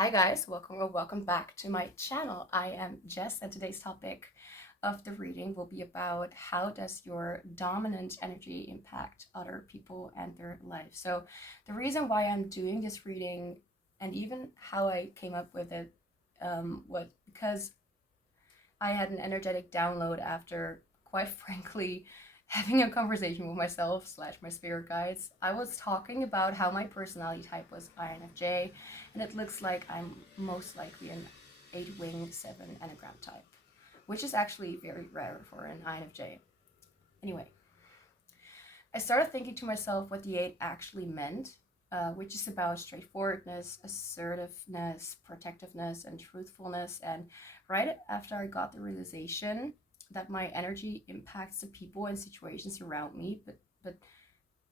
Hi guys, welcome or welcome back to my channel. I am Jess and today's topic of the reading will be about how does your dominant energy impact other people and their life. So the reason why I'm doing this reading and even how I came up with it was because I had an energetic download after, quite frankly, having a conversation with myself slash my spirit guides. I was talking about how my personality type was INFJ, and it looks like I'm most likely an 8-wing 7 enneagram type, which is actually very rare for an INFJ. Anyway, I started thinking to myself what the 8 actually meant, which is about straightforwardness, assertiveness, protectiveness, and truthfulness. And right after I got the realization that my energy impacts the people and situations around me, but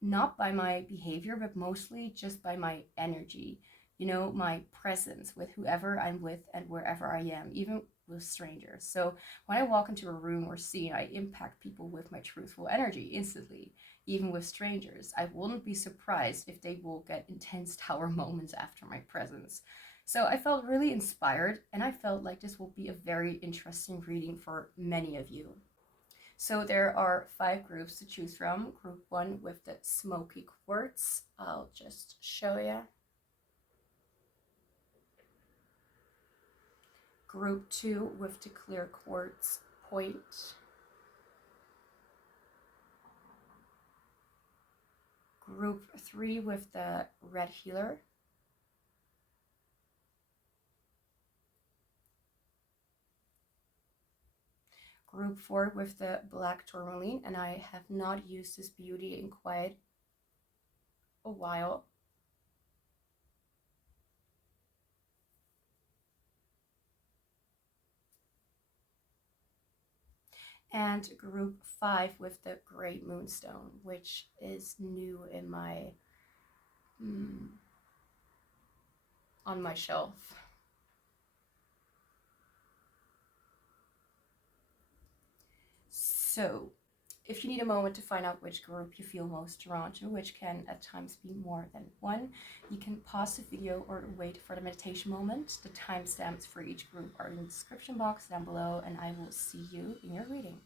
not by my behavior, but mostly just by my energy, you know, my presence with whoever I'm with and wherever I am, even with strangers. So when I walk into a room or scene, I impact people with my truthful energy instantly, even with strangers. I wouldn't be surprised if they will get intense tower moments after my presence. So I felt really inspired, and I felt like this will be a very interesting reading for many of you. So there are 5 groups to choose from. Group 1 with the smoky quartz. I'll just show you. Group 2 with the clear quartz point. Group 3 with the red healer. Group 4 with the black tourmaline, and I have not used this beauty in quite a while. And group 5 with the gray moonstone, which is new in my on my shelf. So if you need a moment to find out which group you feel most drawn to, which can at times be more than one, you can pause the video or wait for the meditation moment. The timestamps for each group are in the description box down below, and I will see you in your reading.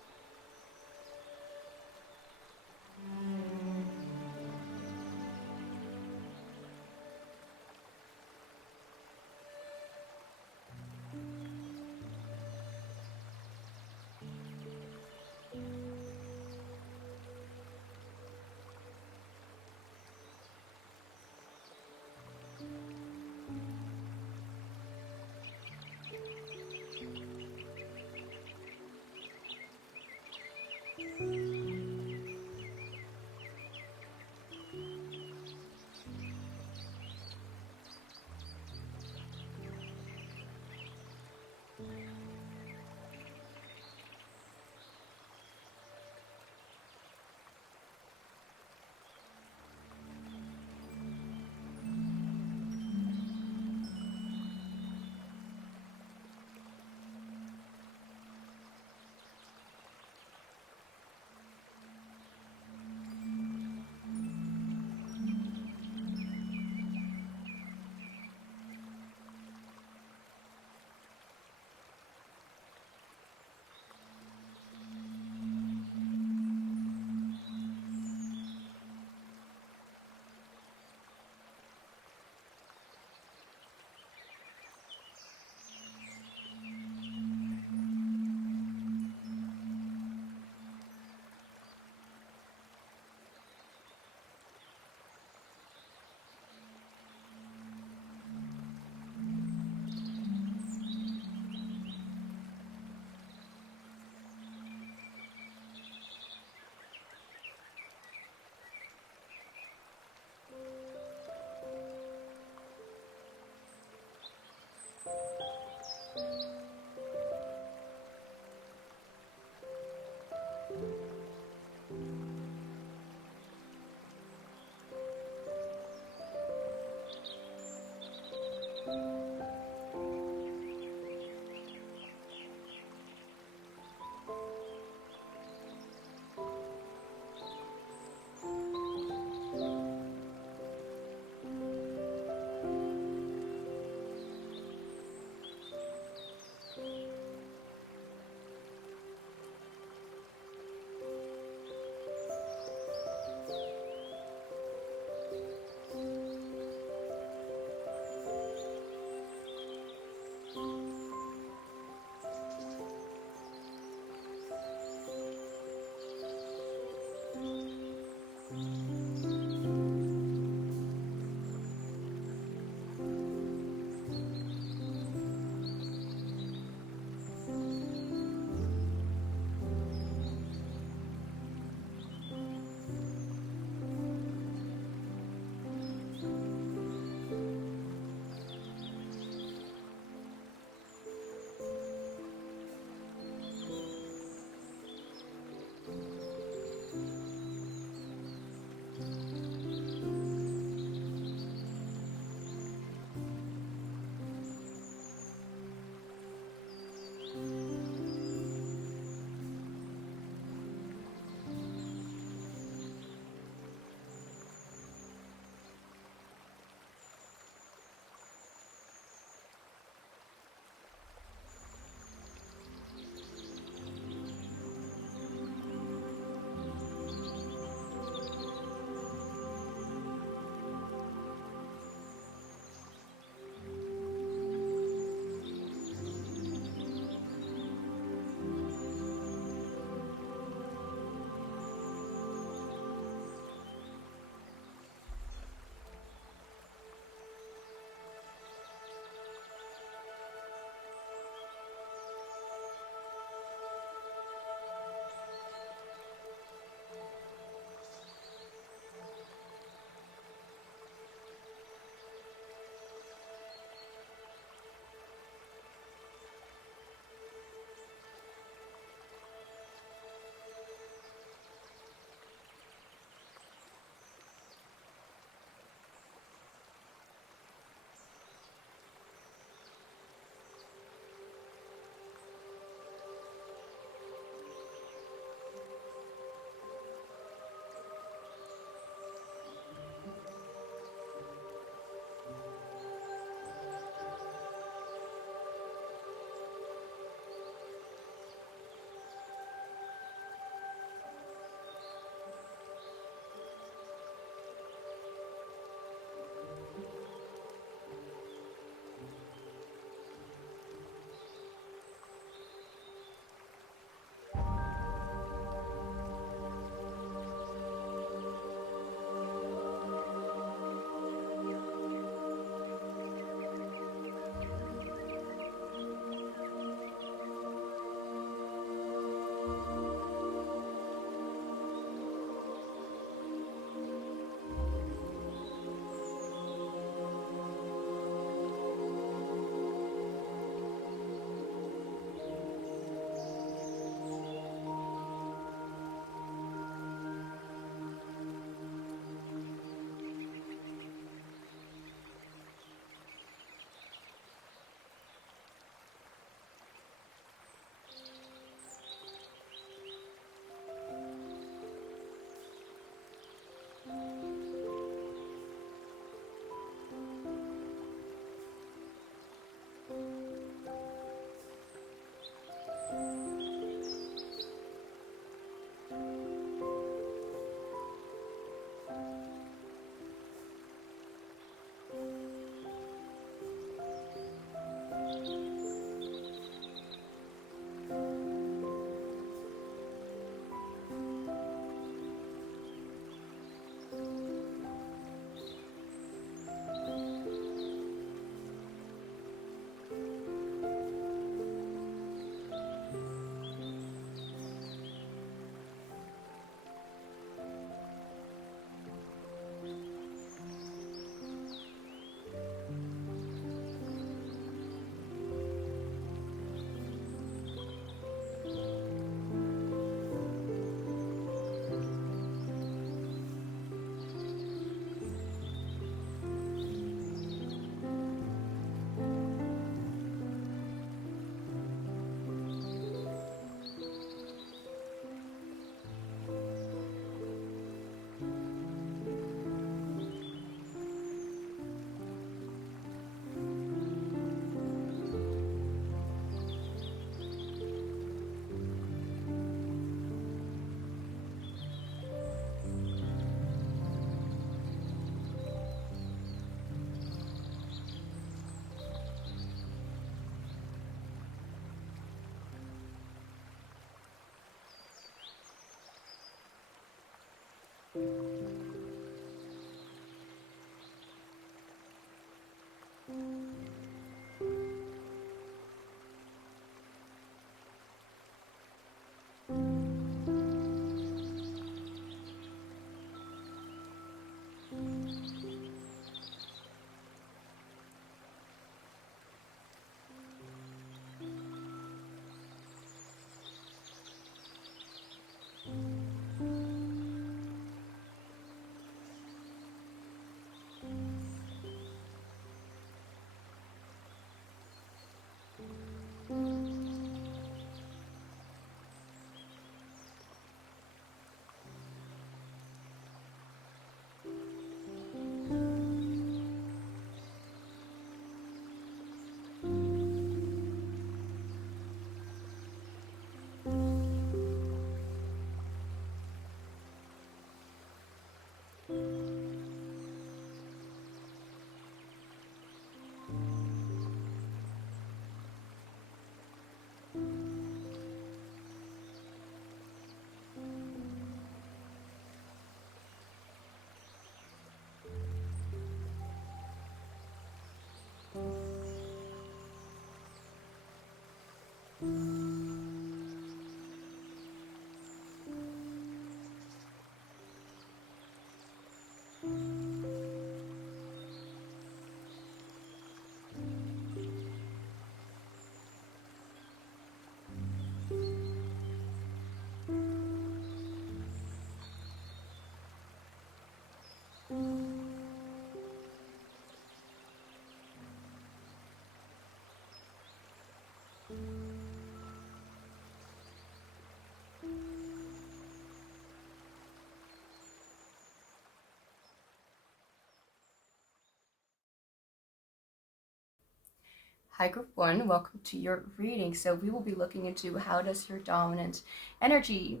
Hi group 1, welcome to your reading. So we will be looking into how does your dominant energy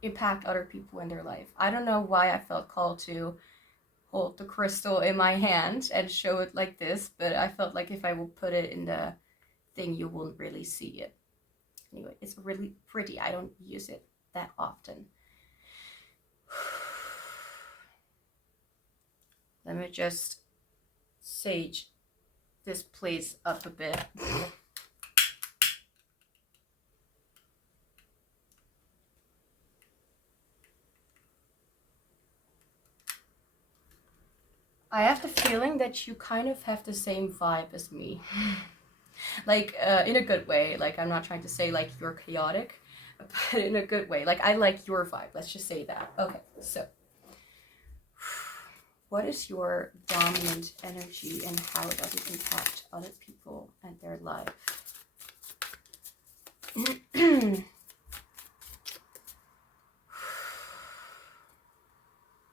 impact other people in their life. I don't know why I felt called to hold the crystal in my hand and show it like this, but I felt like if I will put it in the thing, you won't really see it. Anyway, it's really pretty. I don't use it that often. Let me just sage this place up a bit. I have the feeling that you kind of have the same vibe as me. Like, in a good way. Like, I'm not trying to say, like, you're chaotic, but in a good way. Like, I like your vibe. Let's just say that. Okay, so. What is your dominant energy and how does it impact other people and their life?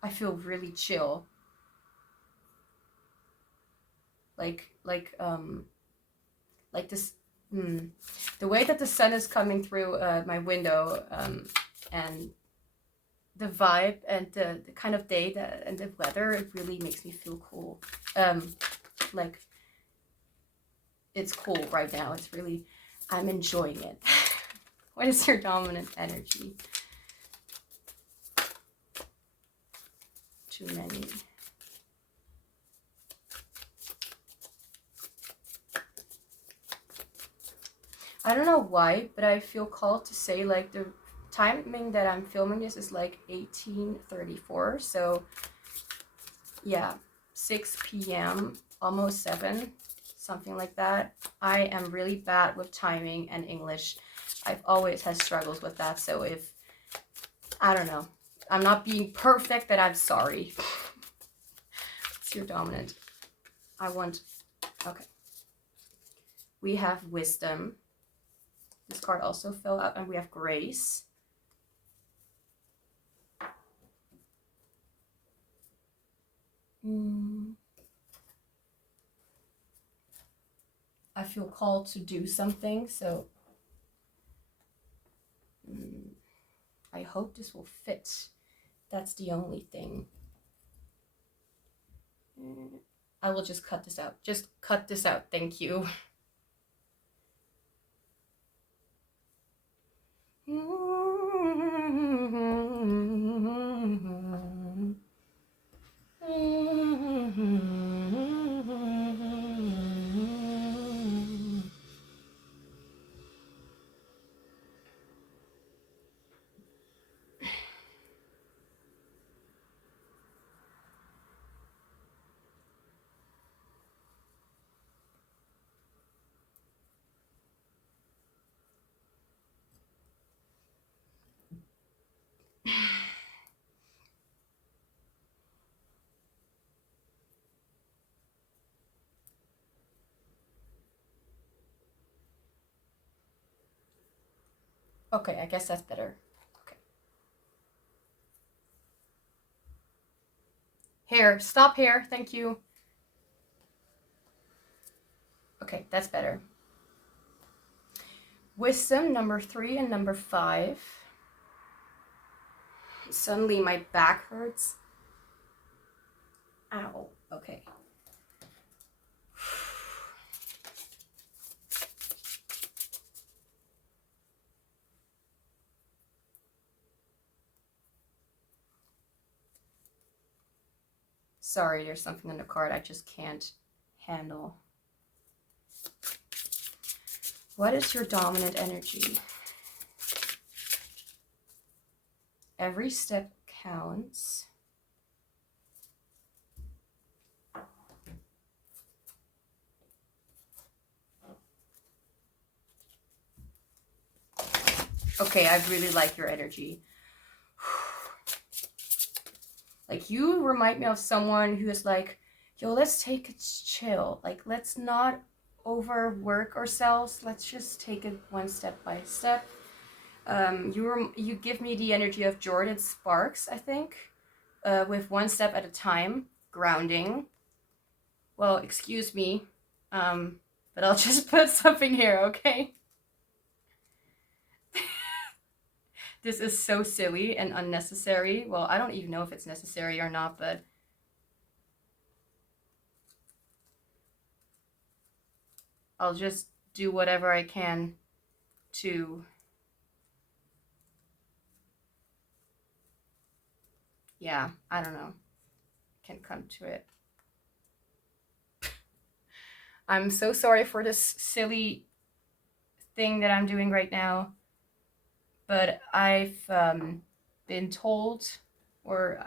I feel really chill. Like this, the way that the sun is coming through my window, and the vibe and the kind of day and the weather, it really makes me feel cool. Like, it's cool right now. It's really, I'm enjoying it. What is your dominant energy? Too many. I don't know why, but I feel called to say, like, the timing that I'm filming this is like 18:34, so yeah, 6 p.m, almost 7, something like that. I am really bad with timing and English. I've always had struggles with that, so if, I don't know, I'm not being perfect, then I'm sorry. It's your dominant. Okay. We have wisdom. This card also fell out, and we have grace. I feel called to do something, so I hope this will fit. That's the only thing. I will just cut this out. Just cut this out. Thank you. Okay, I guess that's better. Okay. Hair. Stop hair. Thank you. Okay, that's better. Wisdom, number 3 and number 5. Suddenly my back hurts. Ow. Okay. Sorry, there's something on the card I just can't handle. What is your dominant energy? Every step counts. Okay, I really like your energy. Like, you remind me of someone who is like, yo, let's take it chill. Like, let's not overwork ourselves. Let's just take it one step by step. You give me the energy of Jordan Sparks, I think, with one step at a time, grounding. Well, excuse me, but I'll just put something here, okay? This is so silly and unnecessary. Well, I don't even know if it's necessary or not, but I'll just do whatever I can to, yeah, I don't know. Can't come to it. I'm so sorry for this silly thing that I'm doing right now, but I've been told, or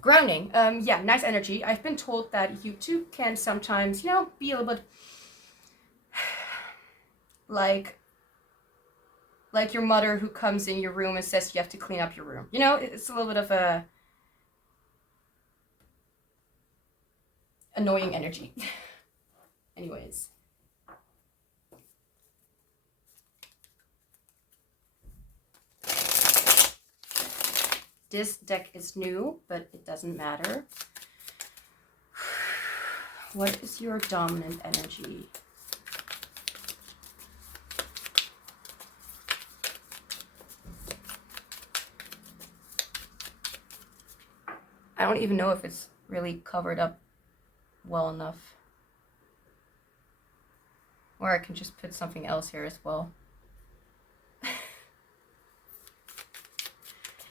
grounding. Yeah, nice energy. I've been told that you too can sometimes, you know, be a little bit like your mother who comes in your room and says you have to clean up your room. You know, it's a little bit of a annoying energy. Anyways. This deck is new, but it doesn't matter. What is your dominant energy? I don't even know if it's really covered up well enough. Or I can just put something else here as well.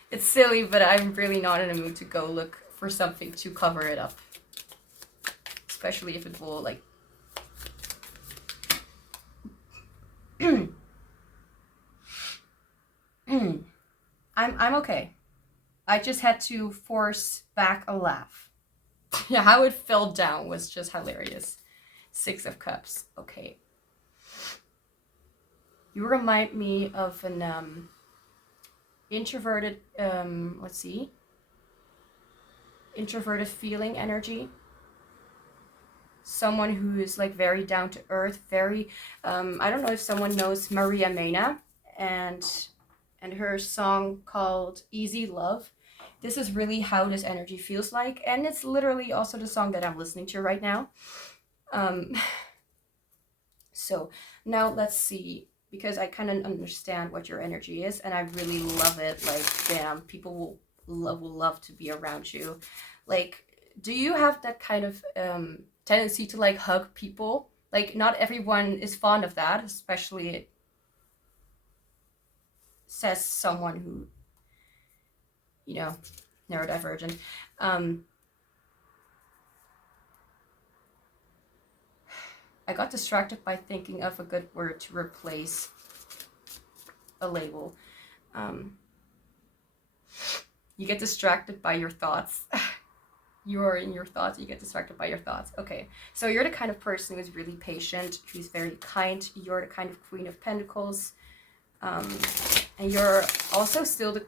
It's silly, but I'm really not in a mood to go look for something to cover it up. Especially if it will, like... I'm okay. I just had to force back a laugh. Yeah, how it fell down was just hilarious. 6 of Cups. Okay. You remind me of an introverted, let's see. Introverted feeling energy. Someone who is like very down to earth, very, I don't know if someone knows Maria Mena and her song called Easy Love. This is really how this energy feels like, and it's literally also the song that I'm listening to right now. So now let's see, because I kind of understand what your energy is, and I really love it. Like, damn, people will love to be around you. Like, do you have that kind of tendency to like hug people? Like, not everyone is fond of that, especially it says someone who, you know, neurodivergent. I got distracted by thinking of a good word to replace a label. You get distracted by your thoughts. You're in your thoughts, you get distracted by your thoughts. Okay, so you're the kind of person who's really patient, who's very kind. You're the kind of Queen of Pentacles. And you're also still the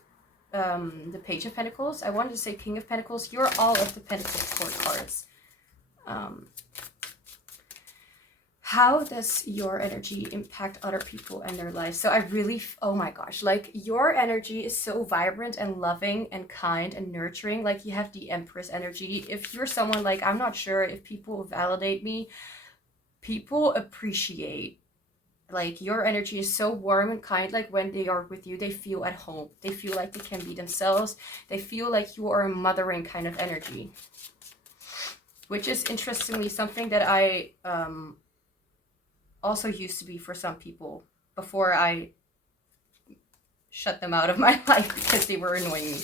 Page of Pentacles. I wanted to say King of Pentacles. You're all of the Pentacles court cards. How does your energy impact other people and their lives? So I really, oh my gosh, like your energy is so vibrant and loving and kind and nurturing. Like you have the Empress energy. If you're someone like, I'm not sure if people validate me, people appreciate, like your energy is so warm and kind. Like when they are with you, they feel at home. They feel like they can be themselves. They feel like you are a mothering kind of energy, which is interestingly something that I also used to be for some people before I shut them out of my life because they were annoying me.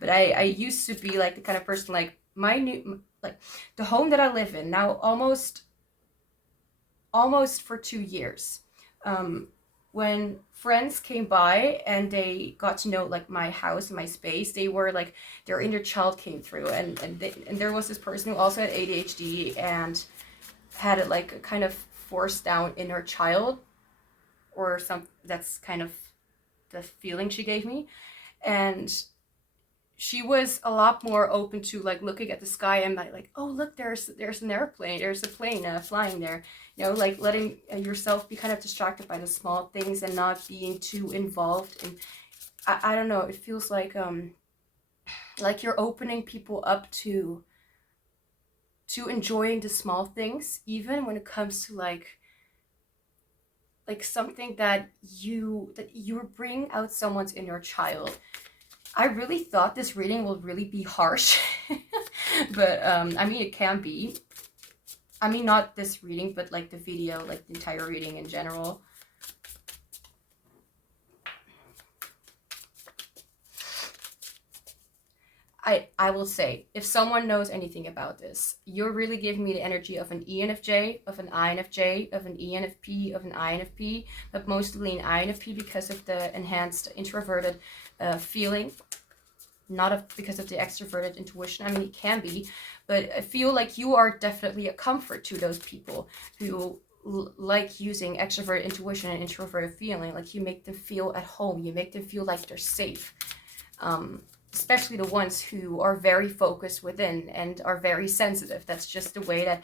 But I used to be like the kind of person, like like the home that I live in now almost for 2 years. When friends came by and they got to know like my house and my space, they were like, their inner child came through, and there was this person who also had ADHD and had it like a kind of forced down inner child, or some, that's kind of the feeling she gave me. And she was a lot more open to like looking at the sky and like, oh look, there's an airplane, there's a plane flying there, you know, like letting yourself be kind of distracted by the small things and not being too involved. And I don't know, it feels like you're opening people up to enjoying the small things, even when it comes to like something that you bring out someone's inner child. I really thought this reading will really be harsh, but I mean, it can be. I mean, not this reading, but like the video, like the entire reading in general. I will say, if someone knows anything about this, you're really giving me the energy of an ENFJ, of an INFJ, of an ENFP, of an INFP, but mostly an INFP because of the enhanced introverted feeling, not because of the extroverted intuition. I mean, it can be, but I feel like you are definitely a comfort to those people who like using extroverted intuition and introverted feeling. Like you make them feel at home, you make them feel like they're safe. Especially the ones who are very focused within and are very sensitive. That's just the way that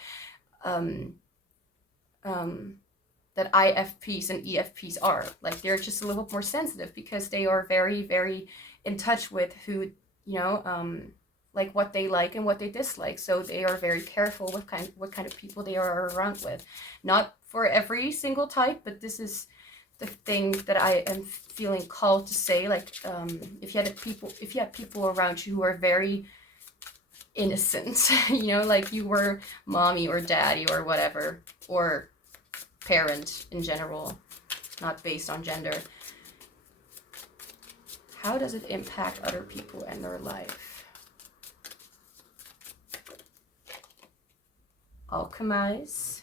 that IFPs and EFPs are. Like they're just a little bit more sensitive because they are very, very in touch with who, you know, like what they like and what they dislike. So they are very careful what kind of people they are around with. Not for every single type, but this is the thing that I am feeling called to say. Like if you had people around you who are very innocent, you know, like you were mommy or daddy or whatever, or parent in general, not based on gender. How does it impact other people and their life? Alchemize.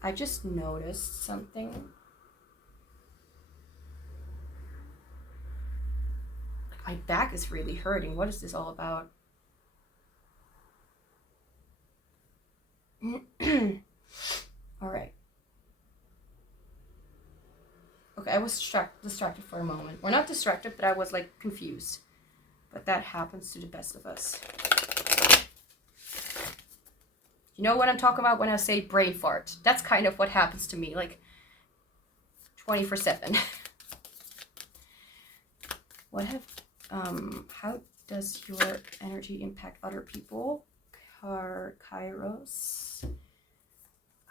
I just noticed something. My back is really hurting. What is this all about? All right. Okay, I was distracted for a moment. Or not distracted, but I was like confused. But that happens to the best of us. You know what I'm talking about when I say brain fart? That's kind of what happens to me, like 24/7. How does your energy impact other people? Kairos.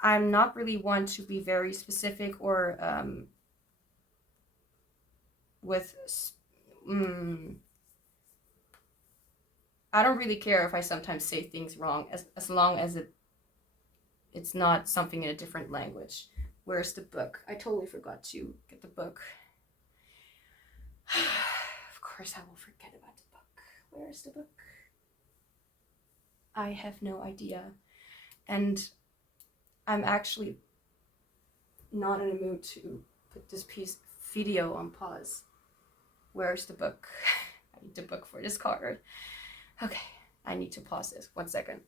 I'm not really one to be very specific or I don't really care if I sometimes say things wrong, as long as it's not something in a different language. Where's the book? I totally forgot to get the book. Of course I will forget about the book. Where's the book? I have no idea. And I'm actually not in a mood to put this video on pause. Where's the book? I need the book for this card. Okay, I need to pause this. 1 second.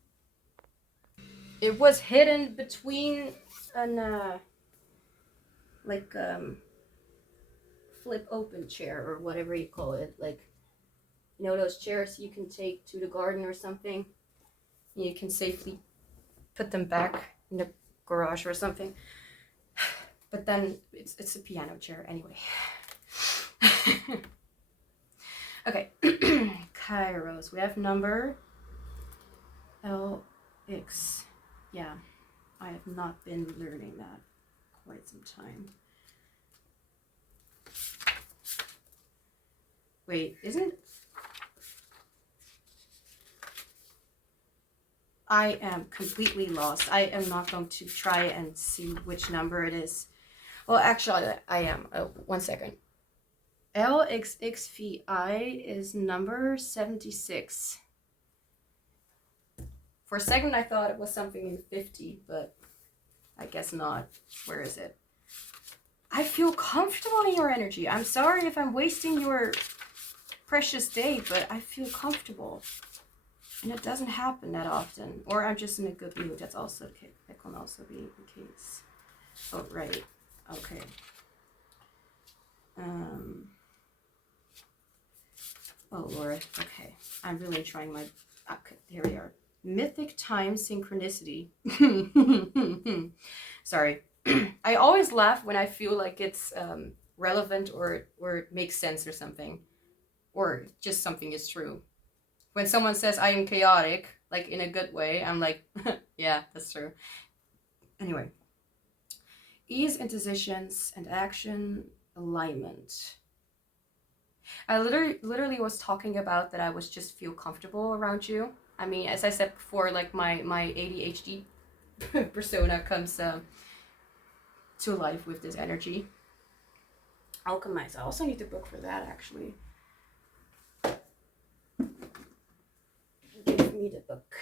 It was hidden between an flip open chair or whatever you call it. Like, you know, those chairs you can take to the garden or something. You can safely put them back in the garage or something. But then it's a piano chair anyway. Okay, Kairos. We have number LX. Yeah, I have not been learning that quite some time. Wait, isn't... I am completely lost. I am not going to try and see which number it is. Well, actually, I am. Oh, 1 second. LXXVI is number 76. For a second, I thought it was something in 50, but I guess not. Where is it? I feel comfortable in your energy. I'm sorry if I'm wasting your precious day, but I feel comfortable. And it doesn't happen that often. Or I'm just in a good mood. That's also okay. That can also be the case. Oh, right. Okay. Oh, Lord. Okay. I'm really trying my... Okay, here we are. Mythic time synchronicity. Sorry. I always laugh when I feel like it's relevant or it makes sense or something. Or just something is true. When someone says I am chaotic, like in a good way, I'm like, yeah, that's true. Anyway. Ease in decisions and action, alignment. I literally was talking about that I was just feel comfortable around you. I mean, as I said before, like my ADHD persona comes to life with this energy. Alchemize. I also need the book for that, actually. Give me the book.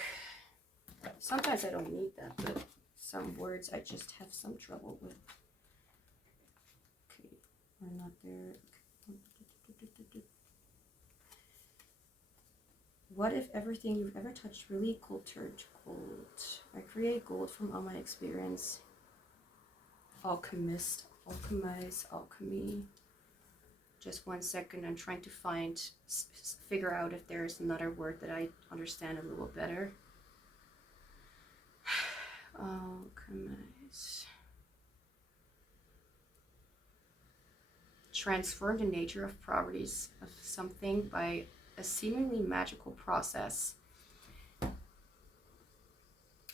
Sometimes I don't need that, but some words I just have some trouble with. Okay, we're not there. What if everything you've ever touched really could turn to gold? I create gold from all my experience. Alchemist, alchemize, alchemy. Just 1 second, I'm trying to figure out if there's another word that I understand a little better. Alchemize. Transform the nature of properties of something by a seemingly magical process.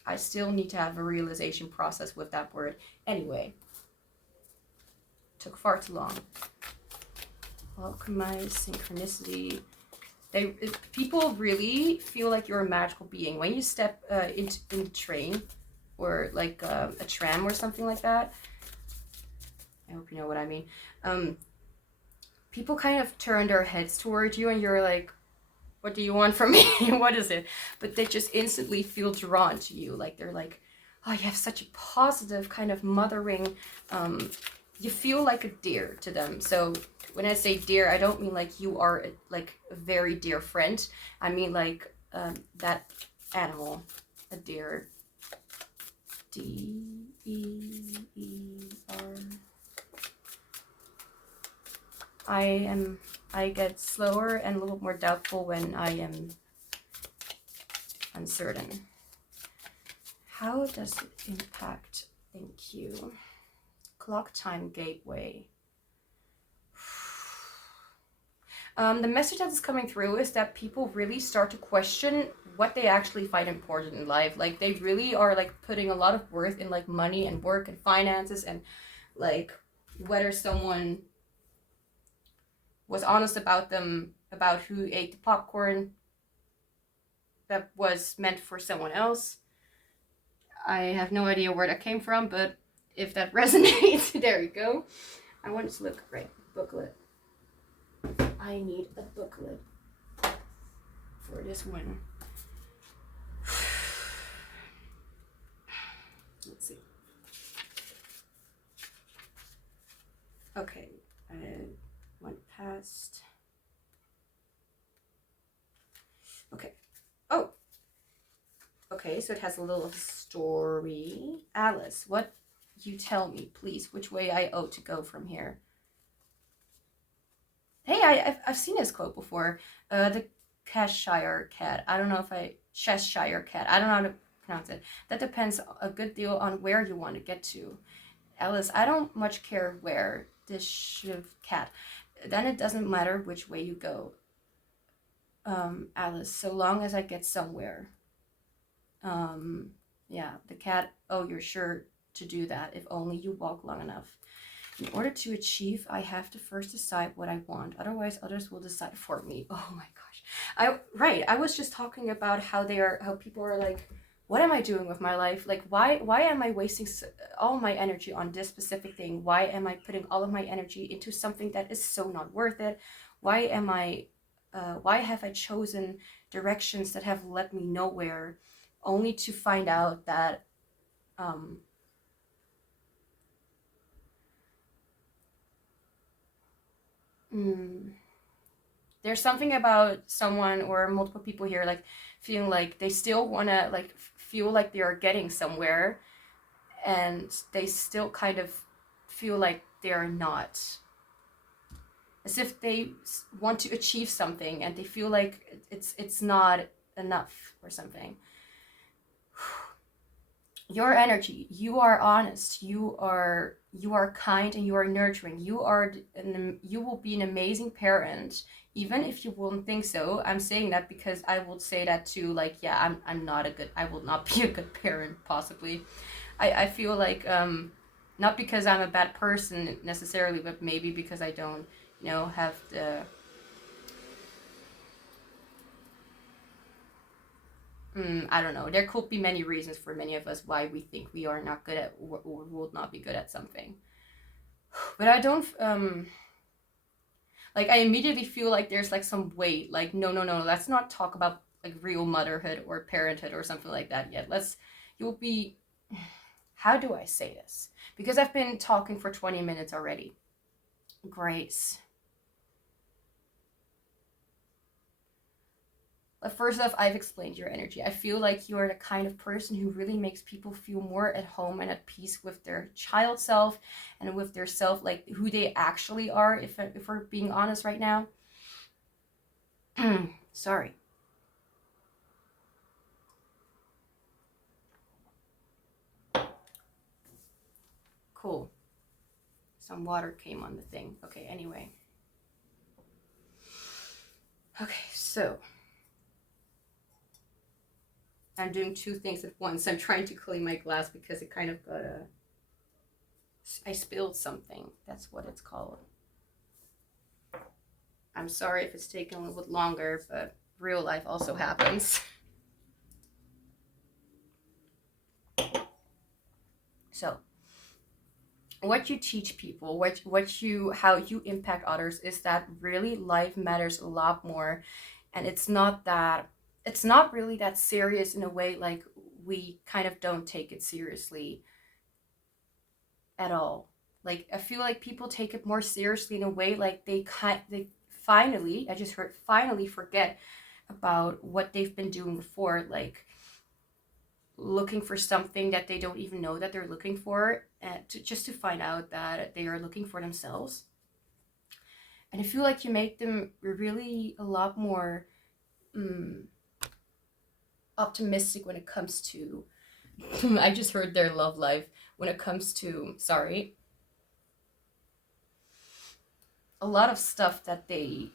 I still need to have a realization process with that word. Anyway, took far too long. Alchemize, synchronicity. People really feel like you're a magical being when you step into a train or like a tram or something like that. I hope you know what I mean. People kind of turn their heads towards you and you're like, what do you want from me? What is it? But they just instantly feel drawn to you. Like they're like, oh, you have such a positive kind of mothering, you feel like a deer to them. So when I say dear, I don't mean like you are like a very dear friend. I mean like that animal, a deer. D-E-E-R. I get slower and a little more doubtful when I am uncertain. How does it impact? Thank you. Clock time gateway. The message that is coming through is that people really start to question what they actually find important in life. Like they really are like putting a lot of worth in like money and work and finances and like whether someone was honest about them, about who ate the popcorn that was meant for someone else. I have no idea where that came from, but if that resonates, there you go. I want to look, right, booklet. I need a booklet for this one. Let's see. Okay, I went past. Okay. Oh. Okay, so it has a little story. Alice, what you tell me, please, which way I ought to go from here. Hey, I've seen this quote before. The Cheshire cat. I don't know if Cheshire cat. I don't know how to pronounce it. That depends a good deal on where you want to get to. Alice, I don't much care where. This cat. Then it doesn't matter which way you go. Alice, so long as I get somewhere. Yeah, the cat, oh, you're sure to do that if only you walk long enough. In order to achieve, I have to first decide what I want. Otherwise, others will decide for me. Oh my gosh. I was just talking about how people are like, what am I doing with my life? Like, why am I wasting all my energy on this specific thing? Why am I putting all of my energy into something that is so not worth it? Why have I chosen directions that have led me nowhere, only to find out that there's something about someone or multiple people here like feeling like they still want to like feel like they are getting somewhere, and they still kind of feel like they are not, as if they want to achieve something and they feel like it's not enough or something. Your energy, you are honest, you are kind, and you are nurturing. You will be an amazing parent, even if you won't think so. I'm saying that because I will say that too. Like, yeah, I will not be a good parent possibly. I feel like not because I'm a bad person necessarily, but maybe because I don't have the I don't know. There could be many reasons for many of us why we think we are not good at or will not be good at something. But I don't like, I immediately feel like there's like some weight. Like, no, let's not talk about like real motherhood or parenthood or something like that yet. You'll be, how do I say this? Because I've been talking for 20 minutes already. Grace. But first off, I've explained your energy. I feel like you are the kind of person who really makes people feel more at home and at peace with their child self and with their self, like who they actually are, if we're being honest right now. Sorry. Cool. Some water came on the thing. Okay, anyway. Okay, so I'm doing two things at once. I'm trying to clean my glass because it kind of I spilled something. That's what it's called. I'm sorry if it's taking a little bit longer, but real life also happens. So, what you teach people, how you impact others, is that really life matters a lot more, and it's not really that serious in a way. Like, we kind of don't take it seriously at all. Like, I feel like people take it more seriously in a way, like they finally, I just heard, finally forget about what they've been doing before, like looking for something that they don't even know that they're looking for, and just to find out that they are looking for themselves. And I feel like you make them really a lot more optimistic when it comes to I just heard their love life, when it comes to, sorry, a lot of stuff that they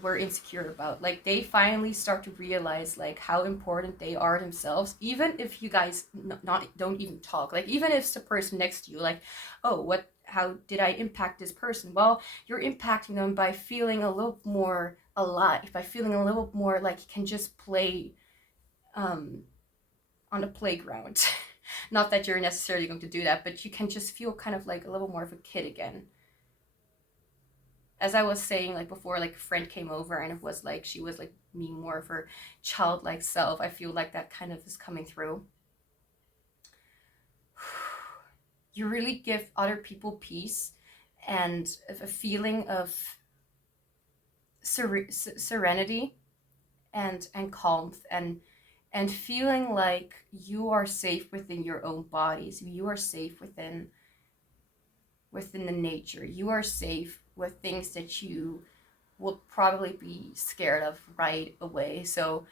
were insecure about. Like, they finally start to realize like how important they are themselves, even if you guys don't even talk. Like, even if it's the person next to you, like, oh, how did I impact this person? Well, you're impacting them by feeling a little more alive, by feeling a little more like you can just play on a playground. Not that you're necessarily going to do that, but you can just feel kind of like a little more of a kid again. As I was saying, like before, like a friend came over and it was like she was like being more of her childlike self. I feel like that kind of is coming through. You really give other people peace and a feeling of serenity and calm, and feeling like you are safe within your own bodies. You are safe within the nature. You are safe with things that you will probably be scared of right away. So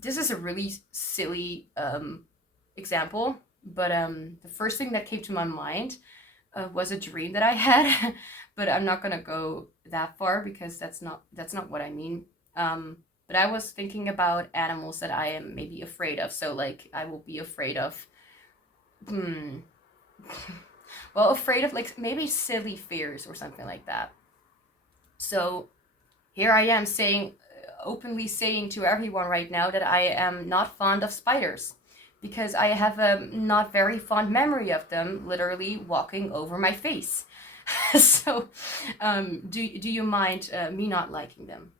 this is a really silly example, but the first thing that came to my mind was a dream that I had, but I'm not gonna go that far because that's not what I mean. But I was thinking about animals that I am maybe afraid of. So like I will be afraid of, well, afraid of like maybe silly fears or something like that. So here I am saying, openly saying to everyone right now that I am not fond of spiders because I have a not very fond memory of them literally walking over my face. So, do you mind me not liking them?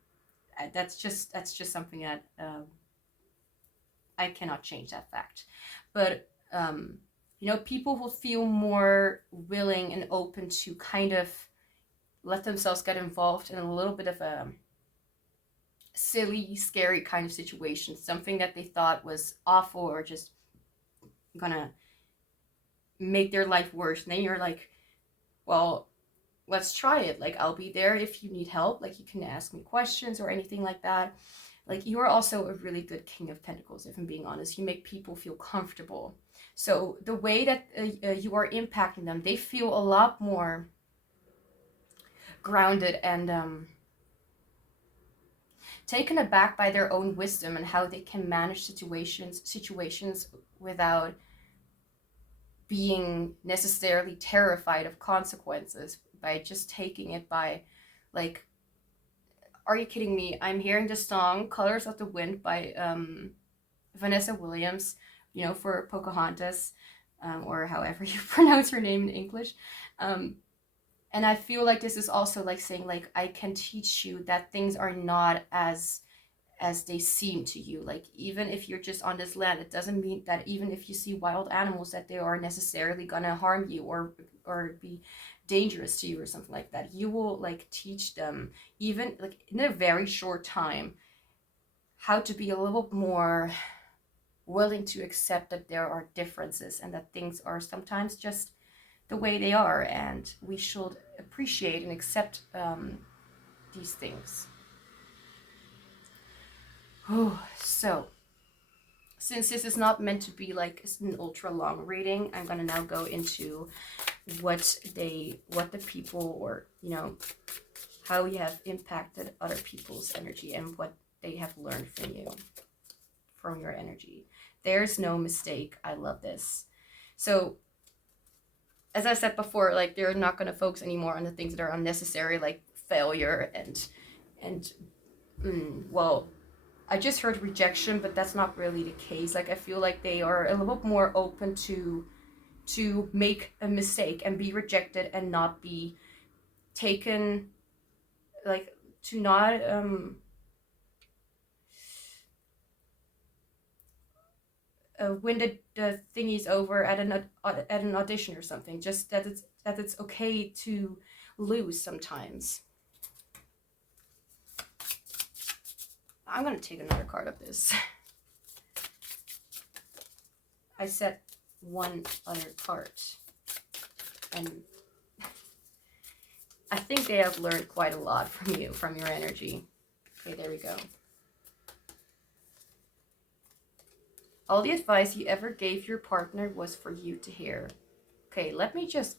That's just something that I cannot change that fact. But you know, people will feel more willing and open to kind of let themselves get involved in a little bit of a silly, scary kind of situation, something that they thought was awful or just gonna make their life worse. And then you're like, well, let's try it. Like, I'll be there if you need help. Like, you can ask me questions or anything like that. Like, you are also a really good King of Pentacles, if I'm being honest. You make people feel comfortable. So the way that you are impacting them, they feel a lot more grounded and taken aback by their own wisdom and how they can manage situations without being necessarily terrified of consequences, by just taking it by, like, are you kidding me? I'm hearing the song Colors of the Wind by Vanessa Williams, you know, for Pocahontas, or however you pronounce her name in English. And I feel like this is also like saying, like, I can teach you that things are not as they seem to you. Like, even if you're just on this land, it doesn't mean that even if you see wild animals that they are necessarily gonna harm you or be dangerous to you or something like that. You will like teach them, even like in a very short time, how to be a little more willing to accept that there are differences and that things are sometimes just the way they are, and we should appreciate and accept these things. Oh, so since this is not meant to be like an ultra long reading, I'm gonna now go into what the people, or you know, how you have impacted other people's energy and what they have learned from you, from your energy. There's no mistake. I love this. So as I said before, like, they're not going to focus anymore on the things that are unnecessary, like failure and well, I just heard rejection, but that's not really the case. Like, I feel like they are a little bit more open to make a mistake and be rejected and not be taken, like, to not when the thingy's over at an audition or something. Just that it's okay to lose sometimes. I'm gonna take another card of this. I said one other card, and I think they have learned quite a lot from you, from your energy. Okay, there we go. All the advice you ever gave your partner was for you to hear. Okay, let me just...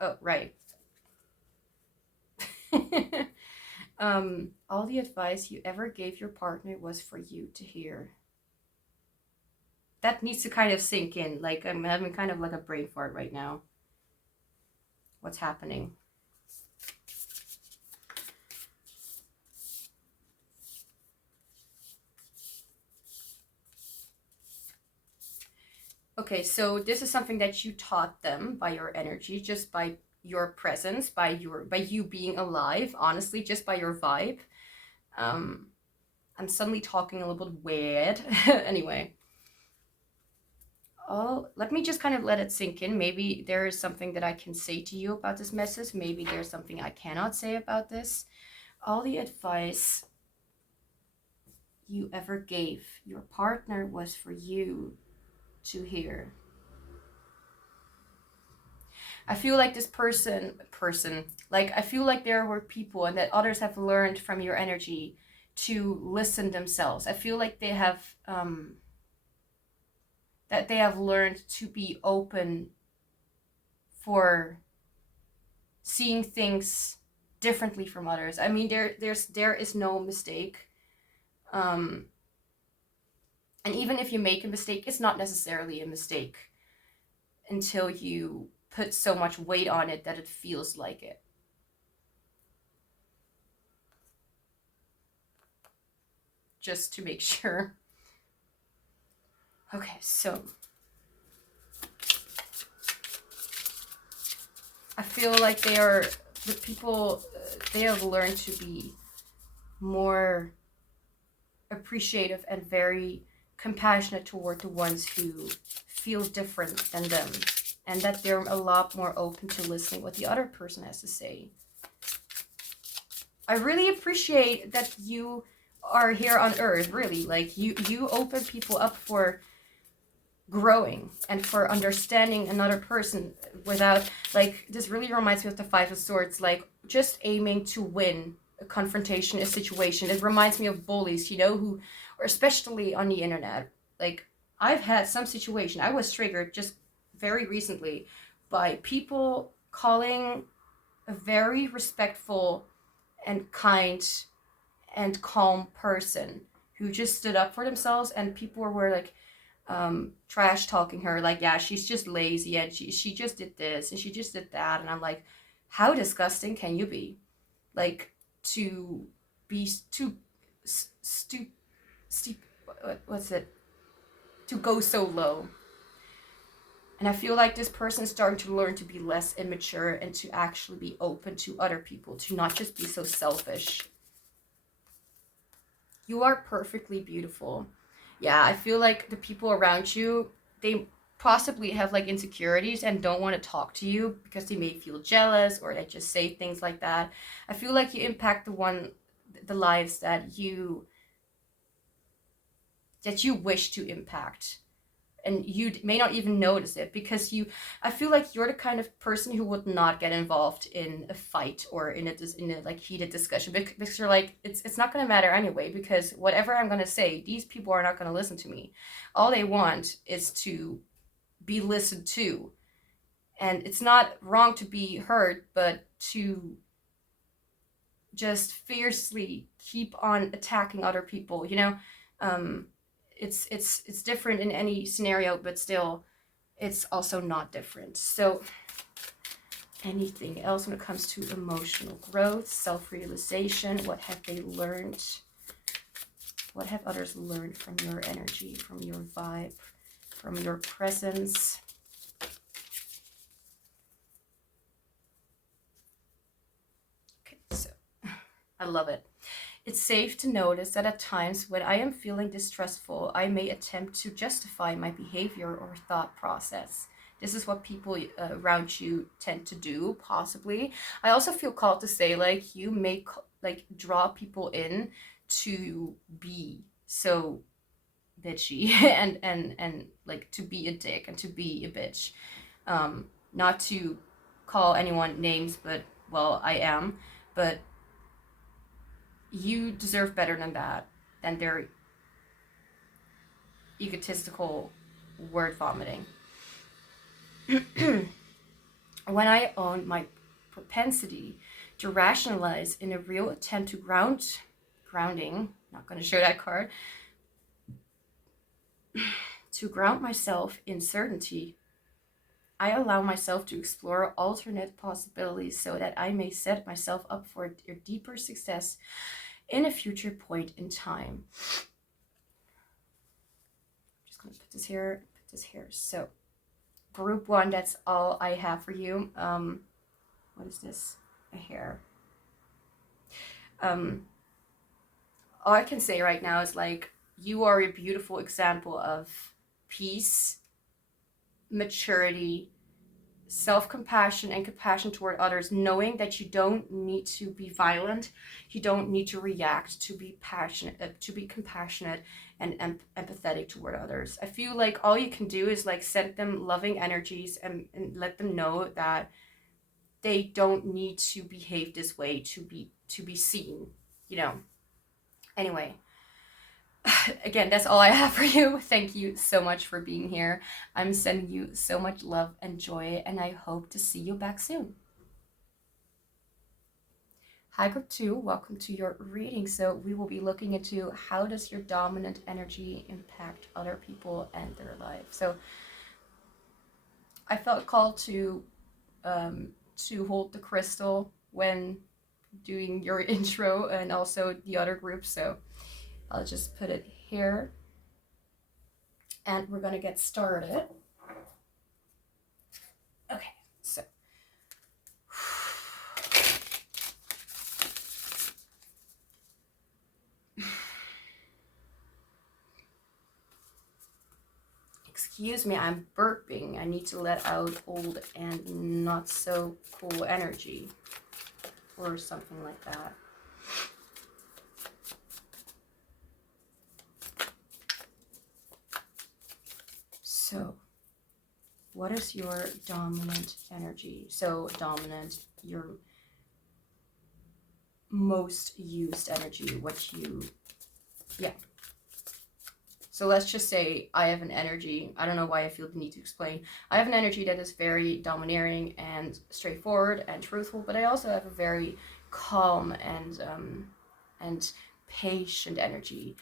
Oh, right. All the advice you ever gave your partner was for you to hear. That needs to kind of sink in. Like, I'm having kind of like a brain fart right now. What's happening? Okay, so this is something that you taught them by your energy, just by your presence, by you being alive, honestly, just by your vibe. I'm suddenly talking a little bit weird. Anyway. Oh, let me just kind of let it sink in. Maybe there is something that I can say to you about this message. Maybe there's something I cannot say about this. All the advice you ever gave your partner was for you to hear. I feel like this person, like, I feel like there were people and that others have learned from your energy to listen themselves. I feel like they have that they have learned to be open for seeing things differently from others. I mean, there is no mistake. And even if you make a mistake, it's not necessarily a mistake until you put so much weight on it that it feels like it. Just to make sure. Okay, so I feel like the people, they have learned to be more appreciative and very compassionate toward the ones who feel different than them, and that they're a lot more open to listening what the other person has to say. I really appreciate that you are here on Earth, really. Like, you open people up for growing and for understanding another person without, like, this really reminds me of the Five of Swords, like, just aiming to win a confrontation, a situation. It reminds me of bullies, you know, who, or especially on the internet. Like, I've had some situation, I was triggered just very recently by people calling a very respectful and kind and calm person who just stood up for themselves, and people were like, trash talking her, like, yeah, she's just lazy, and she just did this and she just did that. And I'm like, how disgusting can you be? Like, to be what's it, to go so low. And I feel like this person is starting to learn to be less immature and to actually be open to other people, to not just be so selfish. You are perfectly beautiful. Yeah, I feel like the people around you, they possibly have like insecurities and don't want to talk to you because they may feel jealous, or they just say things like that. I feel like you impact the lives that you wish to impact, and you may not even notice it, because I feel like you're the kind of person who would not get involved in a fight or in a like heated discussion, because you're like, it's not going to matter anyway, because whatever I'm going to say, these people are not going to listen to me. All they want is to be listened to, and it's not wrong to be heard, but to just fiercely keep on attacking other people, you know. It's different in any scenario, but still, it's also not different. So anything else when it comes to emotional growth, self-realization, what have they learned? What have others learned from your energy, from your vibe, from your presence? Okay, so I love it. It's safe to notice that at times when I am feeling distrustful, I may attempt to justify my behavior or thought process. This is what people around you tend to do, possibly. I also feel called to say, like, you may like draw people in to be so bitchy and like to be a dick and to be a bitch. Not to call anyone names, but, well, I am, but you deserve better than that, than their egotistical word vomiting. When I own my propensity to rationalize in a real attempt to grounding, not going to show that card, to ground myself in certainty, I allow myself to explore alternate possibilities so that I may set myself up for a deeper success in a future point in time. I'm just going to put this here, So group 1, that's all I have for you. What is this? A hair. All I can say right now is, like, you are a beautiful example of peace, maturity, self-compassion, and compassion toward others, knowing that you don't need to be violent, you don't need to react to be passionate, to be compassionate and empathetic toward others. I feel like all you can do is, like, send them loving energies and let them know that they don't need to behave this way to be seen, you know. Anyway, again, that's all I have for you. Thank you so much for being here. I'm sending you so much love and joy, and I hope to see you back soon. Hi group 2, welcome to your reading. So we will be looking into how does your dominant energy impact other people and their life. So I felt called to hold the crystal when doing your intro and also the other group. So I'll just put it here and we're gonna get started. Okay, so excuse me, I'm burping. I need to let out old and not so cool energy or something like that. So, what is your dominant energy? So, dominant, your most used energy, yeah. So let's just say I have an energy, I don't know why I feel the need to explain. I have an energy that is very domineering and straightforward and truthful, but I also have a very calm and patient energy.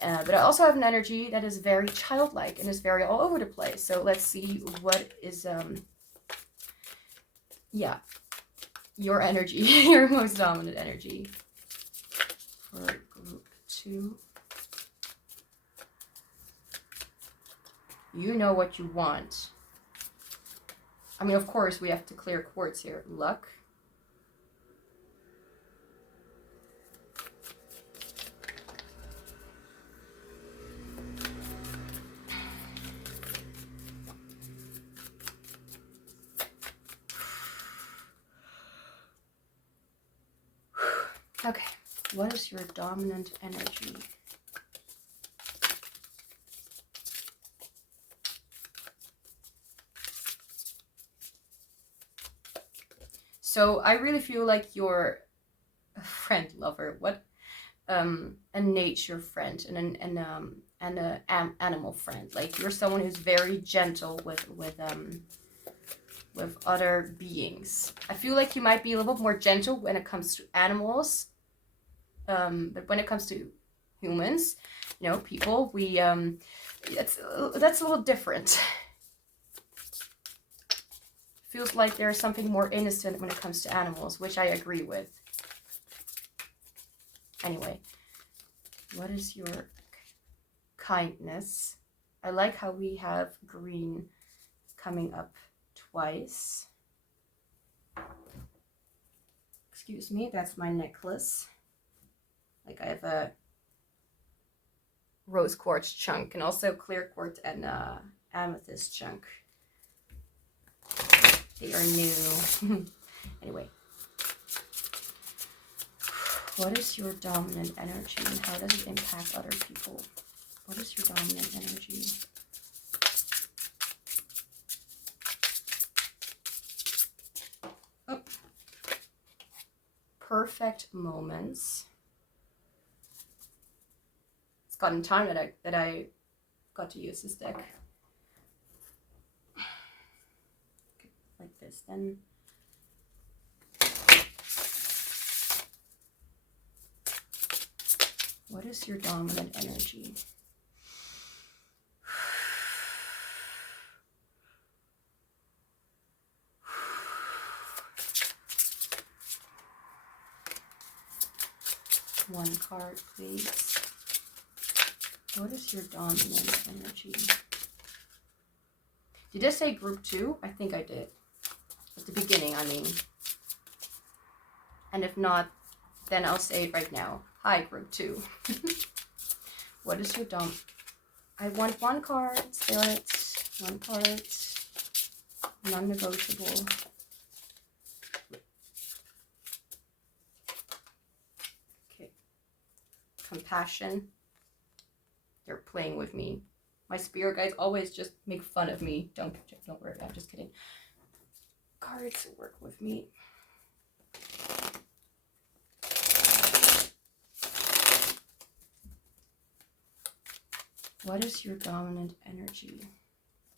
But I also have an energy that is very childlike and is very all over the place. So let's see what is, yeah, your energy, your most dominant energy for group 2. You know what you want. I mean, of course, we have to clear quartz here. Luck. Okay, what is your dominant energy? So I really feel like you're a friend lover. What? A nature friend and an animal friend. Like you're someone who's very gentle with other beings. I feel like you might be a little bit more gentle when it comes to animals, but when it comes to humans, you know, people, we that's a little different. Feels like there's something more innocent when it comes to animals, which I agree with. Anyway, what is your kindness? I like how we have green coming up twice. Excuse me, that's my necklace. Like I have a rose quartz chunk and also clear quartz and amethyst chunk. They are new. Anyway, what is your dominant energy and how does it impact other people? What is your dominant energy? Oh. Perfect moments. It's gotten time that I got to use this deck. Like this then. What is your dominant energy? One card, please. What is your dominant energy? Did I say group 2? I think I did. At the beginning, I mean. And if not, then I'll say it right now. Hi, group 2. What is your I want one card, spirits. One card. Non-negotiable. Okay. Compassion. They're playing with me. My spirit guides always just make fun of me. Don't worry, I'm just kidding. Cards work with me. What is your dominant energy?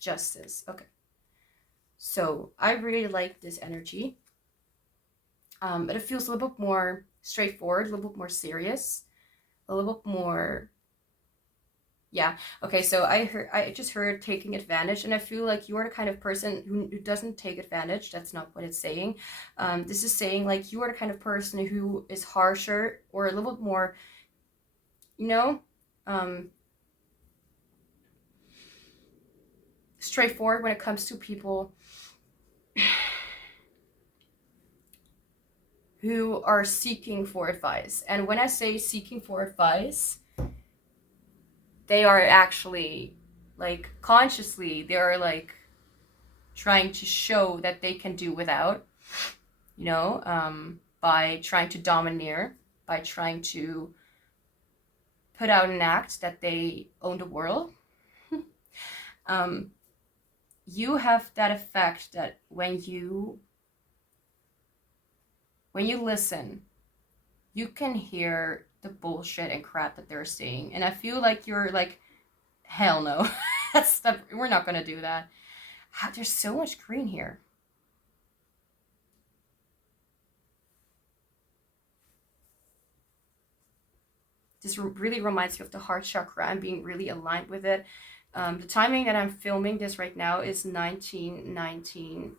Justice. Okay. So I really like this energy. But it feels a little bit more straightforward, a little bit more serious, a little bit more. Yeah. Okay. So I just heard taking advantage, and I feel like you are the kind of person who doesn't take advantage. That's not what it's saying. This is saying like you are the kind of person who is harsher or a little bit more, you know, straightforward when it comes to people who are seeking for advice. And when I say seeking for advice, they are actually like consciously, they are like trying to show that they can do without, you know, by trying to domineer, by trying to put out an act that they own the world. You have that effect that when you listen, you can hear the bullshit and crap that they're saying, and I feel like you're like, hell no. We're not gonna do that. There's so much green here. This really reminds me of the heart chakra and being really aligned with it. The timing that I'm filming this right now is 19:19,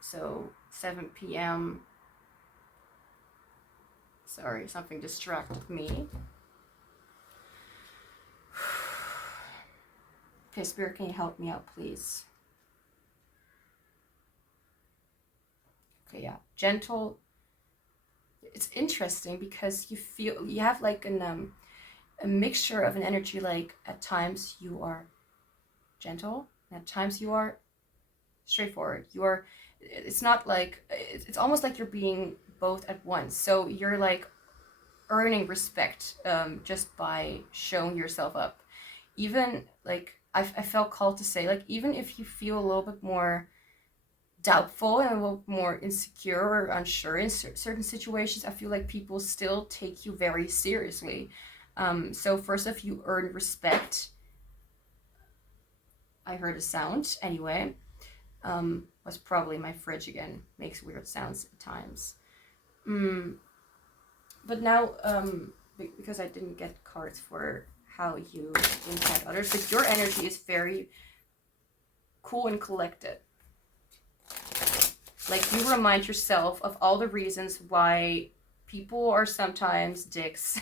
so 7 p.m. Sorry, something distracted me. Okay, Spirit, can you help me out, please? Okay, yeah, gentle. It's interesting because you have like a mixture of an energy, like at times you are gentle, and at times you are straightforward. It's not like, it's almost like you're being both at once. So you're like earning respect just by showing yourself up. Even like, I felt called to say, like, even if you feel a little bit more doubtful and a little more insecure or unsure in certain situations, I feel like people still take you very seriously. So first off, you earn respect. I heard a sound anyway. Was probably my fridge again. Makes weird sounds at times. But now, because I didn't get cards for how you impact others, but your energy is very cool and collected. Like, you remind yourself of all the reasons why people are sometimes dicks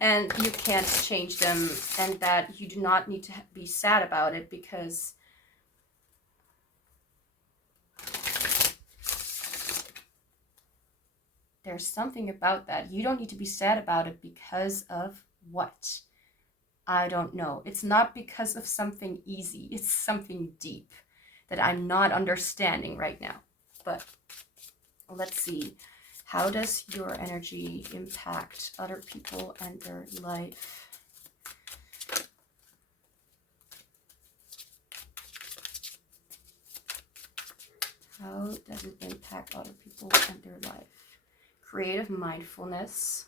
and you can't change them, and that you do not need to be sad about it, because there's something about that. You don't need to be sad about it because of what? I don't know. It's not because of something easy. It's something deep that I'm not understanding right now. But let's see. How does your energy impact other people and their life? How does it impact other people and their life? Creative mindfulness.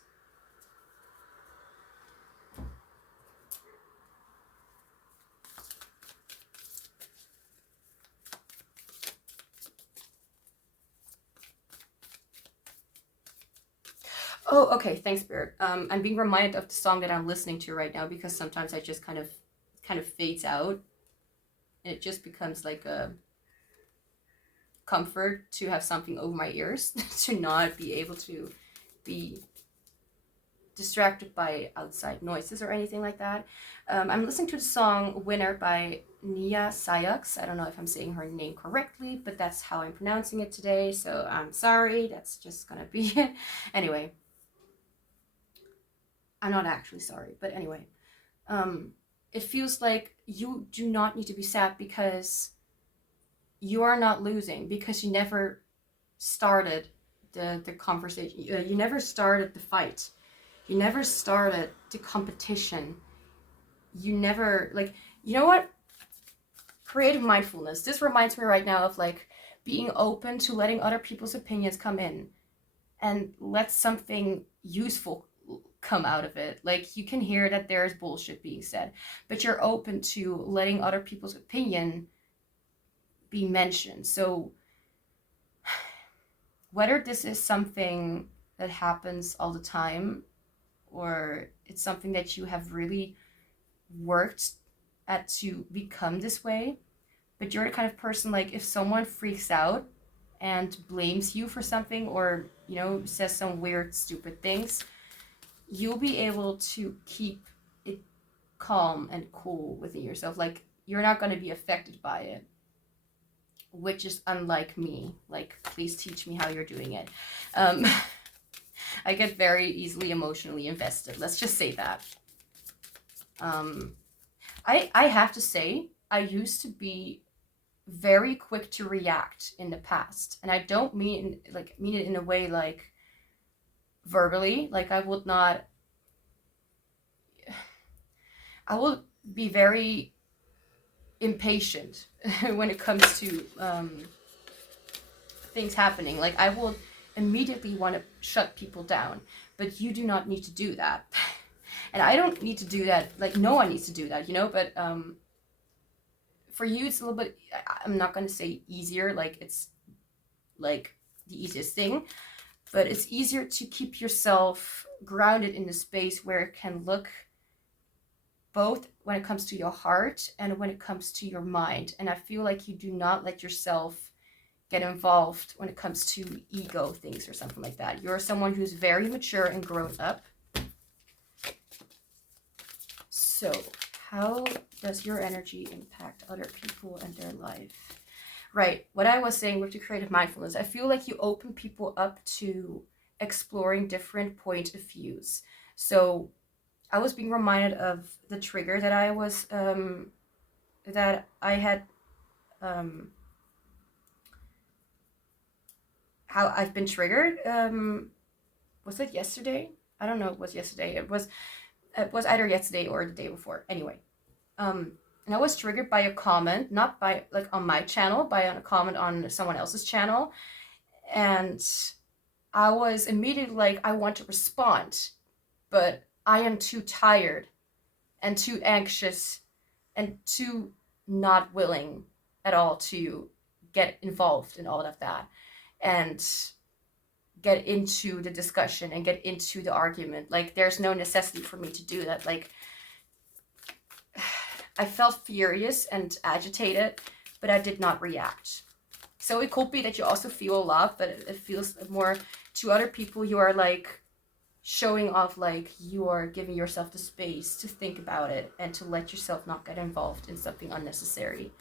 Oh, okay. Thanks, Spirit. I'm being reminded of the song that I'm listening to right now, because sometimes I just kind of fades out. And it just becomes like a comfort to have something over my ears, to not be able to be distracted by outside noises or anything like that. I'm listening to the song Winner by Nia Sayux. I don't know if I'm saying her name correctly, but that's how I'm pronouncing it today, so I'm sorry. That's just gonna be it. Anyway, I'm not actually sorry, but anyway, it feels like you do not need to be sad, because you are not losing, because you never started the conversation. You never started the fight. You never started the competition. You never, like, you know what? Creative mindfulness. This reminds me right now of like being open to letting other people's opinions come in, and let something useful come out of it. Like, you can hear that there's bullshit being said, but you're open to letting other people's opinion be mentioned. So whether this is something that happens all the time, or it's something that you have really worked at to become this way, but you're the kind of person, like, if someone freaks out and blames you for something, or, you know, says some weird, stupid things, you'll be able to keep it calm and cool within yourself. Like, you're not going to be affected by it, which is unlike me. Like, please teach me how you're doing it. I get very easily emotionally invested. Let's just say that. I have to say, I used to be very quick to react in the past, and I don't mean it in a way like verbally. Like, I will be very impatient when it comes to things happening. Like, I will immediately want to shut people down, but you do not need to do that. And I don't need to do that. Like, no one needs to do that, you know, but for you, it's a little bit, I'm not going to say easier, like it's like the easiest thing, but it's easier to keep yourself grounded in a space where it can look both when it comes to your heart and when it comes to your mind. And I feel like you do not let yourself get involved when it comes to ego things or something like that. You're someone who's very mature and grown up. So how does your energy impact other people and their life? Right, what I was saying with the creative mindfulness, I feel like you open people up to exploring different point of views. So I was being reminded of the trigger that I was, that I had, how I've been triggered. Was it yesterday? I don't know, it was yesterday. It was either yesterday or the day before. Anyway, and I was triggered by a comment, not by, like, on my channel, by a comment on someone else's channel. And I was immediately like, I want to respond, but I am too tired and too anxious and too not willing at all to get involved in all of that and get into the discussion and get into the argument. Like, there's no necessity for me to do that. Like, I felt furious and agitated, but I did not react. So it could be that you also feel a lot, but it feels more to other people. You are like showing off, like you are giving yourself the space to think about it and to let yourself not get involved in something unnecessary.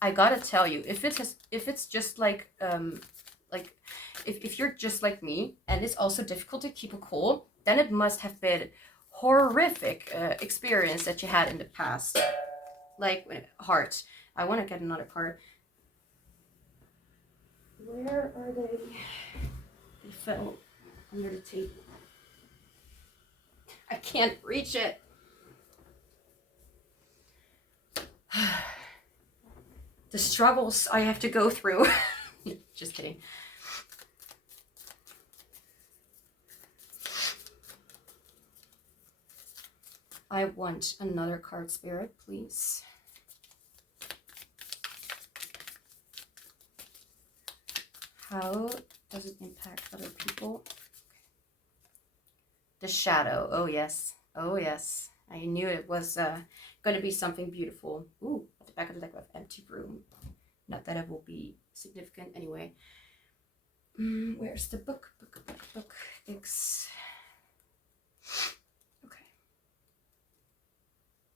I gotta tell you, if it's just like if you're just like me and it's also difficult to keep a cool, then it must have been horrific experience that you had in the past. Like, heart. I want to get another card. Where are they? They fell under the table. I can't reach it. The struggles I have to go through. Just kidding. I want another card, Spirit, please. How does it impact other people? The shadow. Oh, yes. Oh, yes. I knew it was going to be something beautiful. Ooh, at the back of the deck of empty room. Not that it will be significant anyway. Where's the book? Book. X.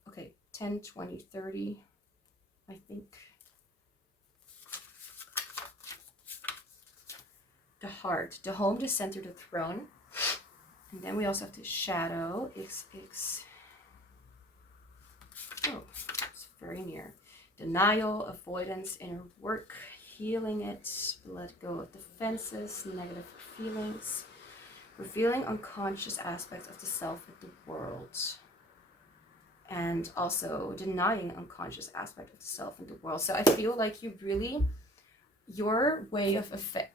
Okay, 10, 20, 30, I think. The heart, the home, the center, the throne. And then we also have the shadow, XX. Oh, it's very near. Denial, avoidance, inner work, healing it, let go of defenses, negative feelings, revealing unconscious aspects of the self with the world. And also denying unconscious aspect of the self in the world. So I feel like you your way of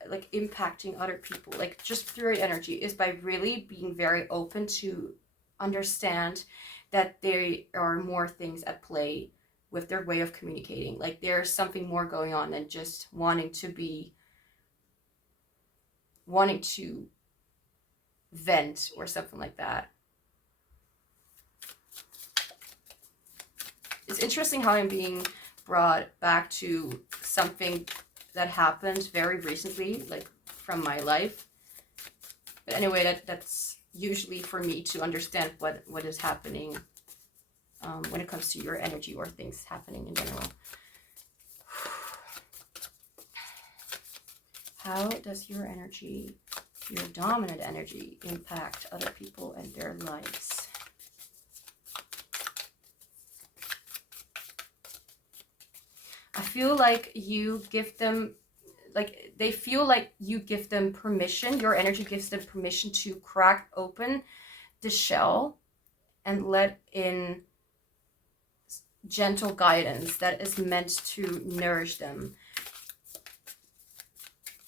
like impacting other people, like just through your energy, is by really being very open to understand that there are more things at play with their way of communicating. Like there's something more going on than just wanting to vent or something like that. It's interesting how I'm being brought back to something that happened very recently, like from my life. But anyway, that's usually for me to understand what is happening when it comes to your energy or things happening in general. How does your energy, your dominant energy, impact other people and their lives? I feel like you give them, like they feel like you give them permission, your energy gives them permission to crack open the shell and let in gentle guidance that is meant to nourish them.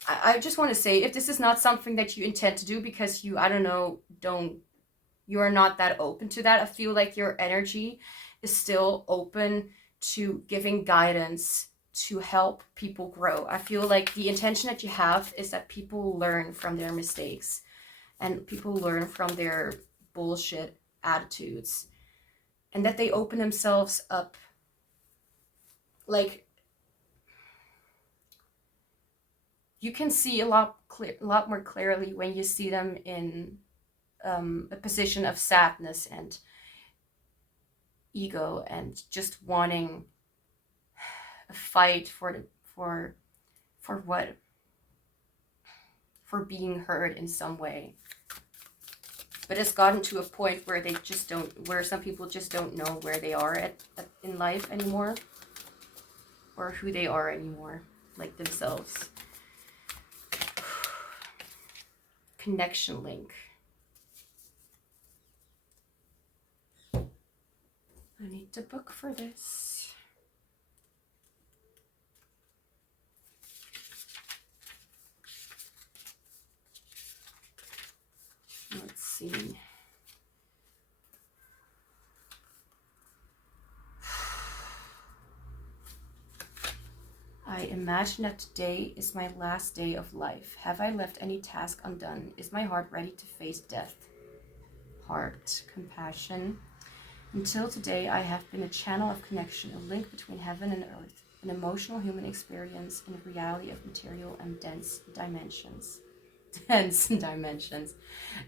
I just want to say, if this is not something that you intend to do because you, I don't know, you are not that open to that, I feel like your energy is still open to giving guidance to help people grow. I feel like the intention that you have is that people learn from their mistakes and people learn from their bullshit attitudes, and that they open themselves up. Like, you can see a lot more clearly when you see them in a position of sadness and ego and just wanting a fight for being heard in some way. But it's gotten to a point where they just don't, where some people just don't know where they are in life anymore, or who they are anymore, like themselves. Connection link. I need to book for this. Let's see. I imagine that today is my last day of life. Have I left any task undone? Is my heart ready to face death? Heart, compassion. Until today, I have been a channel of connection, a link between heaven and earth, an emotional human experience in the reality of material and dense dimensions. Dense dimensions.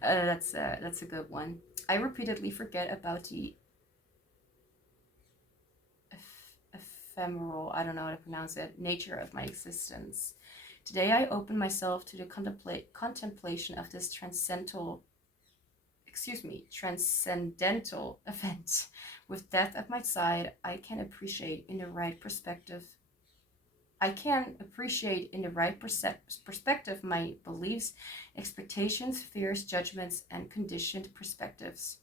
That's a good one. I repeatedly forget about the ephemeral, I don't know how to pronounce it, nature of my existence. Today I open myself to the contemplation of this transcendental event. With death at my side, I can appreciate in the right perspective my beliefs, expectations, fears, judgments, and conditioned perspectives.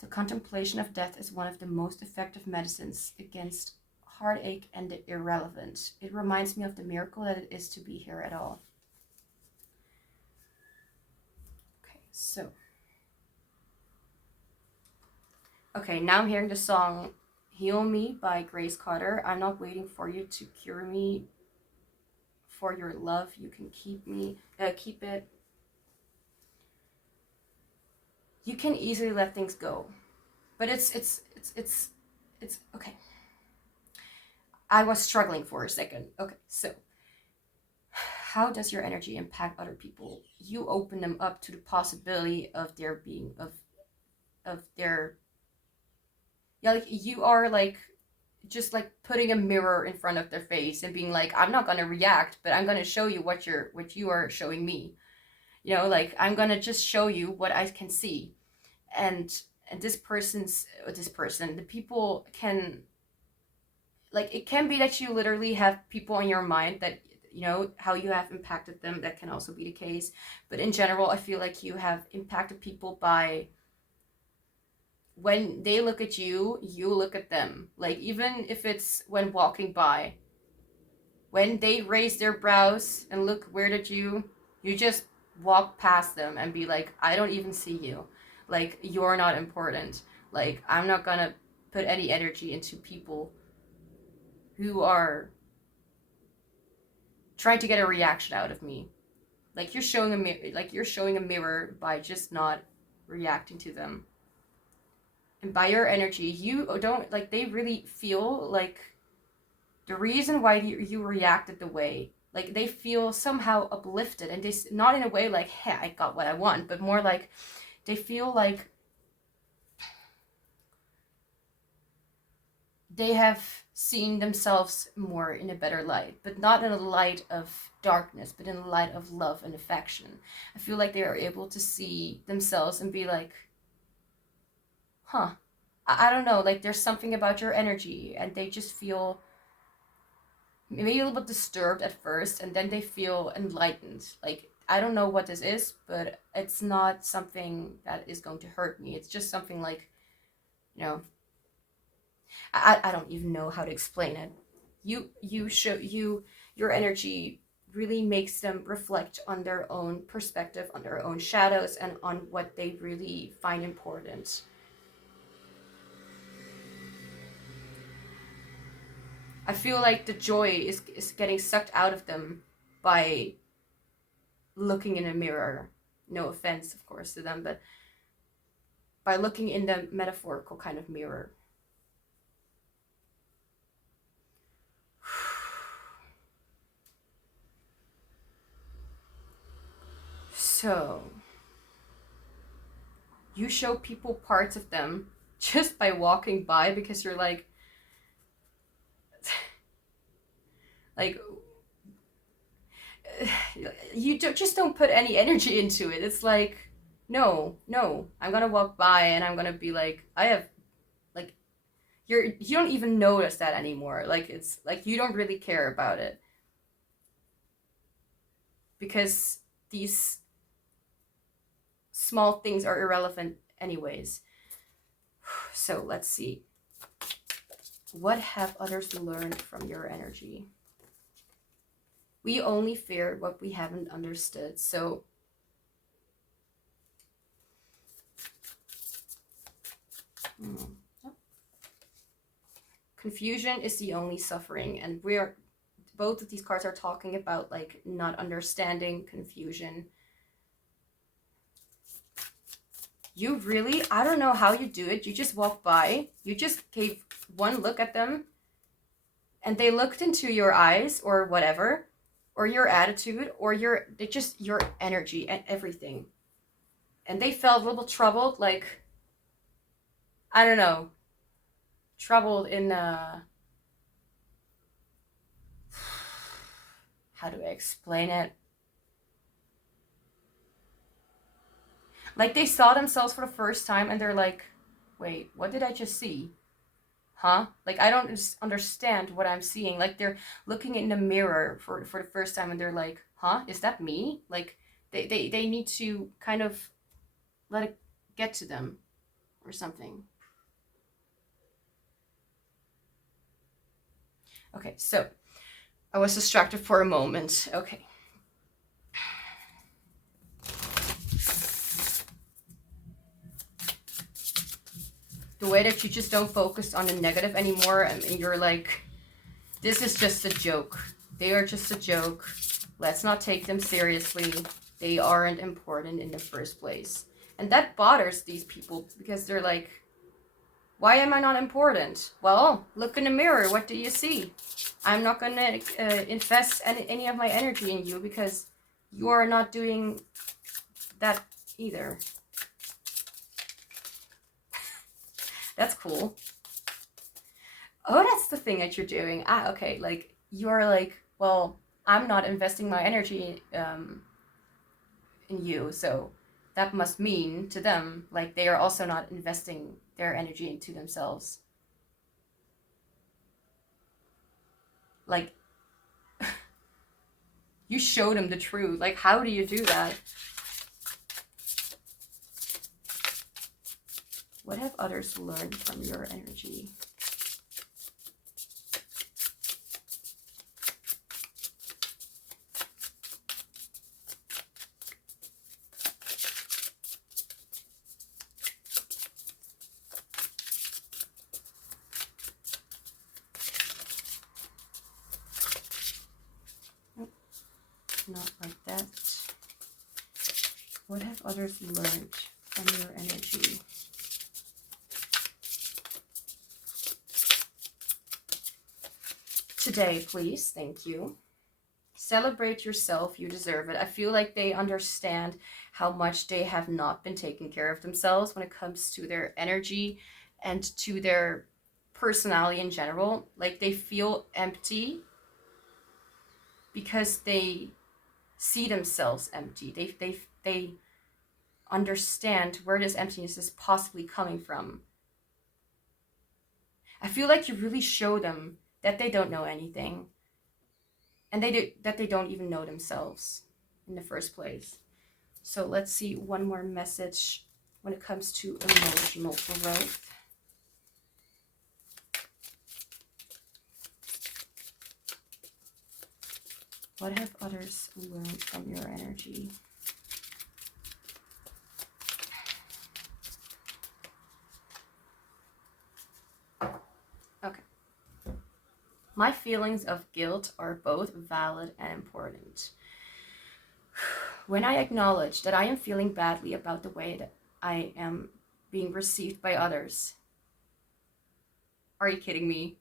The contemplation of death is one of the most effective medicines against heartache and the irrelevant. It reminds me of the miracle that it is to be here at all. Okay, so. Okay, now I'm hearing the song Heal Me by Grace Carter. I'm not waiting for you to cure me. For your love, you can keep it. You can easily let things go. But it's okay. I was struggling for a second. Okay, so how does your energy impact other people? You open them up to the possibility of their being, of their, yeah, like you are like, just like putting a mirror in front of their face and being like, I'm not going to react, but I'm going to show you what you are showing me. You know, like, I'm going to just show you what I can see. And the people can, like, it can be that you literally have people on your mind that, you know, how you have impacted them. That can also be the case. But in general, I feel like you have impacted people by, when they look at you, you look at them. Like, even if it's when walking by, when they raise their brows and look weird at you, you just walk past them and be like, I don't even see you. Like, you're not important. Like, I'm not gonna put any energy into people who are trying to get a reaction out of me. Like, you're showing a mirror by just not reacting to them. And by your energy, you don't, like, they really feel like the reason why you reacted the way, like, they feel somehow uplifted, and they, not in a way like, hey, I got what I want, but more like they feel like they have seen themselves more in a better light, but not in a light of darkness, but in a light of love and affection. I feel like they are able to see themselves and be like, huh, I don't know, like, there's something about your energy, and they just feel maybe a little bit disturbed at first, and then they feel enlightened. Like, I don't know what this is, but it's not something that is going to hurt me. It's just something like, you know, I don't even know how to explain it. Your energy really makes them reflect on their own perspective, on their own shadows, and on what they really find important. I feel like the joy is getting sucked out of them by looking in a mirror. No offense, of course, to them, but by looking in the metaphorical kind of mirror. So, you show people parts of them just by walking by, because you're like, you just don't put any energy into it. It's like, no, I'm gonna walk by and I'm gonna be like, I have, like, you don't even notice that anymore. Like, it's like you don't really care about it, because these small things are irrelevant anyways. So let's see, what have others learned from your energy? We only fear what we haven't understood. So confusion is the only suffering, and both of these cards are talking about, like, not understanding, confusion. You really, I don't know how you do it. You just walk by, you just gave one look at them, and they looked into your eyes, or whatever, or your attitude, or your energy and everything. And they felt a little troubled, like, I don't know, troubled in how do I explain it? Like, they saw themselves for the first time and they're like, wait, what did I just see? Huh? Like, I don't understand what I'm seeing. Like, they're looking in the mirror for the first time and they're like, huh? Is that me? Like, they need to kind of let it get to them or something. Okay, so I was distracted for a moment. Okay. The way that you just don't focus on the negative anymore, and you're like, this is just a joke. They are just a joke. Let's not take them seriously. They aren't important in the first place. And that bothers these people, because they're like, why am I not important? Well, look in the mirror. What do you see? I'm not going to invest any of my energy in you, because you are not doing that either. That's cool. Oh, that's the thing that you're doing. Ah, okay. Like, you're like, well, I'm not investing my energy in you, so that must mean to them, like, they are also not investing their energy into themselves. Like, you show them the truth. Like, how do you do that? What have others learned from your energy? others learned from your energy? Today, please. Thank you. Celebrate yourself. You deserve it. I feel like they understand how much they have not been taking care of themselves when it comes to their energy and to their personality in general. Like, they feel empty because they see themselves empty. They understand where this emptiness is possibly coming from. I feel like you really show them that they don't know anything, and that they don't even know themselves in the first place. So let's see one more message when it comes to emotional growth. What have others learned from your energy? Okay. My feelings of guilt are both valid and important. When I acknowledge that I am feeling badly about the way that I am being received by others. Are you kidding me?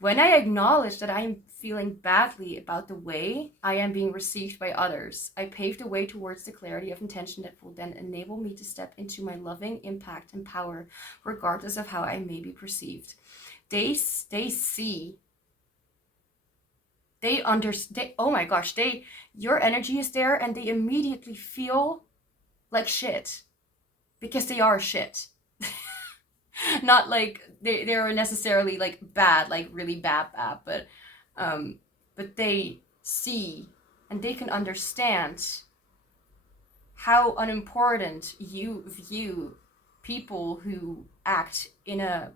When I acknowledge that I am feeling badly about the way I am being received by others, I pave the way towards the clarity of intention that will then enable me to step into my loving impact and power, regardless of how I may be perceived. They see, they understand, oh my gosh, your energy is there and they immediately feel like shit, because they are shit. Not like they're necessarily like bad, like really bad, but they see and they can understand how unimportant you view people who act in a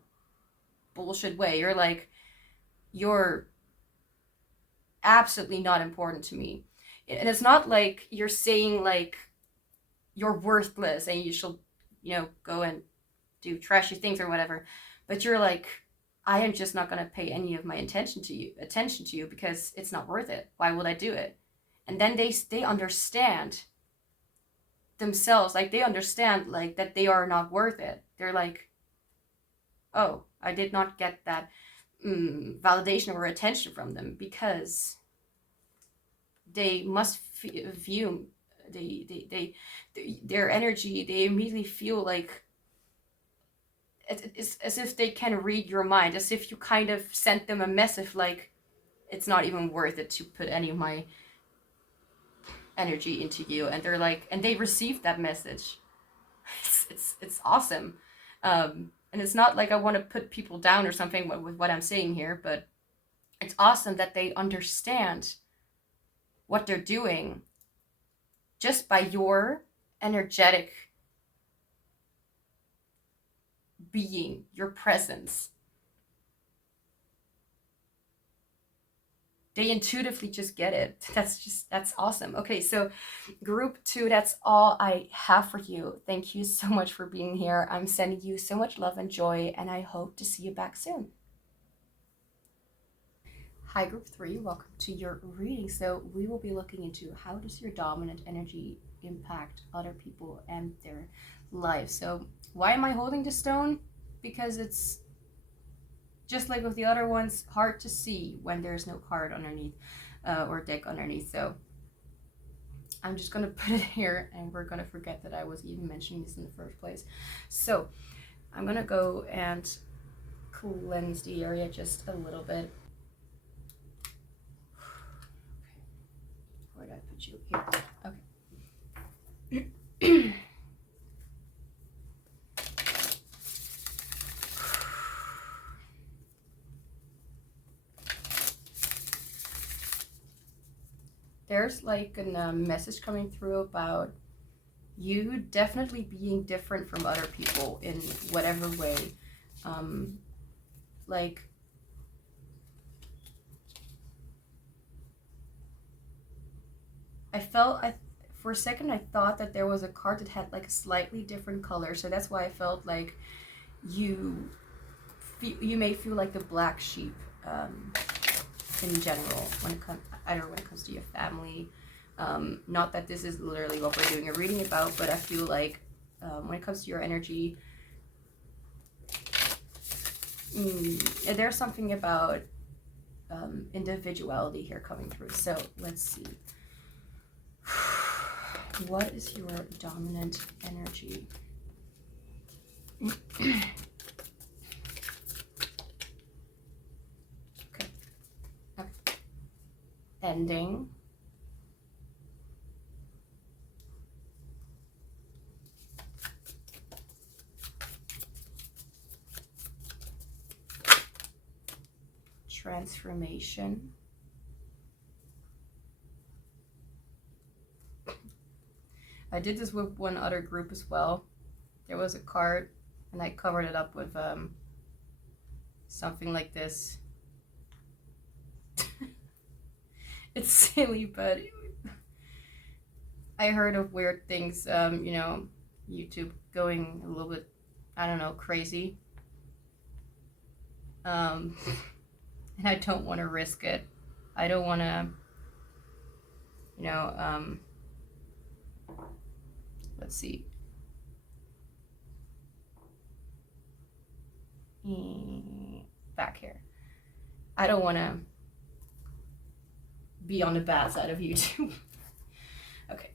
bullshit way. You're like, you're absolutely not important to me. And it's not like you're saying like you're worthless and you should, go and do trashy things or whatever, but you're like, I am just not going to pay any of my attention to you because it's not worth it. Why would I do it? And then they understand themselves, like they understand like that they are not worth it. They're like, oh, I did not get that validation or attention from them, because they must view their energy. They immediately feel like it's as if they can read your mind, as if you kind of sent them a message like, it's not even worth it to put any of my energy into you. And they're like, and they receive that message. It's awesome. And it's not like I want to put people down or something with what I'm saying here, but it's awesome that they understand what they're doing just by your energetic being, your presence. They intuitively just get it. That's awesome. Okay, so group 2, that's all I have for you. Thank you so much for being here. I'm sending you so much love and joy, and I hope to see you back soon. Hi, group 3, welcome to your reading. So we will be looking into how does your dominant energy impact other people and their lives. So why am I holding the stone? Because it's just like with the other ones, hard to see when there's no card underneath or deck underneath. So I'm just going to put it here, and we're going to forget that I was even mentioning this in the first place. So I'm going to go and cleanse the area just a little bit. Where did I put you? Here. Okay. There's like a message coming through about you definitely being different from other people in whatever way. Like, for a second I thought that there was a card that had like a slightly different color, so that's why I felt like you may feel like the black sheep in general when it comes to your family, Not that this is literally what we're doing a reading about, but I feel like when it comes to your energy, there's something about individuality here coming through. So let's see. What is your dominant energy? Okay. Okay. Ending. Transformation. I did this with one other group as well. There was a card and I covered it up with something like this. It's silly, but I heard of weird things, you know, YouTube going a little bit, I don't know, crazy. And I don't want to risk it. I don't want to, you know, let's see. Back here. I don't want to be on the bad side of YouTube. Okay.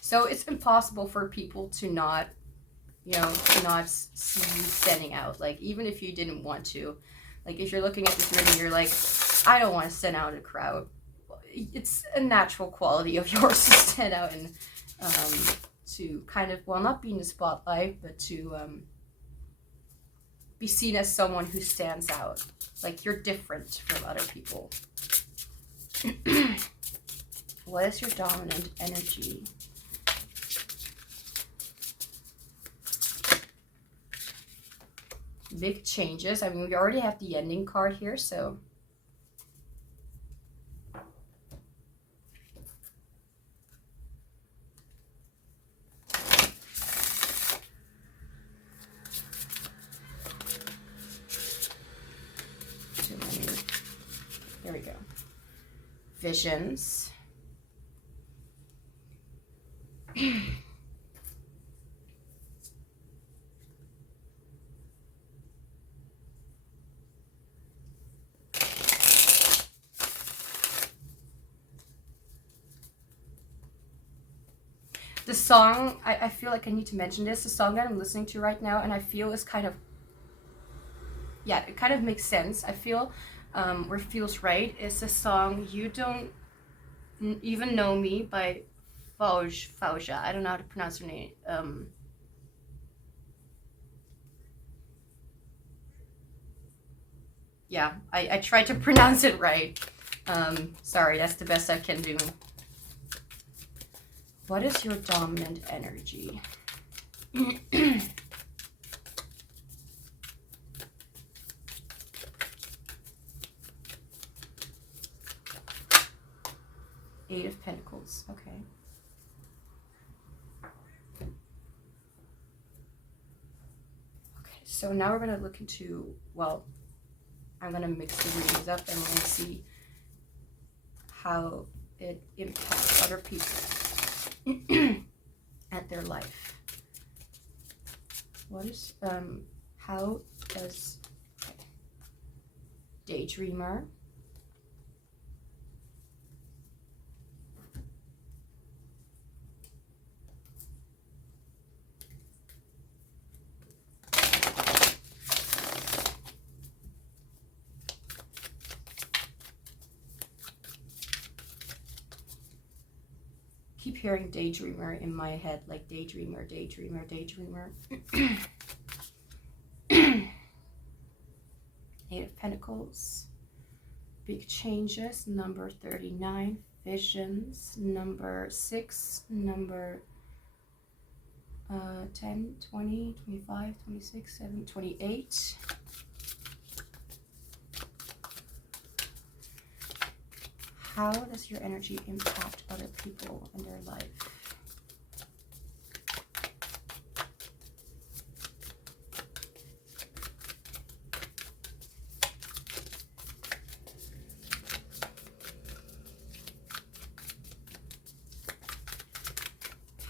So it's impossible for people to not, you know, to not see you standing out. Like, even if you didn't want to, like, if you're looking at this reading, you're like, I don't want to stand out in a crowd. It's a natural quality of yours to stand out and to kind of, well, not be in the spotlight, but to be seen as someone who stands out. Like, you're different from other people. What is your dominant energy? Big changes. I mean, we already have the ending card here, so too many. There we go. Visions. The song, I feel like I need to mention this, the song that I'm listening to right now, and I feel is kind of, yeah, it kind of makes sense. I feel, or feels right, is the song You Don't Even Know Me by Fauja. I don't know how to pronounce her name. Yeah, I tried to pronounce it right. Sorry, that's the best I can do. What is your dominant energy? Eight of Pentacles. Okay. Okay, so now we're going to look into, well, I'm going to mix the readings up and we're going to see how it impacts other people at their life. What is, how does, okay. Daydreamer. Keep hearing daydreamer in my head, like daydreamer, daydreamer, daydreamer. Eight of Pentacles. Big changes. Number 39. Visions. Number 6. Number 10, 20, 25, 26, 7, 28. How does your energy impact other people in their life?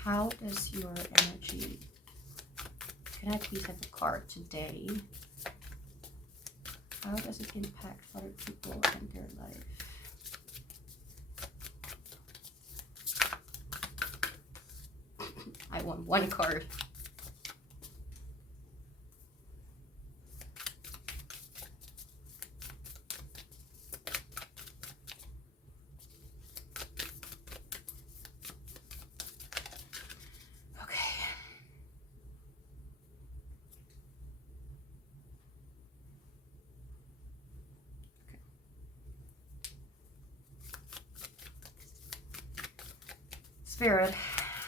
How does your energy, can I please have a card today? How does it impact other people and their life? I want one card. Spirit,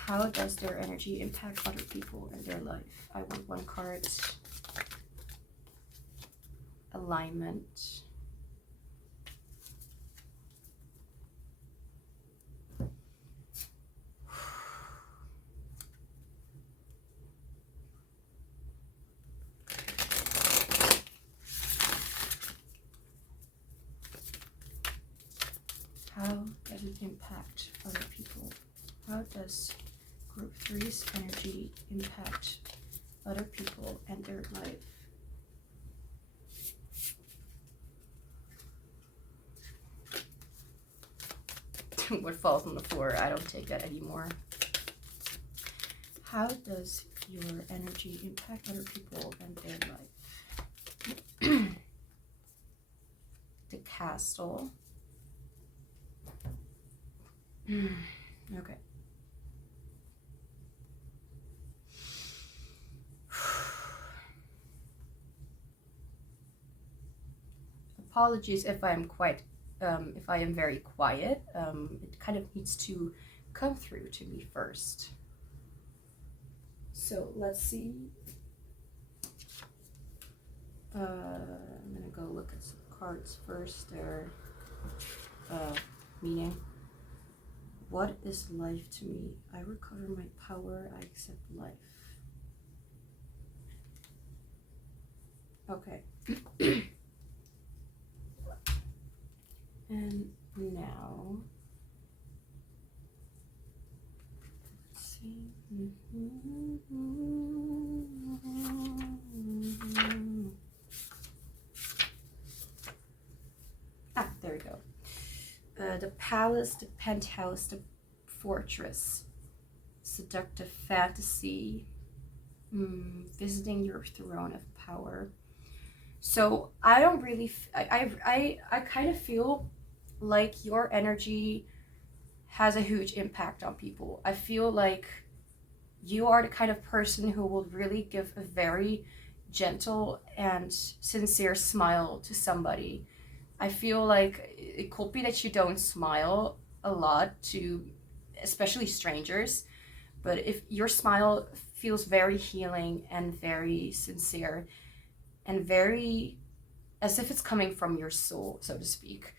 how does their energy impact other people and their life? I want one card. Alignment. How does it impact other people? How does Group 3's energy impact other people and their life? What falls on the floor, I don't take that anymore. How does your energy impact other people and their life? The Castle. Okay. Apologies if I'm if I am very quiet. It kind of needs to come through to me first. So let's see. I'm gonna go look at some cards first. Their meaning. What is life to me? I recover my power. I accept life. Okay. And now, let's see. There we go. The palace, the penthouse, the fortress, seductive fantasy, visiting your throne of power. So I don't really, I kind of feel like your energy has a huge impact on people. I feel like you are the kind of person who will really give a very gentle and sincere smile to somebody. I feel like it could be that you don't smile a lot to especially strangers, but if your smile feels very healing and very sincere and very as if it's coming from your soul, so to speak.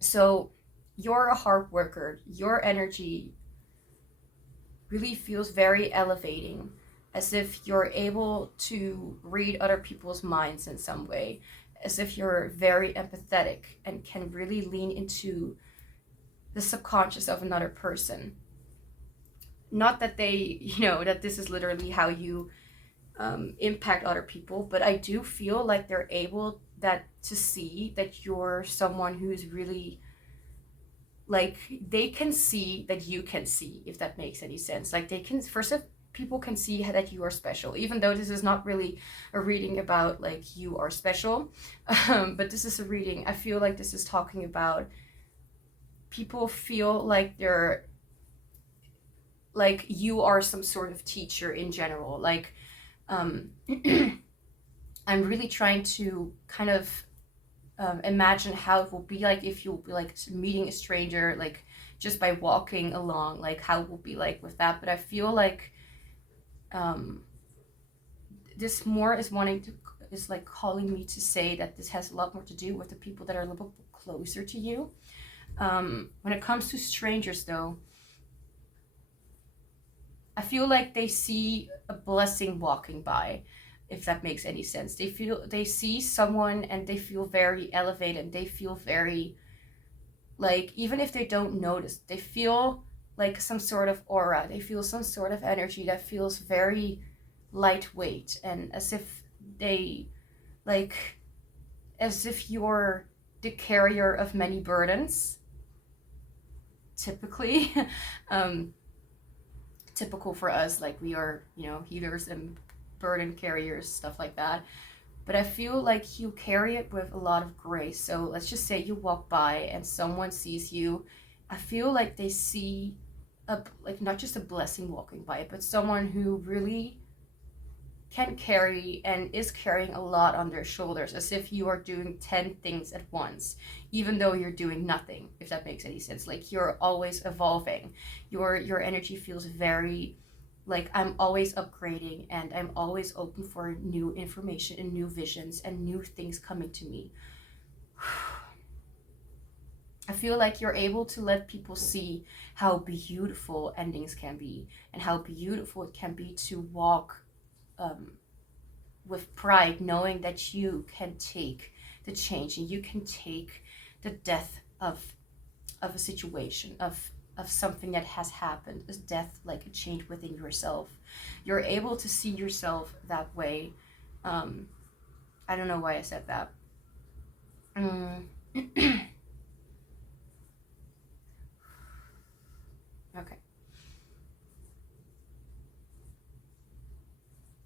So you're a hard worker. Your energy really feels very elevating, as if you're able to read other people's minds in some way, as if you're very empathetic and can really lean into the subconscious of another person. Not that they, that this is literally how you impact other people, but I do feel like they're able to see that you're someone who's really, like, they can see that you can see, if that makes any sense. Like, they can, first of people can see that you are special, even though this is not really a reading about like you are special, but this is a reading, I feel like this is talking about people feel like they're, like you are some sort of teacher in general. Like, I'm really trying to kind of imagine how it will be like if you'll be like meeting a stranger, like just by walking along, like how it will be like with that. But I feel like this more is like calling me to say that this has a lot more to do with the people that are a little bit closer to you. When it comes to strangers though, I feel like they see a blessing walking by, if that makes any sense. They see someone and they feel very elevated. They feel very, like, even if they don't notice, they feel like some sort of aura. They feel some sort of energy that feels very lightweight, and as if they, like, as if you're the carrier of many burdens, typically. Typical for us, like we are, healers and burden carriers, stuff like that. But I feel like you carry it with a lot of grace. So let's just say you walk by and someone sees you. I feel like they see like not just a blessing walking by, but someone who really can carry and is carrying a lot on their shoulders, as if you are doing 10 things at once, even though you're doing nothing, if that makes any sense. Like you're always evolving. Your energy feels very like I'm always upgrading, and I'm always open for new information and new visions and new things coming to me. I feel like you're able to let people see how beautiful endings can be, and how beautiful it can be to walk with pride, knowing that you can take the change and you can take the death of a situation, of something that has happened, a death, like a change within yourself. You're able to see yourself that way. I don't know why I said that. Okay.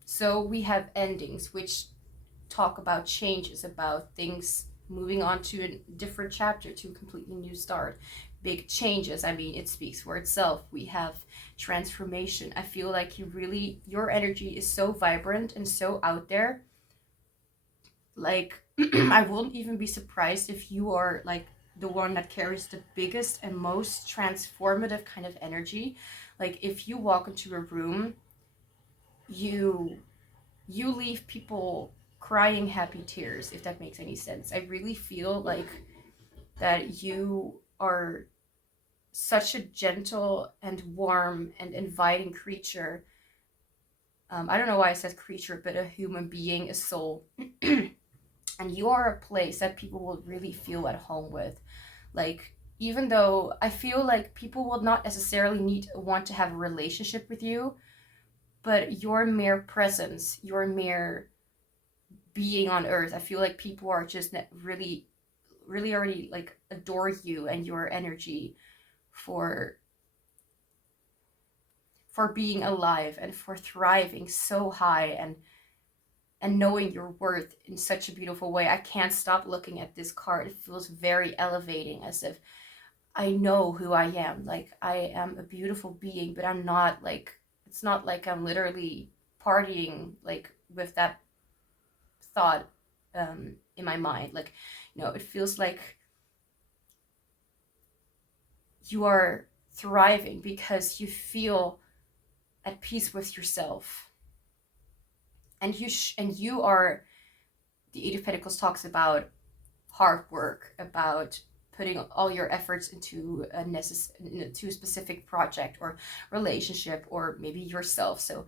So we have endings, which talk about changes, about things moving on to a different chapter, to a completely new start, big changes. I mean, it speaks for itself. We have transformation. I feel like your energy is so vibrant and so out there. Like, I wouldn't even be surprised if you are like the one that carries the biggest and most transformative kind of energy. Like if you walk into a room, you leave people crying happy tears, if that makes any sense. I really feel like that you are such a gentle and warm and inviting creature. I don't know why I said creature, but a human being, a soul. And you are a place that people will really feel at home with. Like, even though I feel like people will not necessarily want to have a relationship with you, but your mere presence, your mere being on earth, I feel like people are just really, really already like adore you and your energy for being alive and for thriving so high, and knowing your worth in such a beautiful way. I can't stop looking at this card. It feels very elevating, as if I know who I am. Like, I am a beautiful being, but I'm not like, it's not like I'm literally partying like with that thought in my mind. Like, it feels like you are thriving because you feel at peace with yourself. And you are, the Eight of Pentacles talks about hard work, about putting all your efforts into a specific project or relationship, or maybe yourself. So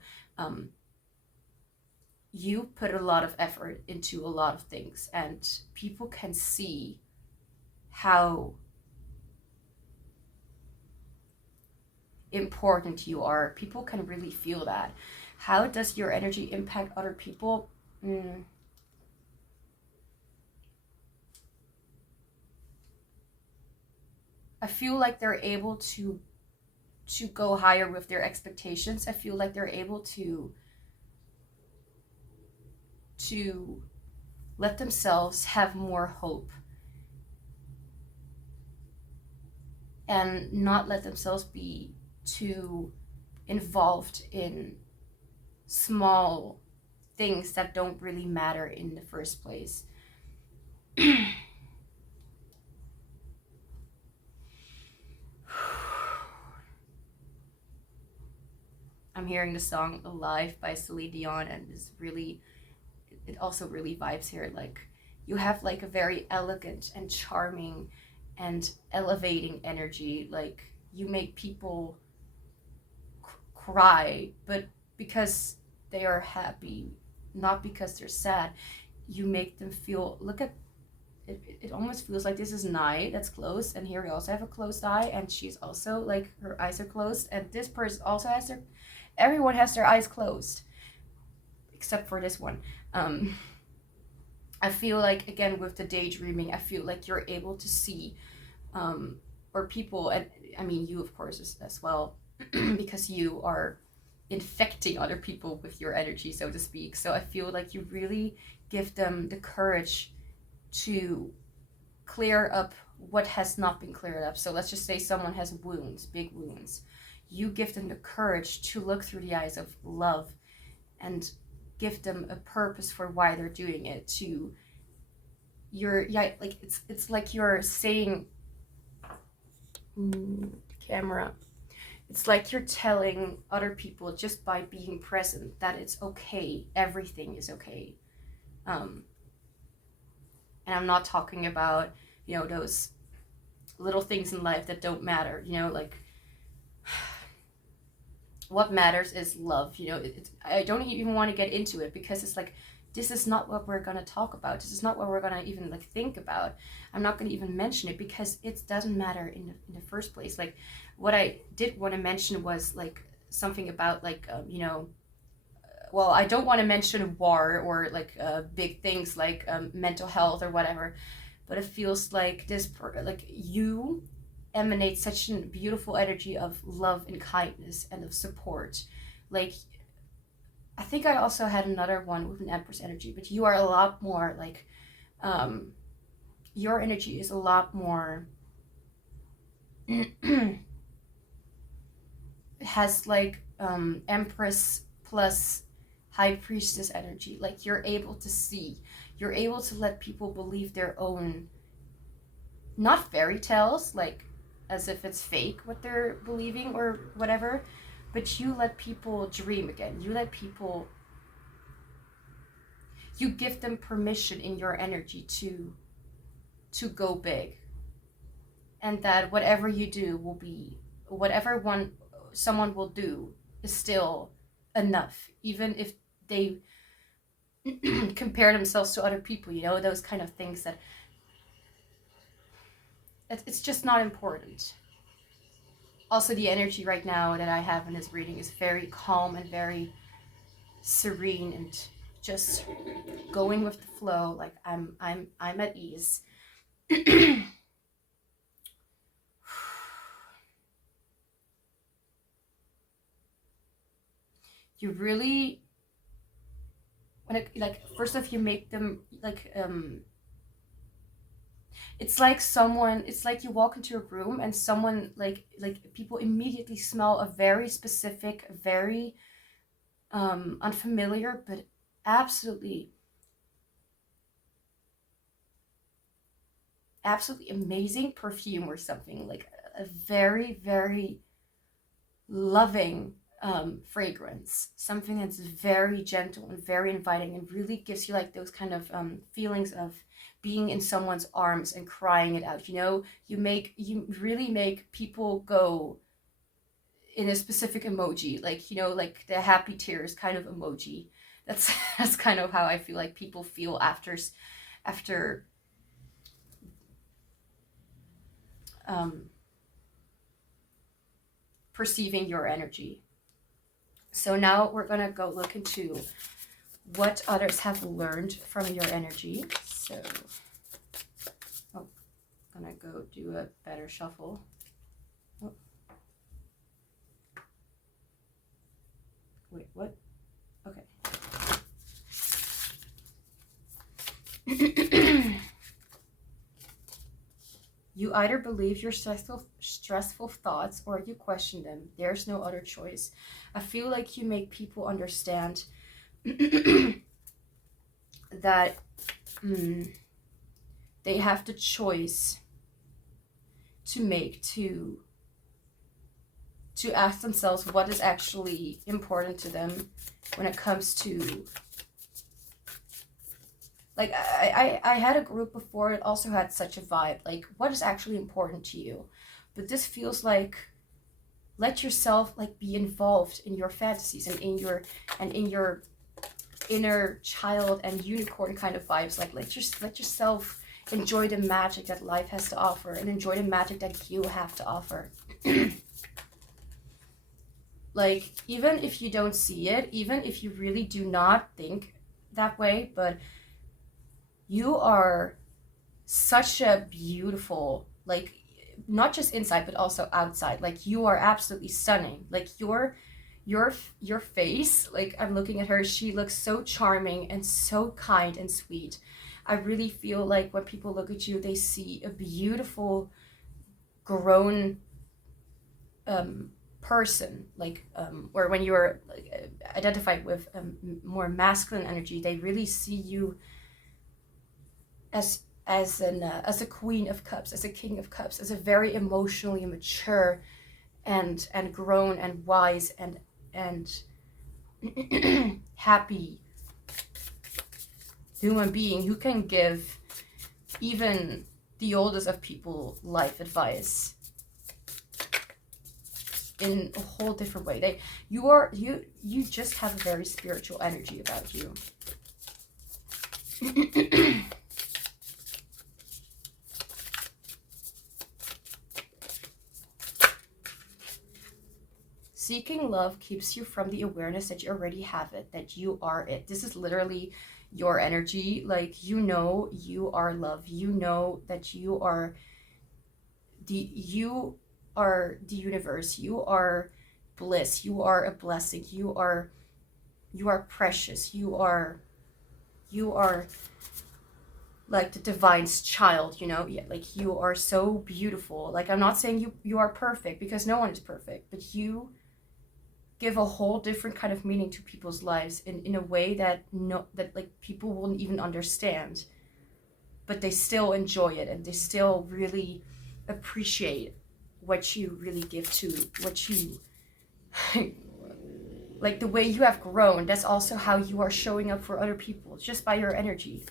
you put a lot of effort into a lot of things, and people can see how important you are. People can really feel that. How does your energy impact other people? I feel like they're able to go higher with their expectations. I feel like they're able to let themselves have more hope, and not let themselves be too involved in small things that don't really matter in the first place. I'm hearing the song Alive by Celine Dion, and it also really vibes here. Like, you have like a very elegant and charming and elevating energy. Like, you make people cry, but because they are happy, not because they're sad. You make them feel, look at it almost feels like this is an eye that's closed, and here we also have a closed eye, and she's also like, her eyes are closed, and this person also has their, everyone has their eyes closed except for this one. I feel like, again, with the daydreaming, I feel like you're able to see, or people, and I mean you of course as well, because you are infecting other people with your energy, so to speak. So I feel like you really give them the courage to clear up what has not been cleared up. So let's just say someone has wounds, big wounds. You give them the courage to look through the eyes of love and give them a purpose for why they're doing it. To you're, yeah, like it's like you're saying, camera, it's like you're telling other people just by being present that it's okay, everything is okay. And I'm not talking about, you know, those little things in life that don't matter, you know, like what matters is love, you know. I don't even want to get into it, because it's like, this is not what we're going to talk about. This is not what we're going to even like think about. I'm not going to even mention it, because it doesn't matter in the first place. Like, what I did want to mention was like something about like, you know, well, I don't want to mention war or like big things like mental health or whatever, but it feels like this, like you emanate such a beautiful energy of love and kindness and of support. Like, I think I also had another one with an Empress energy, but you are a lot more like, your energy is a lot more, it has like Empress plus High Priestess energy. Like, you're able to see, you're able to let people believe their own, not fairy tales, like as if it's fake what they're believing or whatever, but you let people dream again. You let people, you give them permission in your energy to go big, and that whatever you do will be, whatever someone will do is still enough, even if they compare themselves to other people, you know, those kind of things that it's just not important. Also, the energy right now that I have in this reading is very calm and very serene and just going with the flow. Like, I'm at ease. You really, when it, like, first off, you make them like, it's like someone, it's like you walk into a room and someone, like people immediately smell a very specific, very unfamiliar, but absolutely amazing perfume or something, like a very, very loving fragrance, something that's very gentle and very inviting and really gives you like those kind of feelings of being in someone's arms and crying it out. You know, you really make people go in a specific emoji, like, you know, like the happy tears kind of emoji. That's kind of how I feel like people feel after perceiving your energy. So now we're gonna go look into what others have learned from your energy. So, oh, I'm gonna go do a better shuffle. Oh. Wait, what? Okay. You either believe your stressful thoughts or you question them. There's no other choice. I feel like you make people understand that they have the choice to make to ask themselves what is actually important to them when it comes to, like, I had a group before that also had such a vibe, like, what is actually important to you? But this feels like, let yourself like be involved in your fantasies and in your inner child and unicorn kind of vibes. Like, let yourself enjoy the magic that life has to offer, and enjoy the magic that you have to offer. Like, even if you don't see it, even if you really do not think that way, but you are such a beautiful, like, not just inside but also outside. Like, you are absolutely stunning. Like, your face, like, I'm looking at her, she looks so charming and so kind and sweet. I really feel like when people look at you, they see a beautiful grown person, like, or when you're like, identified with more masculine energy, they really see you as a queen of cups, as a king of cups, as a very emotionally mature and grown and wise and happy human being who can give even the oldest of people life advice in a whole different way. You just have a very spiritual energy about you. Seeking love keeps you from the awareness that you already have it, that you are it. This is literally your energy. Like, you know you are love. You know that you are the universe. You are bliss. You are a blessing. You are precious. You are like the divine's child, you know? Yeah, like, you are so beautiful. Like, I'm not saying you are perfect, because no one is perfect, but you give a whole different kind of meaning to people's lives in a way that like people won't even understand, but they still enjoy it, and they still really appreciate what you really give to what you like, the way you have grown. That's also how you are showing up for other people, just by your energy.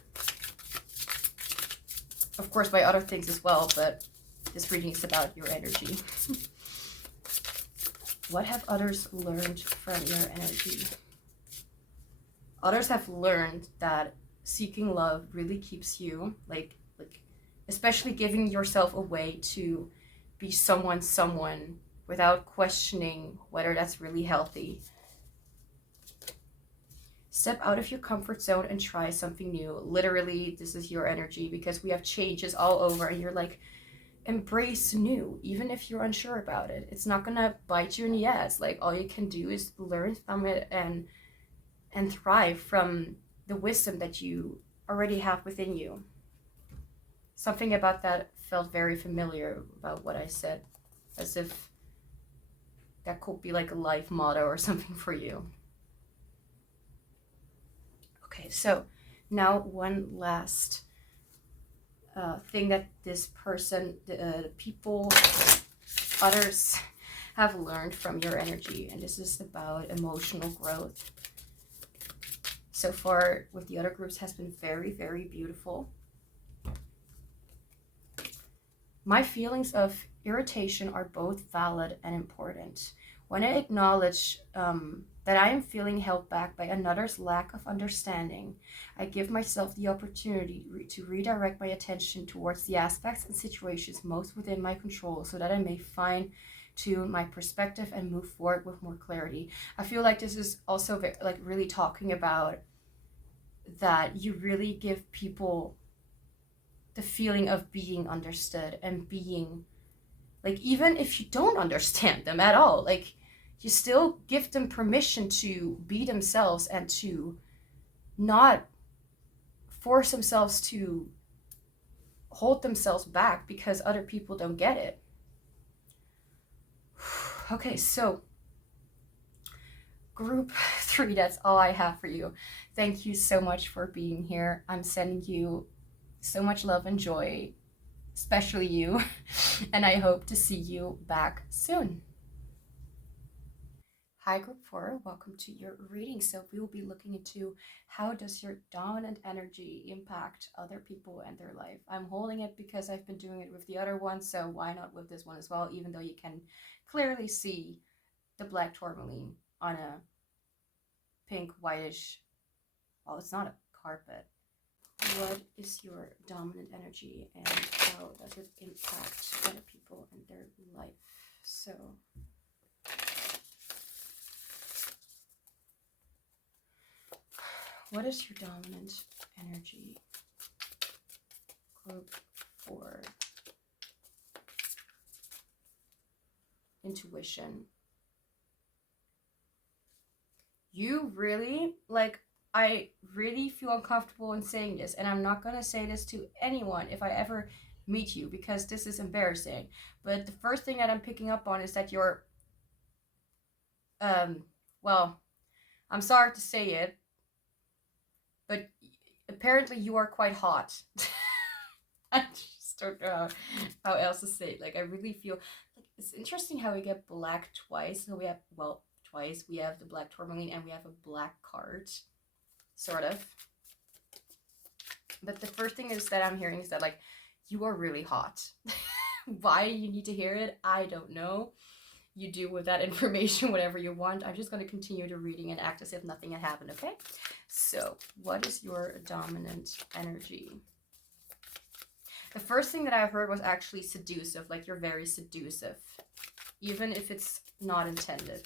Of course, by other things as well, but this reading is about your energy. What have others learned from your energy? Others have learned that seeking love really keeps you, like especially giving yourself away to be someone without questioning whether that's really healthy. Step out of your comfort zone and try something new. Literally, this is your energy, because we have changes all over, and you're like, embrace new, even if you're unsure about it. It's not gonna bite you in the ass. Like, all you can do is learn from it and thrive from the wisdom that you already have within you. Something about that felt very familiar about what I said, as if that could be like a life motto or something for you. Okay, so now one last thing that this person, people, others have learned from your energy, and this is about emotional growth. So far with the other groups has been very, very beautiful. My feelings of irritation are both valid and important. When I acknowledge that I am feeling held back by another's lack of understanding, I give myself the opportunity to redirect my attention towards the aspects and situations most within my control, so that I may fine-tune my perspective and move forward with more clarity. I feel like this is also like really talking about that you really give people the feeling of being understood, and being, like, even if you don't understand them at all, like, you still give them permission to be themselves and to not force themselves to hold themselves back because other people don't get it. Okay, so group 3, that's all I have for you. Thank you so much for being here. I'm sending you so much love and joy, especially you, and I hope to see you back soon. Hi group 4, welcome to your reading. So we will be looking into how does your dominant energy impact other people and their life. I'm holding it because I've been doing it with the other one, so why not with this one as well, even though you can clearly see the black tourmaline on a pink whitish, well, it's not a carpet. What is your dominant energy and how does it impact other people and their life? So, what is your dominant energy? Group 4. Intuition. You really, like, I really feel uncomfortable in saying this, and I'm not going to say this to anyone if I ever meet you, because this is embarrassing. But the first thing that I'm picking up on is that you're, well, I'm sorry to say it, but apparently you are quite hot. I just don't know how else to say it. Like, I really feel, like, it's interesting how we get black twice. So we have, well, twice. We have the black tourmaline and we have a black card. Sort of. But the first thing is that I'm hearing is that, like, you are really hot. Why you need to hear it, I don't know. You do with that information whatever you want. I'm just going to continue the reading and act as if nothing had happened, okay? So, what is your dominant energy? The first thing that I heard was actually seductive, like you're very seductive, even if it's not intended.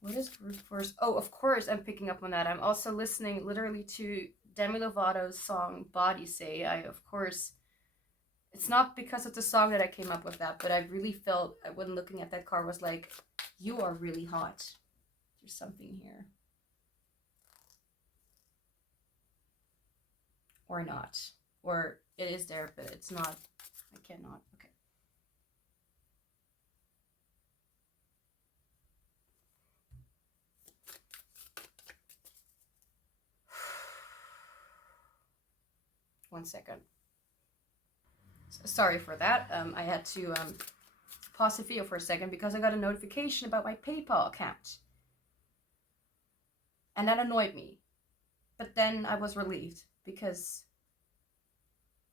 What is group force? Oh, of course, I'm picking up on that. I'm also listening literally to Demi Lovato's song Body Say. Of course, it's not because of the song that I came up with that, but I really felt when looking at that card was like, you are really hot. There's something here. Or not. Or it is there, but it's not. I cannot. Okay. One second. Sorry for that. I had to pause the video for a second because I got a notification about my PayPal account. And that annoyed me. But then I was relieved because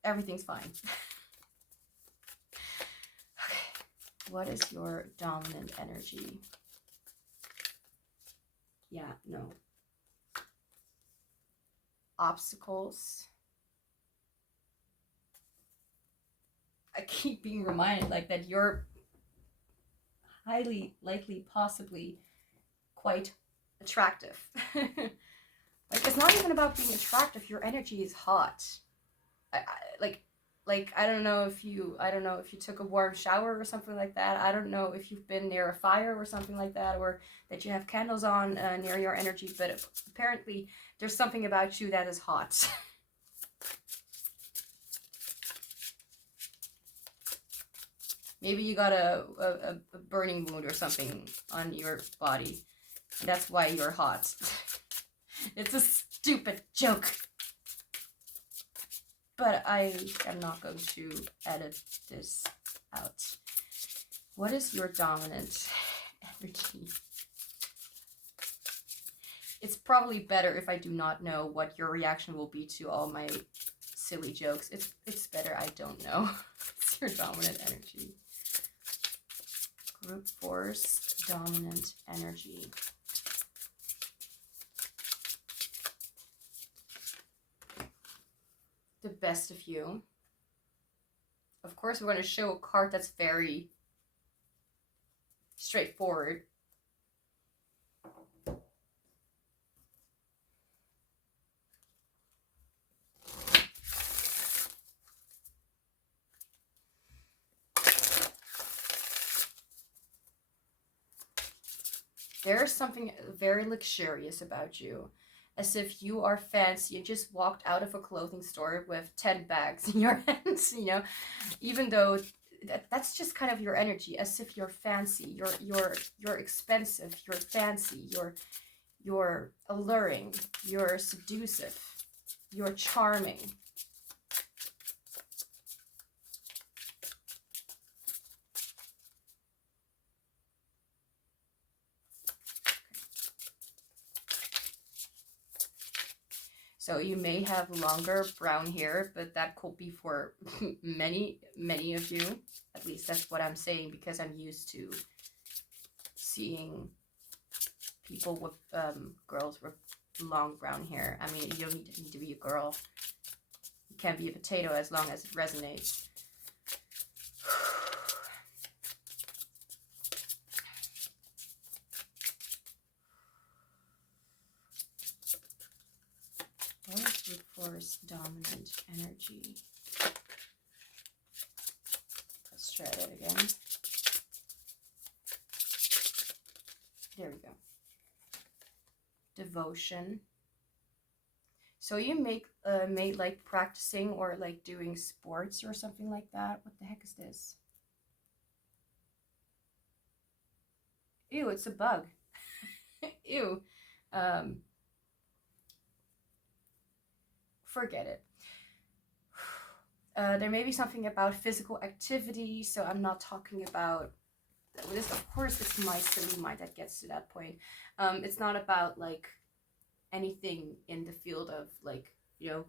everything's fine. Okay. What is your dominant energy? Yeah, no. Obstacles. I keep being reminded like that you're highly likely, possibly quite attractive. Like, it's not even about being attractive. Your energy is hot. I don't know if you took a warm shower or something like that. I don't know if you've been near a fire or something like that, or that you have candles on near your energy, but apparently there's something about you that is hot. Maybe you got a burning wound or something on your body. That's why you're hot. It's a stupid joke. But I am not going to edit this out. What is your dominant energy? It's probably better if I do not know what your reaction will be to all my silly jokes. It's better I don't know. It's your dominant energy. Group force, dominant energy. The best of you. Of course, we're going to show a card that's very straightforward. There's something very luxurious about you. As if you are fancy. You just walked out of a clothing store with 10 bags in your hands, you know, even though that's just kind of your energy, as if you're fancy, you're expensive, you're fancy, you're alluring, you're seductive, you're charming. So you may have longer brown hair, but that could be for many of you. At least that's what I'm saying, because I'm used to seeing people with girls with long brown hair. I mean, you don't need to be a girl. You can be a potato as long as it resonates. What is root force dominant energy? Let's try that again. There we go. Devotion. So you made like practicing or like doing sports or something like that. What the heck is this? Ew, it's a bug. Ew. Forget it. There may be something about physical activity, so I'm not talking about this. Of course, it's my silly mind that gets to that point. It's not about like anything in the field of like, you know,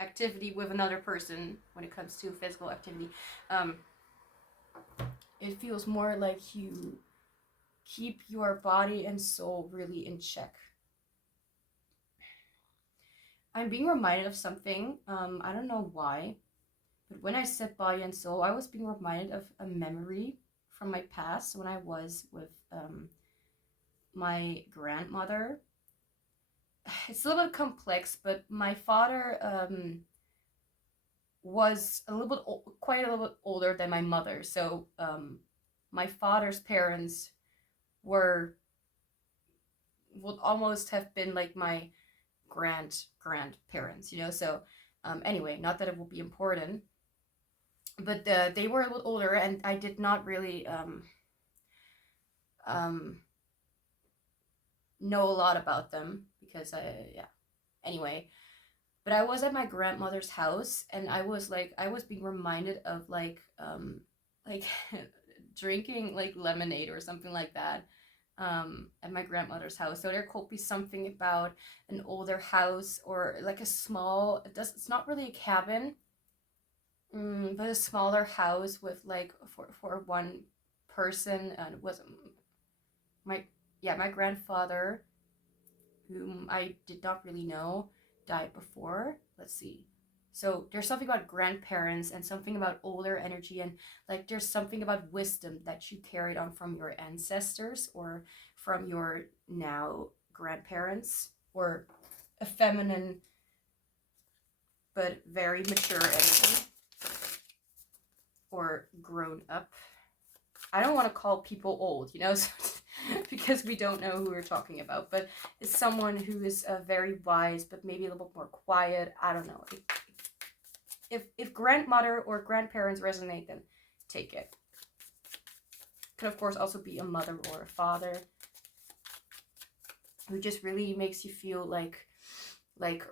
activity with another person when it comes to physical activity. It feels more like you keep your body and soul really in check. I'm being reminded of something. I don't know why, but when I said body and soul, I was being reminded of a memory from my past when I was with my grandmother. It's a little bit complex, but my father was quite a little bit older than my mother. So my father's parents would almost have been like my grandparents, you know. So anyway, not that it will be important, but they were a little older, and I did not really know a lot about them because anyway, but I was at my grandmother's house, and I was being reminded of like drinking like lemonade or something like that at my grandmother's house. So there could be something about an older house or like a small, it's not really a cabin, but a smaller house with like for one person. And it was my grandfather, whom I did not really know, died before. Let's see. So there's something about grandparents and something about older energy, and like there's something about wisdom that you carried on from your ancestors or from your now grandparents, or a feminine but very mature energy, or grown up. I don't want to call people old, you know, because we don't know who we're talking about, but it's someone who is very wise, but maybe a little bit more quiet. I don't know. If grandmother or grandparents resonate, then take it. Could of course also be a mother or a father who just really makes you feel like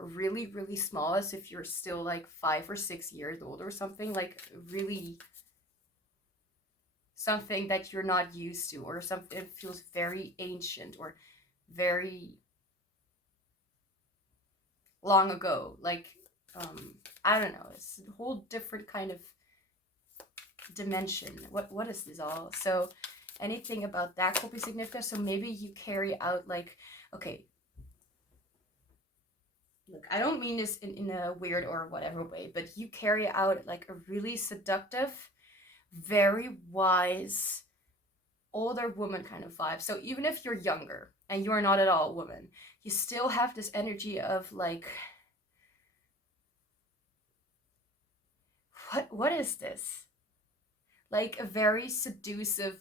really, really small, as if you're still like 5 or 6 years old or something, like really something that you're not used to, or something that feels very ancient or very long ago. Like, I don't know, it's a whole different kind of dimension. What is this all? So anything about that could be significant. So maybe you carry out like, okay, look, I don't mean this in a weird or whatever way, but you carry out like a really seductive, very wise, older woman kind of vibe. So even if you're younger and you're not at all a woman, you still have this energy of like, what is this? Like a very seductive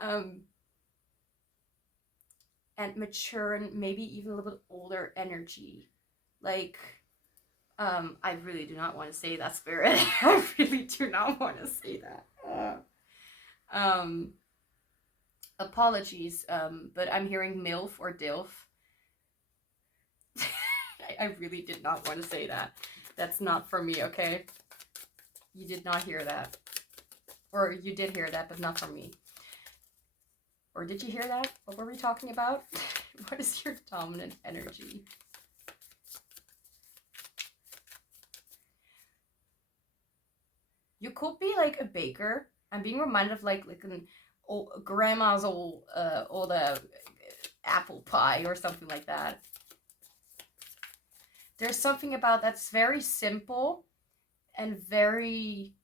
and mature, and maybe even a little bit older energy. Like, I really do not want to say that, Spirit. I really do not want to say that. Apologies, but I'm hearing MILF or DILF. I really did not want to say that. That's not for me, okay? You did not hear that. Or you did hear that, but not from me. Or did you hear that? What were we talking about? What is your dominant energy? You could be like a baker. I'm being reminded of like grandma's old apple pie or something like that. There's something about that's very simple and very,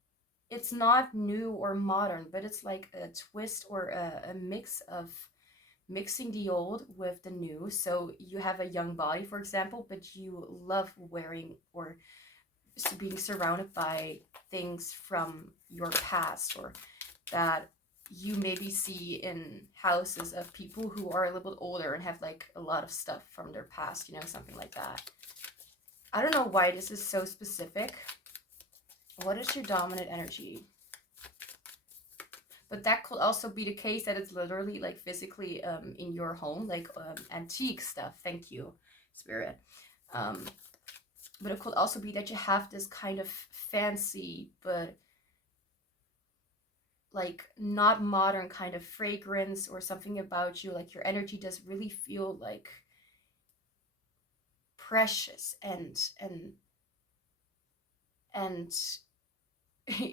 it's not new or modern, but it's like a twist or a mix of mixing the old with the new. So you have a young body, for example, but you love wearing or being surrounded by things from your past, or that you maybe see in houses of people who are a little bit older and have like a lot of stuff from their past, you know, something like that. I don't know why this is so specific. What is your dominant energy? But that could also be the case that it's literally like physically in your home, like antique stuff. Thank you, Spirit. But it could also be that you have this kind of fancy, but like not modern kind of fragrance or something about you. Like your energy does really feel like precious and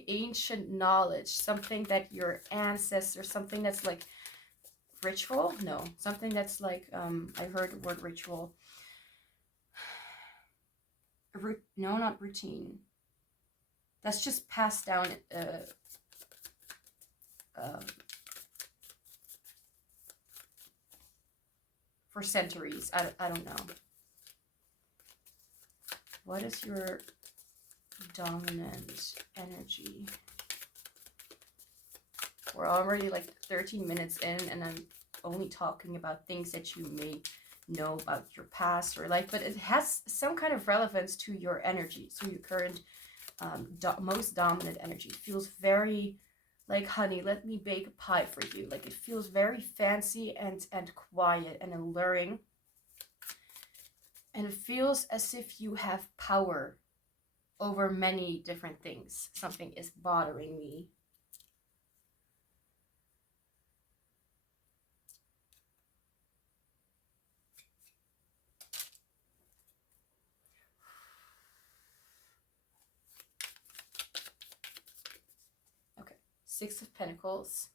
ancient knowledge, something that your ancestors, something that's like ritual, no, something that's like I heard the word ritual, no, not routine, that's just passed down for centuries. I don't know. What is your dominant energy? We're already like 13 minutes in, and I'm only talking about things that you may know about your past or life, but it has some kind of relevance to your energy, so your current most dominant energy. It feels very like, honey, let me bake a pie for you. Like, it feels very fancy and quiet and alluring, and it feels as if you have power over many different things. Something is bothering me. Okay, Six of Pentacles.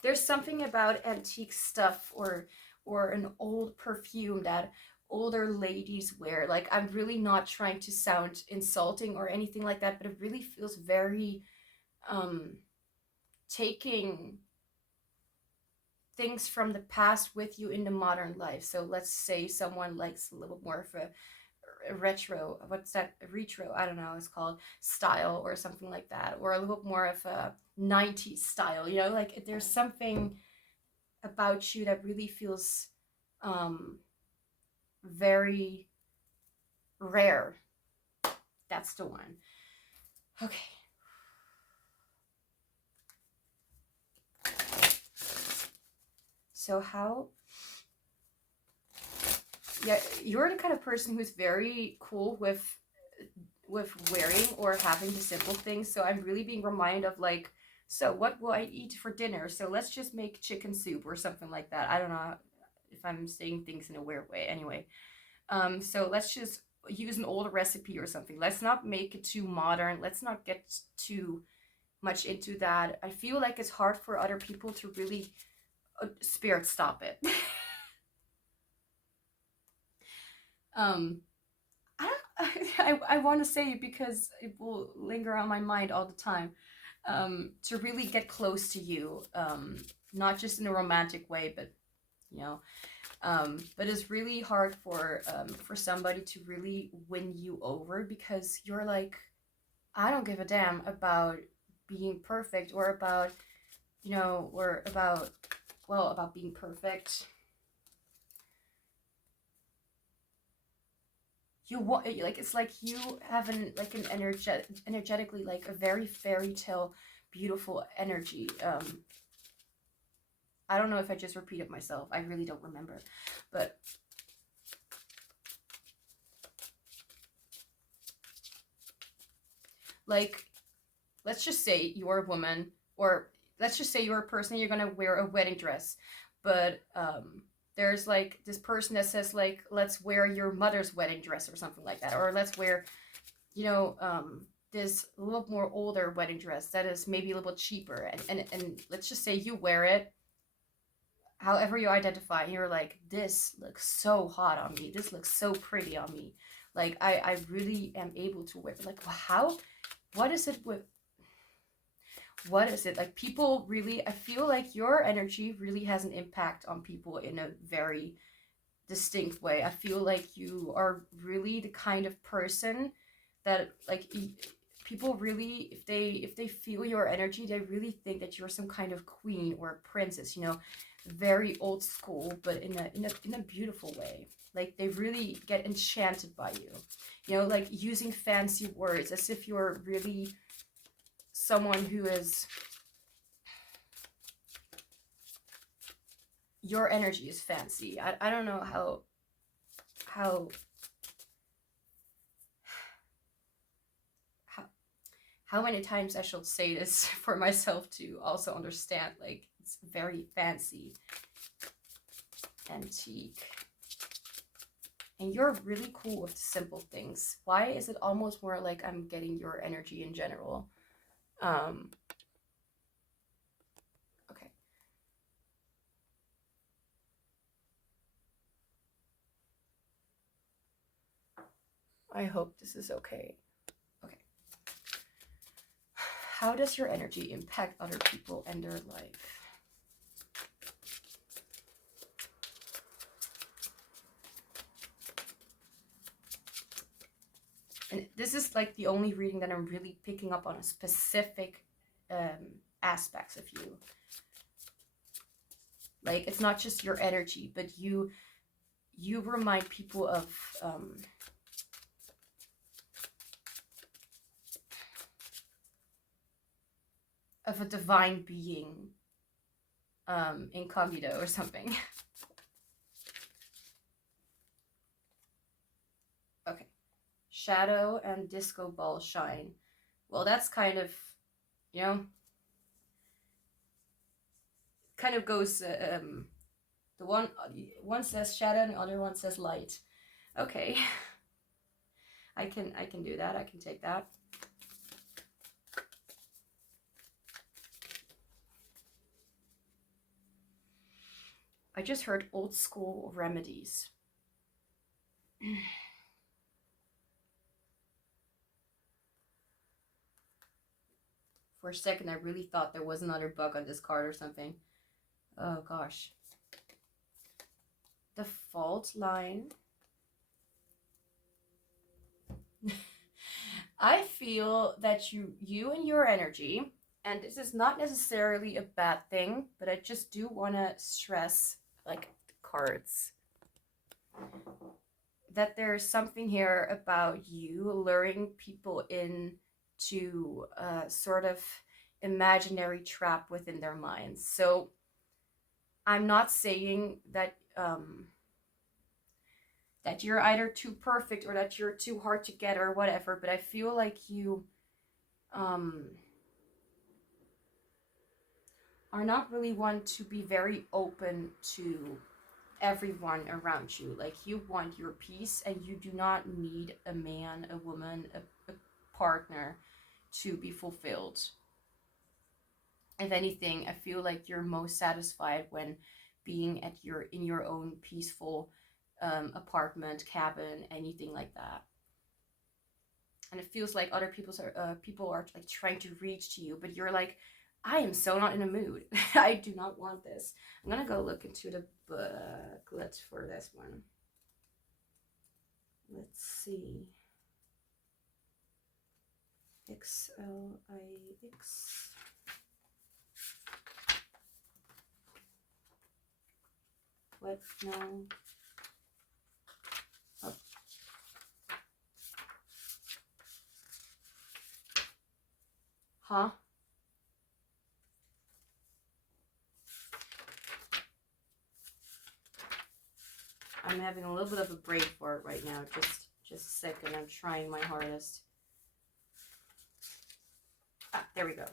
There's something about antique stuff or an old perfume that older ladies wear. Like, I'm really not trying to sound insulting or anything like that, but it really feels very taking things from the past with you in the modern life. So let's say someone likes a little more of a retro, what's that, a retro, I don't know, it's called, style or something like that, or a little more of a 90s style, you know, like there's something about you that really feels very rare. That's the one. Okay. So how, yeah, you're the kind of person who's very cool with wearing or having the simple things. So I'm really being reminded of like, so what will I eat for dinner? So let's just make chicken soup or something like that. I don't know if I'm saying things in a weird way. Anyway, so let's just use an old recipe or something. Let's not make it too modern. Let's not get too much into that. I feel like it's hard for other people to really Spirit, stop it. I want to say it because it will linger on my mind all the time. To really get close to you, not just in a romantic way, but you know, but it's really hard for somebody to really win you over, because you're like, I don't give a damn about being perfect, or about, you know, or about, well, about being perfect. You want, like, it's like you have an energetically like a very fairy tale beautiful energy. I don't know if I just repeated myself, I really don't remember, but like, let's just say you're a woman, or let's just say you're a person, you're gonna wear a wedding dress, but there's like this person that says like, let's wear your mother's wedding dress or something like that, or let's wear you know, this a little more older wedding dress that is maybe a little cheaper, and let's just say you wear it however you identify, and you're like, this looks so hot on me, this looks so pretty on me, like I really am able to wear, like, how, what is it with, what is it, like, people really, I feel like your energy really has an impact on people in a very distinct way. I feel like you are really the kind of person that, like, people really, if they feel your energy, they really think that you're some kind of queen or a princess, you know, very old school, but in a beautiful way. Like, they really get enchanted by you, you know, like using fancy words as if you're really someone who is, your energy is fancy. I don't know how how how many times I should say this for myself to also understand, like, it's very fancy, antique, and you're really cool with simple things. Why is it almost more like I'm getting your energy in general? Okay. I hope this is okay. Okay. How does your energy impact other people and their life? And this is like the only reading that I'm really picking up on a specific aspects of you. Like, it's not just your energy, but you remind people of a divine being, incognito or something. Okay. Shadow and disco ball shine. Well, that's kind of, you know, kind of goes, the one says shadow and the other one says light. Okay. I can do that. I can take that. I just heard old school remedies. For a second, I really thought there was another bug on this card or something. Oh gosh. The fault line. I feel that you and your energy, and this is not necessarily a bad thing, but I just do want to stress, like, the cards, that there's something here about you luring people in to a sort of imaginary trap within their minds. So I'm not saying that that you're either too perfect or that you're too hard to get or whatever, but I feel like you are not really one to be very open to everyone around you. Like, you want your peace, and you do not need a man, a woman, a partner to be fulfilled. If anything, I feel like you're most satisfied when being at in your own peaceful apartment, cabin, anything like that. And it feels like other people are like trying to reach to you, but you're like, I am so not in a mood. I do not want this. I'm gonna go look into the booklet for this one. Let's see. XLIX. What? No. Oh. Huh? I'm having a little bit of a break for it right now. Just a second. I'm trying my hardest. Ah, there we go.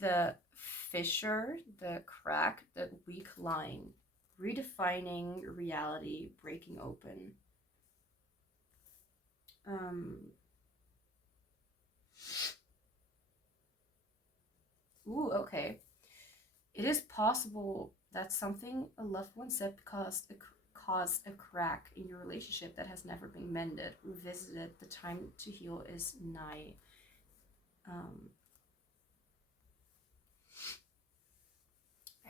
The fissure, the crack, the weak line, redefining reality, breaking open. Ooh, okay. It is possible that something a loved one said caused a crack in your relationship that has never been mended. Revisited. The time to heal is nigh.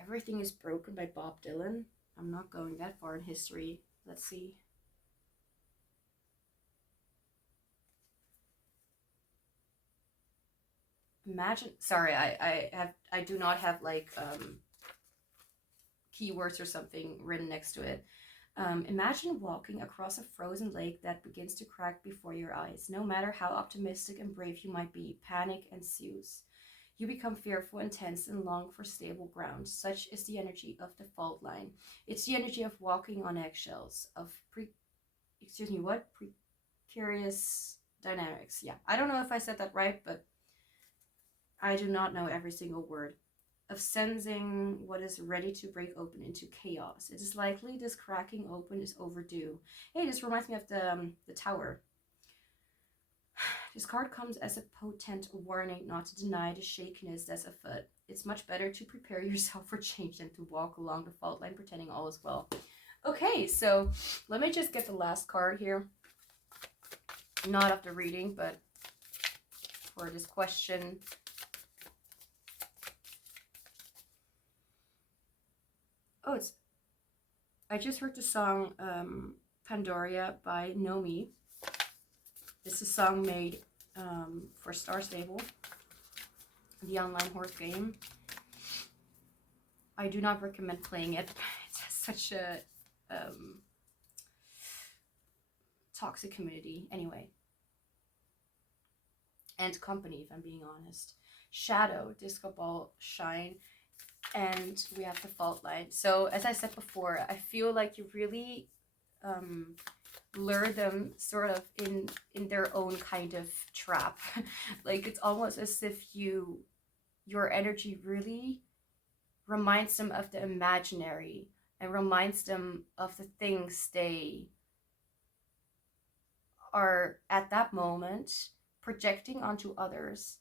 Everything is Broken by Bob Dylan. I'm not going that far in history. Let's see. Imagine, sorry, I do not have like keywords or something written next to it. Imagine walking across a frozen lake that begins to crack before your eyes. No matter how optimistic and brave you might be, panic ensues. You become fearful and tense and long for stable ground. Such is the energy of the fault line. It's the energy of walking on eggshells, of precarious dynamics. Yeah, I don't know if I said that right, but I do not know every single word. Of sensing what is ready to break open into chaos. It is likely this cracking open is overdue. Hey, this reminds me of the Tower. This card comes as a potent warning not to deny the shakiness that's afoot. It's much better to prepare yourself for change than to walk along the fault line pretending all is well. Okay, so let me just get the last card here. Not of the reading, but for this question. Oh, I just heard the song Pandoria by Nomi. This is a song made for Star Stable, the online horse game. I do not recommend playing it. It's such a toxic community. Anyway. And company, if I'm being honest. Shadow, Disco Ball, Shine. And we have the fault line. So as I said before, I feel like you really lure them sort of in their own kind of trap. Like it's almost as if your energy really reminds them of the imaginary and reminds them of the things they are at that moment projecting onto others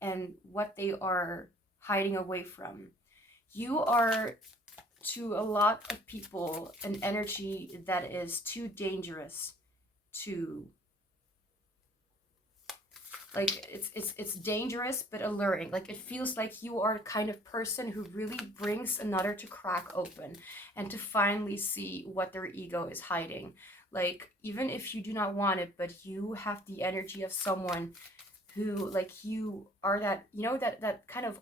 and what they are hiding away from. You are, to a lot of people, an energy that is too dangerous to, like, it's dangerous but alluring. Like, it feels like you are the kind of person who really brings another to crack open and to finally see what their ego is hiding. Like, even if you do not want it, but you have the energy of someone who, like, you are that, you know, that kind of,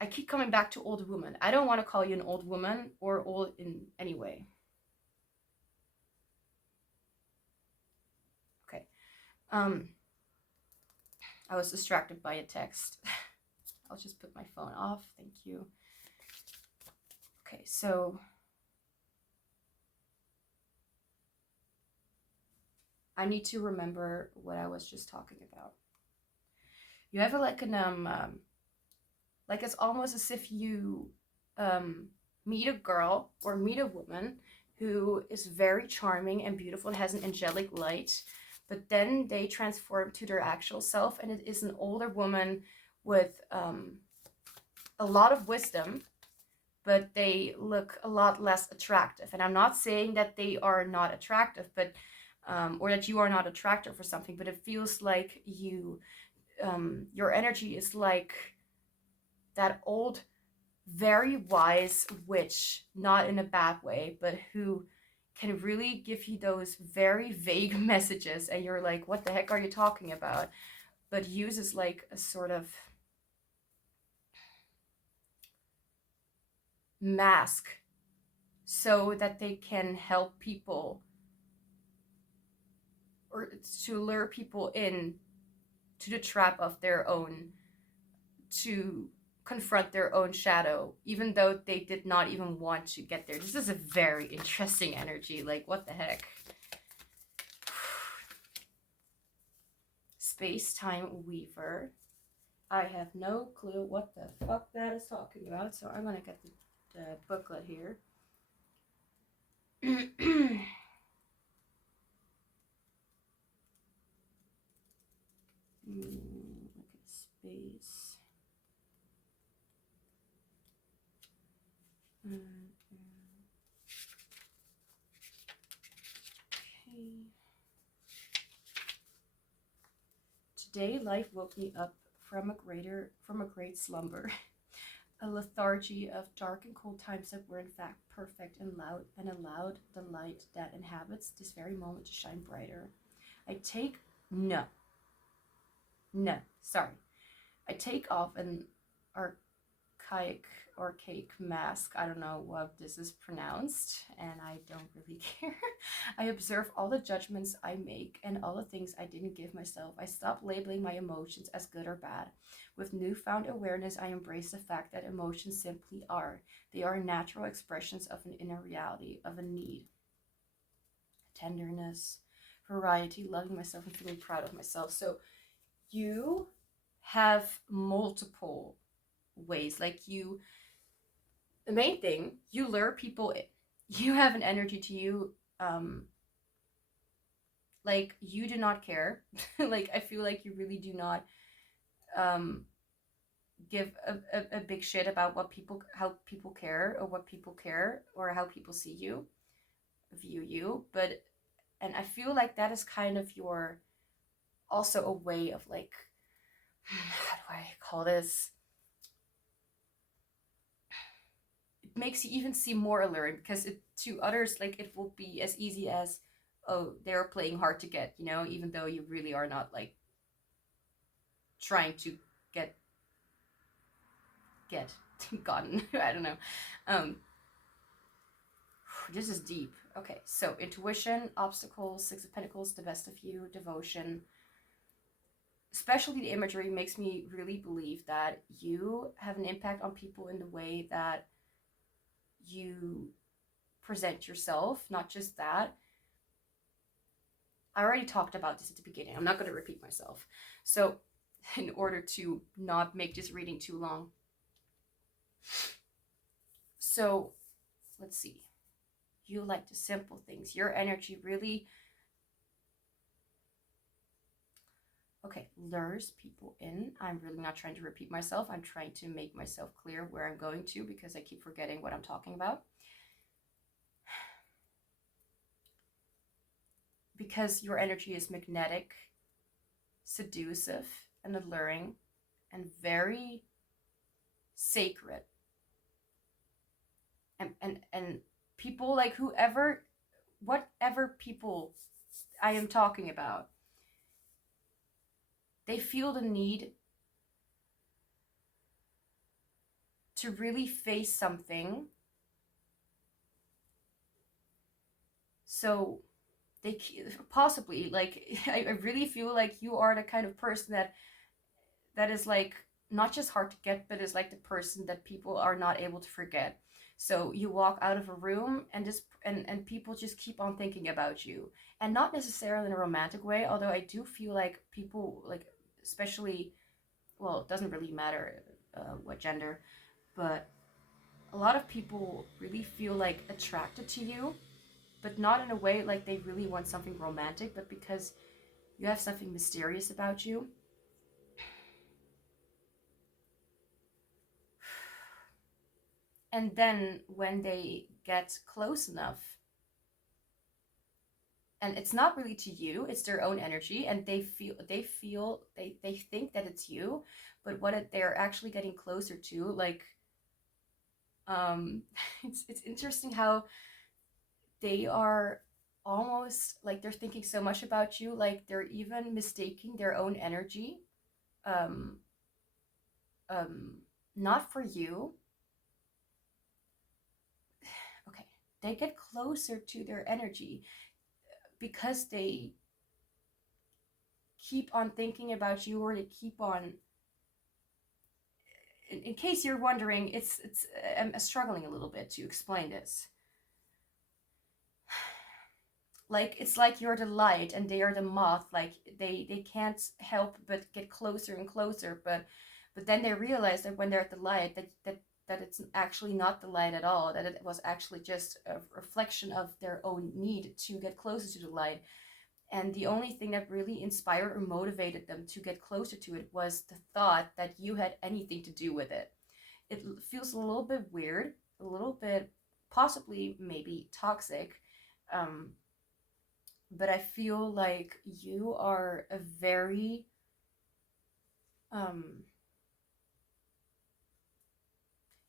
I keep coming back to old woman. I don't want to call you an old woman or old in any way. Okay. I was distracted by a text. I'll just put my phone off. Thank you. Okay, so I need to remember what I was just talking about. You have like like it's almost as if you meet a girl or meet a woman who is very charming and beautiful and has an angelic light, but then they transform to their actual self, and it is an older woman with a lot of wisdom, but they look a lot less attractive. And I'm not saying that they are not attractive, but or that you are not attractive for something, but it feels like you your energy is like that old, very wise witch, not in a bad way, but who can really give you those very vague messages and you're like, what the heck are you talking about? But uses like a sort of mask so that they can help people, or to lure people in to the trap of their own, to confront their own shadow, even though they did not even want to get there. This is a very interesting energy. Like, what the heck? Space-time weaver. I have no clue what the fuck that is talking about, so I'm gonna get the booklet here. Look at space. Okay. Today, life woke me up from a great slumber, a lethargy of dark and cold times that were in fact perfect and loud, and allowed the light that inhabits this very moment to shine brighter. I take no, sorry. I take off an archaic mask. I don't know what this is pronounced, and I don't really care. I observe all the judgments I make and all the things I didn't give myself. I stop labeling my emotions as good or bad. With newfound awareness, I embrace the fact that emotions simply are. They are natural expressions of an inner reality, of a need. Tenderness, variety, loving myself, and feeling proud of myself. So you have multiple ways. Like you, the main thing, you lure people in. You have an energy to you, like you do not care. Like I feel like you really do not give a big shit about how people care, or what people care, or how people see you, view you. But, and I feel like that is kind of your, also a way of like, how do I call this? It makes you even seem more alluring, because to others, like it will be as easy as, oh, they're playing hard to get, even though you really are not like trying to get gotten. I don't know. This is deep. Okay, so intuition, obstacles, Six of Pentacles, the best of you, devotion. Especially the imagery makes me really believe that you have an impact on people in the way that you present yourself. Not just that. I already talked about this at the beginning. I'm not going to repeat myself. So in order to not make this reading too long. So let's see. You like the simple things. Your energy really, okay, lures people in. I'm really not trying to repeat myself. I'm trying to make myself clear where I'm going to, because I keep forgetting what I'm talking about. Because your energy is magnetic, seductive, and alluring, and very sacred. And people, like whatever people I am talking about, they feel the need to really face something. So they possibly, like, I really feel like you are the kind of person that is like not just hard to get, but is like the person that people are not able to forget. So you walk out of a room and and people just keep on thinking about you, and not necessarily in a romantic way, although I do feel like people, like, especially, well, it doesn't really matter what gender, but a lot of people really feel like attracted to you, but not in a way like they really want something romantic, but because you have something mysterious about you. And then when they get close enough, and it's not really to you, it's their own energy, and they think that it's you, but they're actually getting closer to, like, it's interesting how they are almost like they're thinking so much about you, like they're even mistaking their own energy, um not for you. Okay, they get closer to their energy because they keep on thinking about you, or they keep on, in case you're wondering, I'm struggling a little bit to explain this. Like, it's like you're the light and they are the moth. Like they can't help but get closer and closer, but then they realize that when they're at the light, that it's actually not the light at all, that it was actually just a reflection of their own need to get closer to the light. And the only thing that really inspired or motivated them to get closer to it was the thought that you had anything to do with it. It feels a little bit weird, a little bit possibly maybe toxic, um, but I feel like you are a very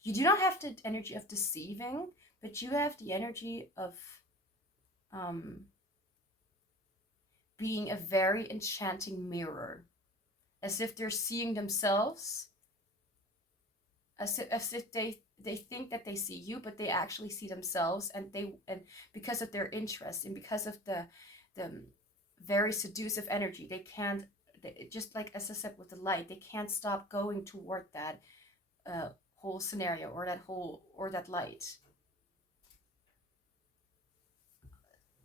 you do not have the energy of deceiving, but you have the energy of um, being a very enchanting mirror, as if they're seeing themselves, as if they think that they see you, but they actually see themselves, and because of their interest and because of the very seductive energy, just like as I said with the light, they can't stop going toward that whole scenario or that light.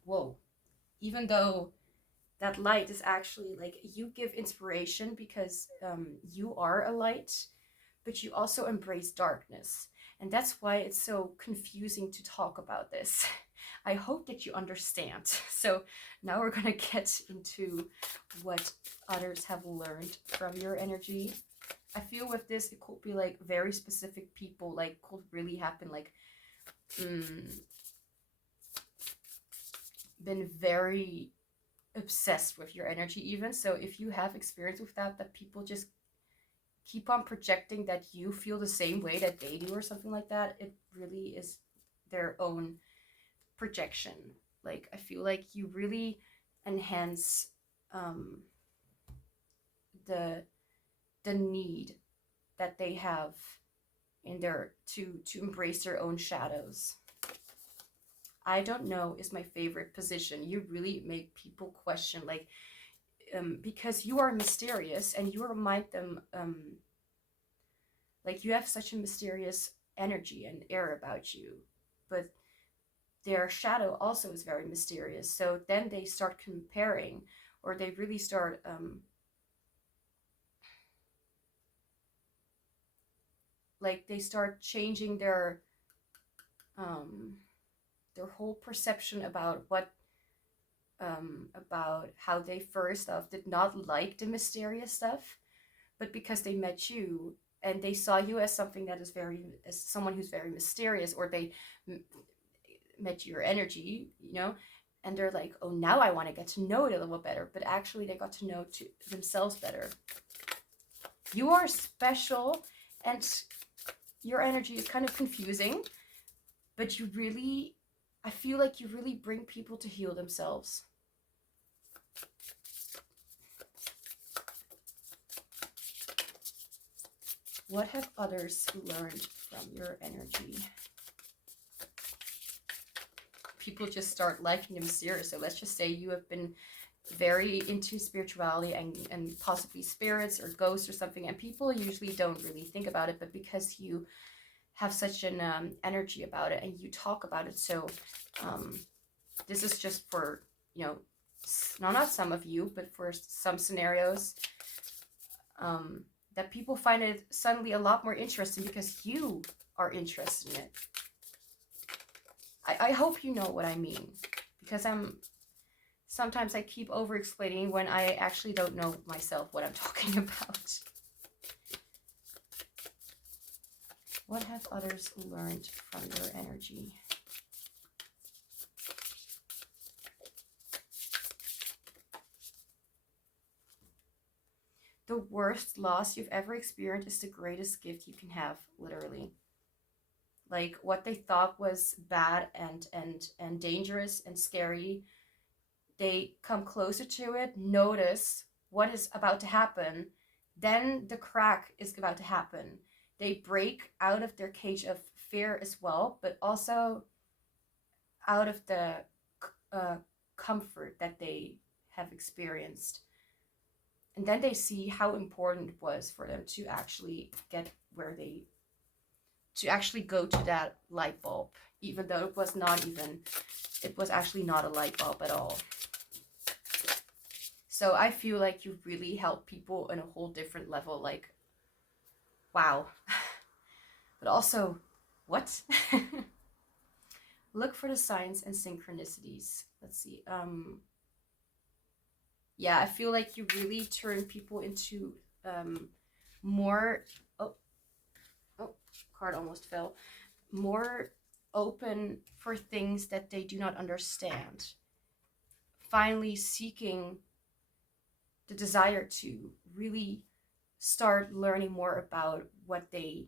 Whoa. Even though that light is actually like, you give inspiration because you are a light, but you also embrace darkness. And that's why it's so confusing to talk about this. I hope that you understand. So now we're going to get into what others have learned from your energy. I feel with this, it could be like very specific people, like could really happen, like been very obsessed with your energy even. So if you have experience with that people just keep on projecting that you feel the same way that they do or something like that, it really is their own projection. Like, I feel like you really enhance the need that they have in their to embrace their own shadows. I don't know is my favorite position. You really make people question, like, because you are mysterious and you remind them, like, you have such a mysterious energy and air about you, but their shadow also is very mysterious. So then they start comparing, or they really start like they start changing their whole perception about what about how they first off did not like the mysterious stuff, but because they met you and they saw you as something that is as someone who's very mysterious, or they met your energy, and they're like, oh, now I want to get to know it a little better. But actually they got to know themselves better. You are special, and your energy is kind of confusing, but I feel like you really bring people to heal themselves. What have others learned from your energy? People just start liking them serious. So let's just say you have been very into spirituality and possibly spirits or ghosts or something, and people usually don't really think about it, but because you have such an energy about it and you talk about it, so this is just for, not some of you, but for some scenarios, that people find it suddenly a lot more interesting because you are interested in it. I hope you know what I mean, because sometimes I keep over explaining when I actually don't know myself what I'm talking about. What have others learned from your energy? The worst loss you've ever experienced is the greatest gift you can have, literally. Like, what they thought was bad and dangerous and scary, they come closer to it, notice what is about to happen, then the crack is about to happen. They break out of their cage of fear as well, but also out of the comfort that they have experienced. And then they see how important it was for them to actually get to actually go to that light bulb, even though it was actually not a light bulb at all. So I feel like you really help people on a whole different level, like, wow. But also, what? Look for the signs and synchronicities. Let's see. Yeah, I feel like you really turn people into more, oh, card almost fell, more open for things that they do not understand. Finally seeking the desire to really start learning more about what they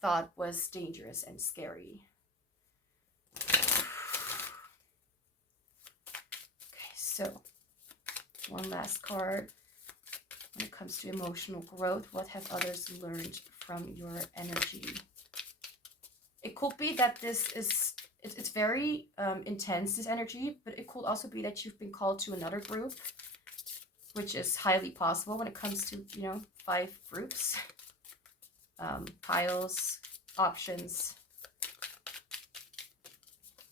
thought was dangerous and scary. Okay, so one last card. When it comes to emotional growth, what have others learned from your energy? It could be that this is, it's very intense, this energy, but it could also be that you've been called to another group, which is highly possible when it comes to, you know, 5 groups, piles, options.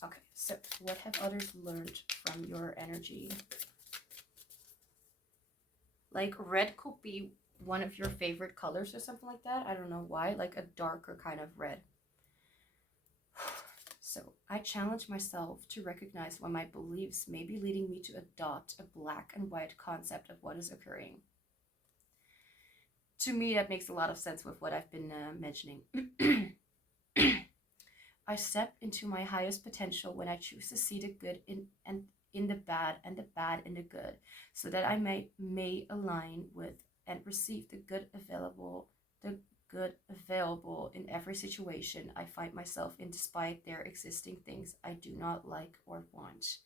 Okay, so what have others learned from your energy? Like red could be one of your favorite colors or something like that. I don't know why, like a darker kind of red. So I challenge myself to recognize when my beliefs may be leading me to adopt a black and white concept of what is occurring. To me, that makes a lot of sense with what I've been mentioning. I step into my highest potential when I choose to see the good in the bad and the bad in the good, so that I may align with and receive the good available in every situation I find myself in, despite there existing things I do not like or want.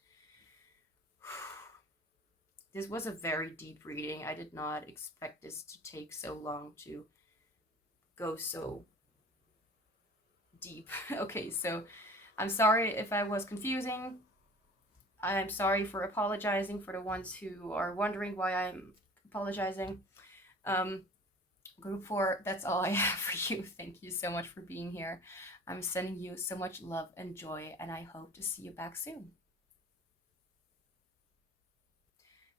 This was a very deep reading. I did not expect this to take so long to go so deep. Okay, so I'm sorry if I was confusing. I'm sorry for apologizing for the ones who are wondering why I'm apologizing. Group 4, that's all I have for you. Thank you so much for being here. I'm sending you so much love and joy, and I hope to see you back soon.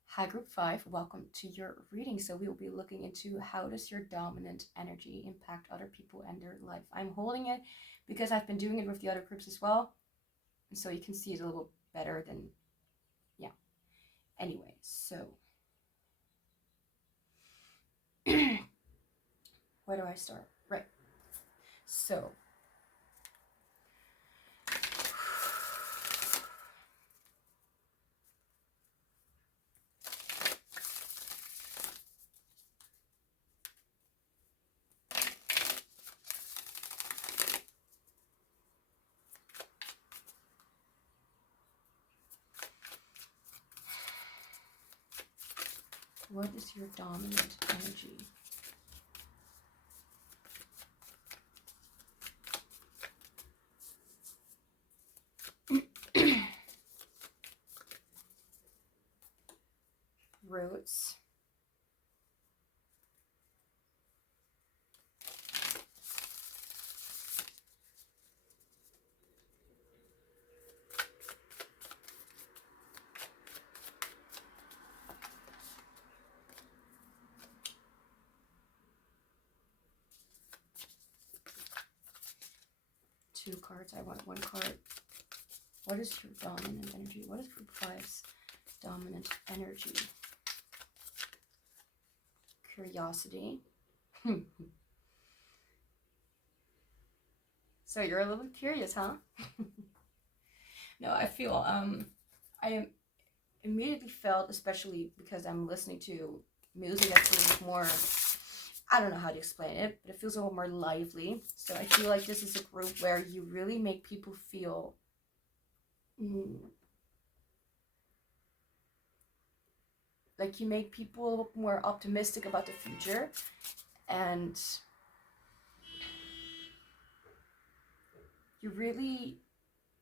Hi, Group 5. Welcome to your reading. So we will be looking into how does your dominant energy impact other people and their life. I'm holding it because I've been doing it with the other groups as well, so you can see it a little better than, yeah. Anyway, so where do I start? Right. So what is your dominant energy? Roots. Two cards. I want one card. What is your dominant energy? What is Group 5's dominant energy? Curiosity. So you're a little bit curious, huh? No, I feel I am immediately felt, especially because I'm listening to music that's a little bit more, I don't know how to explain it, but it feels a little more lively. So I feel like this is a group where you really make people feel like you make people more optimistic about the future, and you really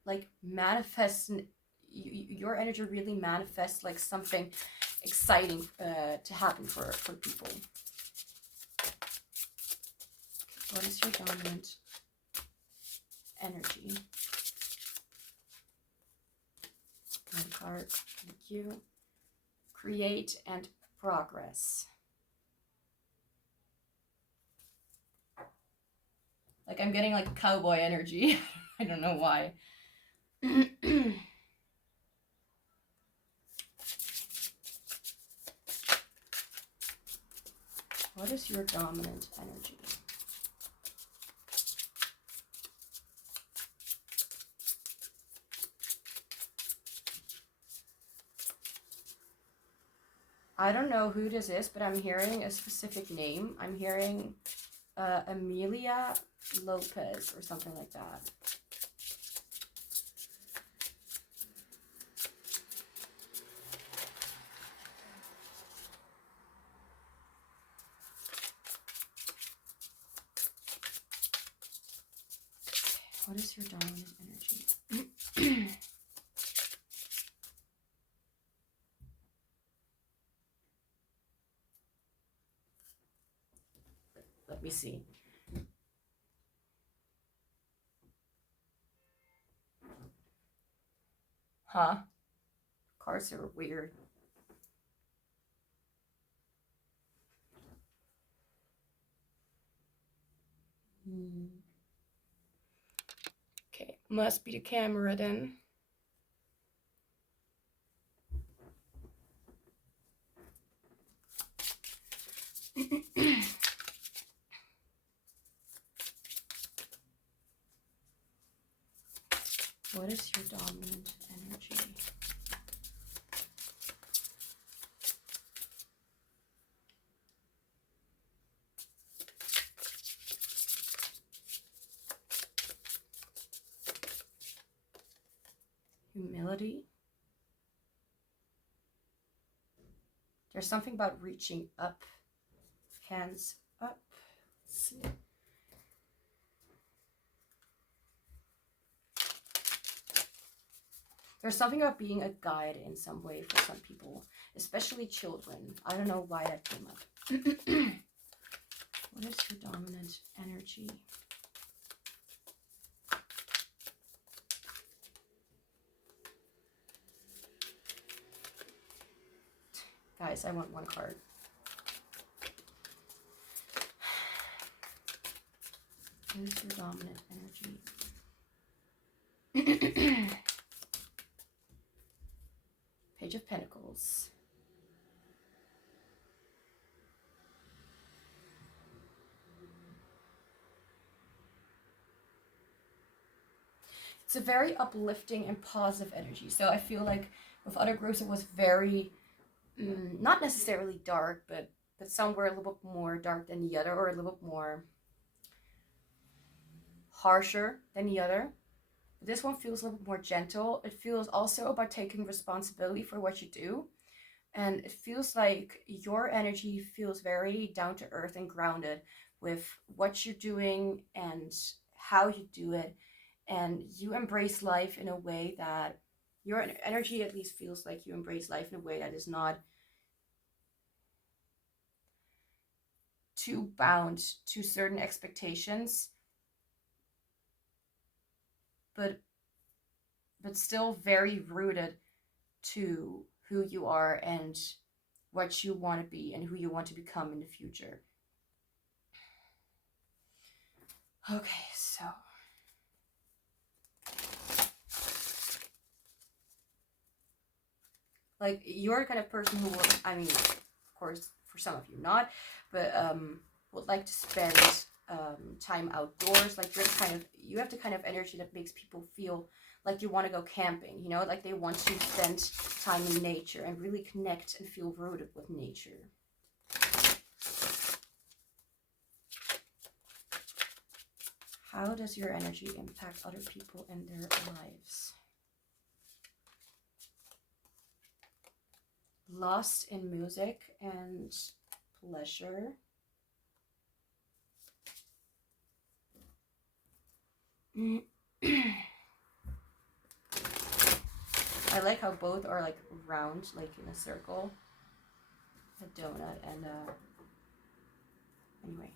like manifest, your energy really manifests like something exciting to happen for people. What is your dominant energy? One card. Thank you. Create and progress. Like I'm getting like cowboy energy. I don't know why. What is your dominant energy? I don't know who this is, but I'm hearing a specific name. I'm hearing Amelia Lopez or something like that. What is your dominant energy? Let me see. Huh? Cards are weird. Okay, must be the camera then. What is your dominant energy? Humility. There's something about reaching up. Hands up. Let's see. There's something about being a guide in some way for some people, especially children. I don't know why that came up. What is your dominant energy? Guys, I want one card. What is your dominant energy? Page of Pentacles. It's a very uplifting and positive energy. So I feel like with other groups it was very, not necessarily dark, but somewhere a little bit more dark than the other, or a little bit more harsher than the other. This one feels a little bit more gentle. It feels also about taking responsibility for what you do. And it feels like your energy feels very down to earth and grounded with what you're doing and how you do it. And you embrace life in a way that your energy at least feels like you embrace life in a way that is not too bound to certain expectations, but still very rooted to who you are and what you want to be and who you want to become in the future. Okay, so like you're the kind of person who will, I mean, of course, for some of you not, but would like to spend time outdoors. Like you have the kind of energy that makes people feel like you want to go camping, you know, like they want to spend time in nature and really connect and feel rooted with nature. How does your energy impact other people in their lives? Lost in music and pleasure. I like how both are like round, like in a circle. A donut and anyway.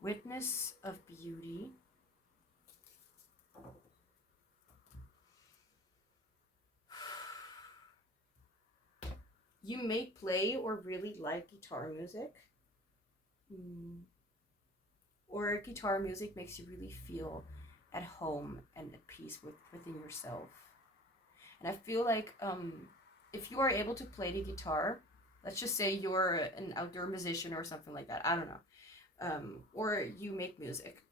Witness of beauty. You may play or really like guitar music. Or guitar music makes you really feel at home and at peace within yourself. And I feel like if you are able to play the guitar, let's just say you're an outdoor musician or something like that, I don't know, or you make music,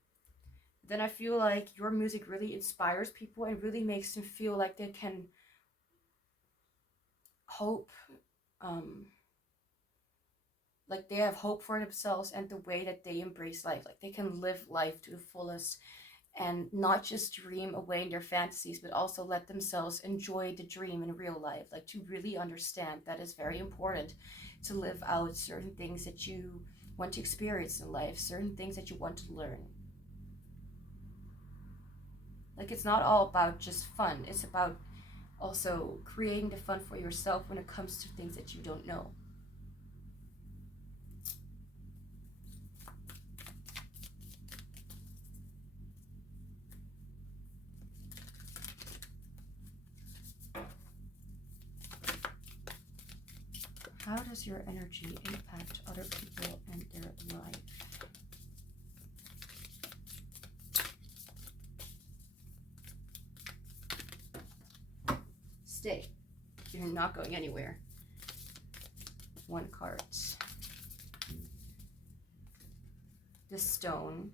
then I feel like your music really inspires people and really makes them feel like they can hope, um, like they have hope for themselves and the way that they embrace life. Like they can live life to the fullest and not just dream away in their fantasies, but also let themselves enjoy the dream in real life. Like to really understand that it's very important to live out certain things that you want to experience in life, certain things that you want to learn. Like it's not all about just fun, it's about also creating the fun for yourself when it comes to things that you don't know. How does your energy impact other people and their life? Stay. You're not going anywhere. One card. The stone.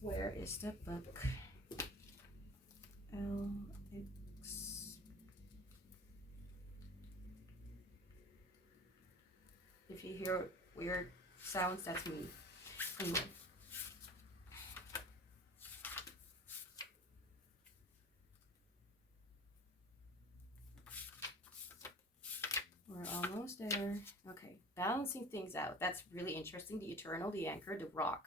Where is the book? LX. If you hear weird sounds, that's me. Anyway. We're almost there. Okay, balancing things out. That's really interesting. The eternal, the anchor, the rock.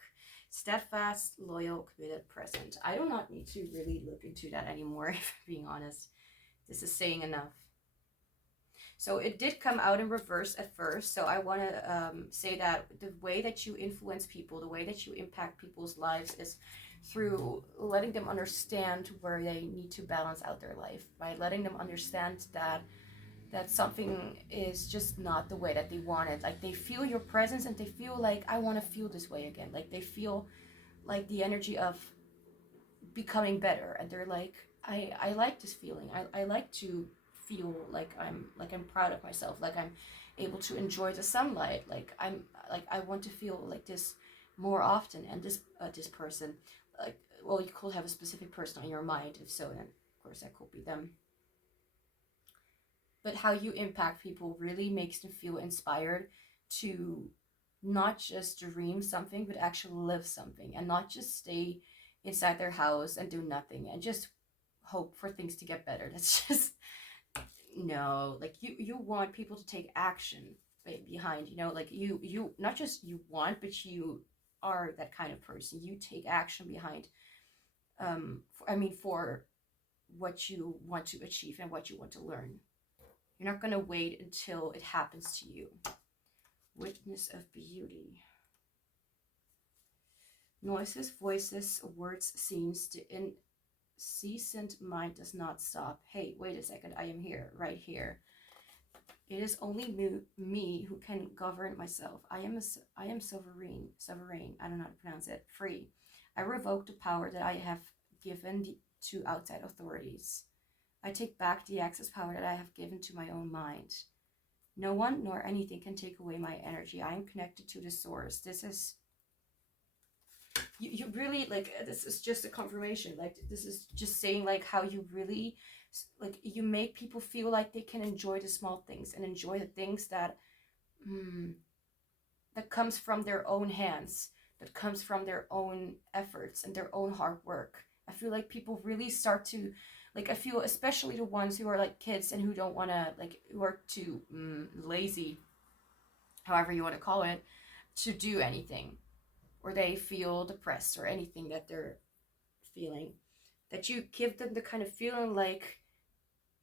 Steadfast, loyal, committed, present. I do not need to really look into that anymore, if I'm being honest. This is saying enough. So it did come out in reverse at first. So I want to say that the way that you influence people, the way that you impact people's lives is through letting them understand where they need to balance out their life, by letting them understand that something is just not the way that they want it. Like they feel your presence and they feel like, I want to feel this way again. Like they feel like the energy of becoming better, and they're like, I like this feeling. I like to feel like I'm proud of myself, like I'm able to enjoy the sunlight, like I want to feel like this more often. And this person, like, well, you could have a specific person on your mind. If so, then of course that could be them. But how you impact people really makes them feel inspired to not just dream something, but actually live something, and not just stay inside their house and do nothing and just hope for things to get better. That's just, no. Like you want people to take action behind, like you not just you want, but you are that kind of person. You take action behind, for what you want to achieve and what you want to learn. You're not going to wait until it happens to you. Witness of beauty. Noises, voices, words, scenes, the incessant mind does not stop. Hey, wait a second, I am here, right here. It is only me who can govern myself. I am sovereign, I don't know how to pronounce it, free. I revoke the power that I have given to outside authorities. I take back the access power that I have given to my own mind. No one nor anything can take away my energy. I am connected to the source. This is, you really, like, this is just a confirmation. Like, this is just saying, like, how you really, like, you make people feel like they can enjoy the small things and enjoy the things that, that comes from their own hands, that comes from their own efforts and their own hard work. I feel like people really start to, like, I feel especially the ones who are like kids and who don't want to, like, who are too lazy, however you want to call it, to do anything, or they feel depressed or anything that they're feeling, that you give them the kind of feeling like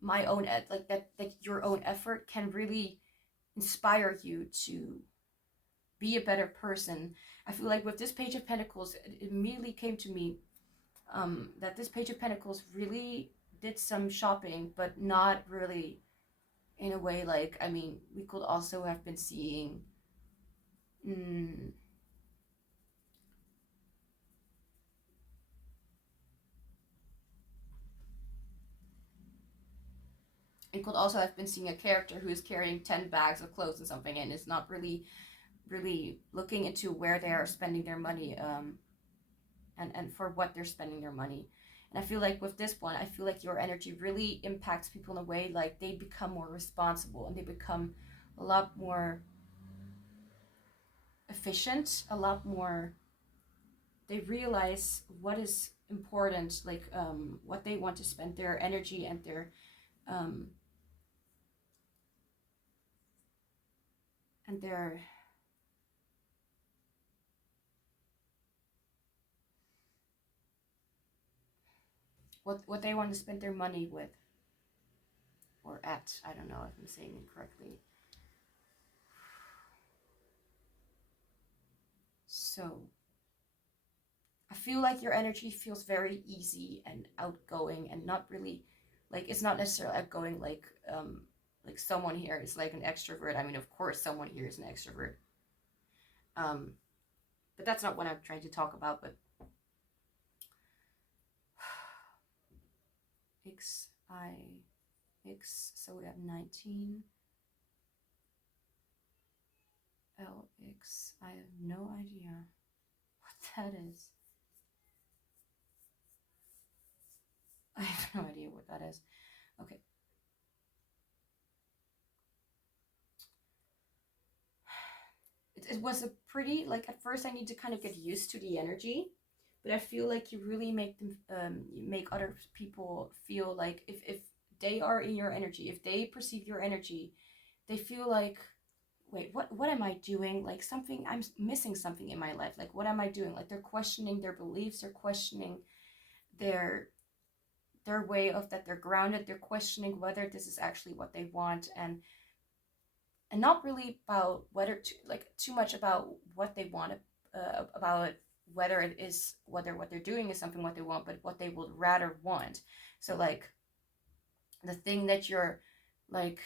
my own, like that your own effort can really inspire you to be a better person. I feel like with this Page of Pentacles, it immediately came to me that this Page of Pentacles really did some shopping, but not really in a way, like, I mean, we could also have been seeing could also have been seeing a character who is carrying 10 bags of clothes and something, and is not really looking into where they are spending their money, and for what they're spending their money. And I feel like with this one, I feel like your energy really impacts people in a way like they become more responsible, and they become a lot more efficient, a lot more, they realize what is important, like what they want to spend their energy and their um, and their what they want to spend their money with, or at. I don't know if I'm saying it correctly. So I feel like your energy feels very easy and outgoing, and not really, like, it's not necessarily outgoing like someone here is like an extrovert. I mean, of course someone here is an extrovert, um but that's not what I'm trying to talk about. But so we have 19 LX. I have no idea what that is. I have no idea what that is. Okay. It was a pretty, like, at first I need to kind of get used to the energy, but I feel like you really make them, you make other people feel like if they are in your energy, if they perceive your energy, they feel like, wait, what am I doing? Like, something, I'm missing something in my life. Like, what am I doing? Like, they're questioning their beliefs, they're questioning their way of that they're grounded, they're questioning whether this is actually what they want, and not really about whether to, like, too much about what they want, about whether it is, whether what they're doing is something what they want, but what they would rather want. So like the thing that you're like,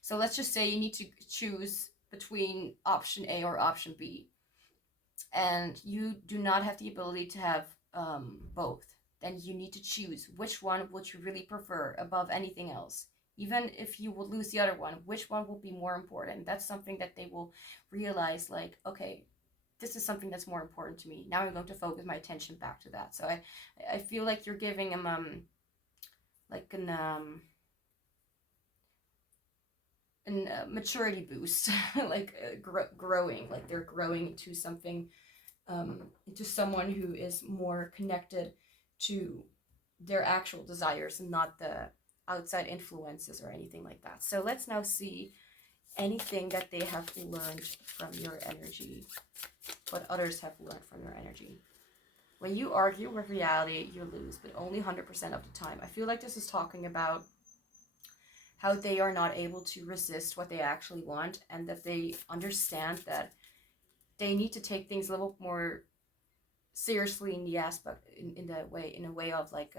so let's just say you need to choose between option A or option B, and you do not have the ability to have both. Then you need to choose which one would you really prefer above anything else. Even if you would lose the other one, which one will be more important? That's something that they will realize, like, okay, this is something that's more important to me. Now I'm going to focus my attention back to that. So I feel like you're giving them like an maturity boost, like growing, like they're growing into something, into someone who is more connected to their actual desires and not the outside influences or anything like that. So let's now see anything that they have learned from your energy, what others have learned from your energy. When you argue with reality, you lose, but only 100% of the time. I feel like this is talking about how they are not able to resist what they actually want, and that they understand that they need to take things a little more seriously in the aspect, in a way of like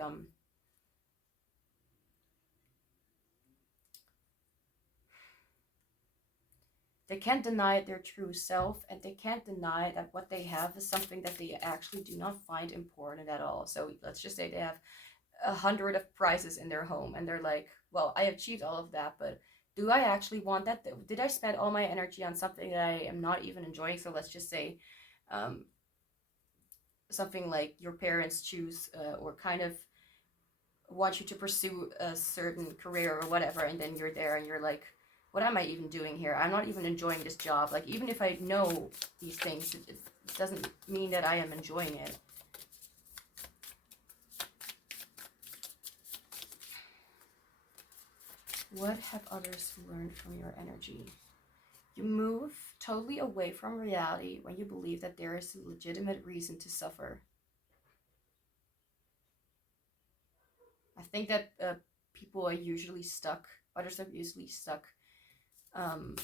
they can't deny their true self, and they can't deny that what they have is something that they actually do not find important at all. So let's just say they have 100 of prizes in their home, and they're like, well, I achieved all of that, but do I actually want that? Did I spend all my energy on something that I am not even enjoying? So let's just say something like your parents choose or kind of want you to pursue a certain career or whatever, and then you're there and you're like, what am I even doing here? I'm not even enjoying this job. Like, even if I know these things, it doesn't mean that I am enjoying it. What have others learned from your energy? You move totally away from reality when you believe that there is a legitimate reason to suffer. I think that people are usually stuck, others are usually stuck. And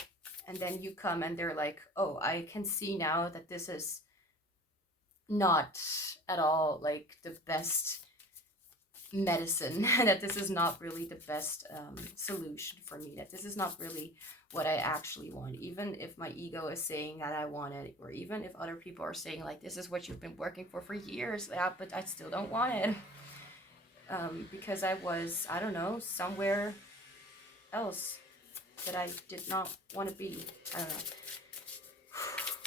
then you come and they're like, oh, I can see now that this is not at all like the best medicine, that this is not really the best solution for me, that this is not really what I actually want, even if my ego is saying that I want it, or even if other people are saying like, this is what you've been working for years, yeah, but I still don't want it. Because I was, I don't know, somewhere else that I did not want to be. I don't know.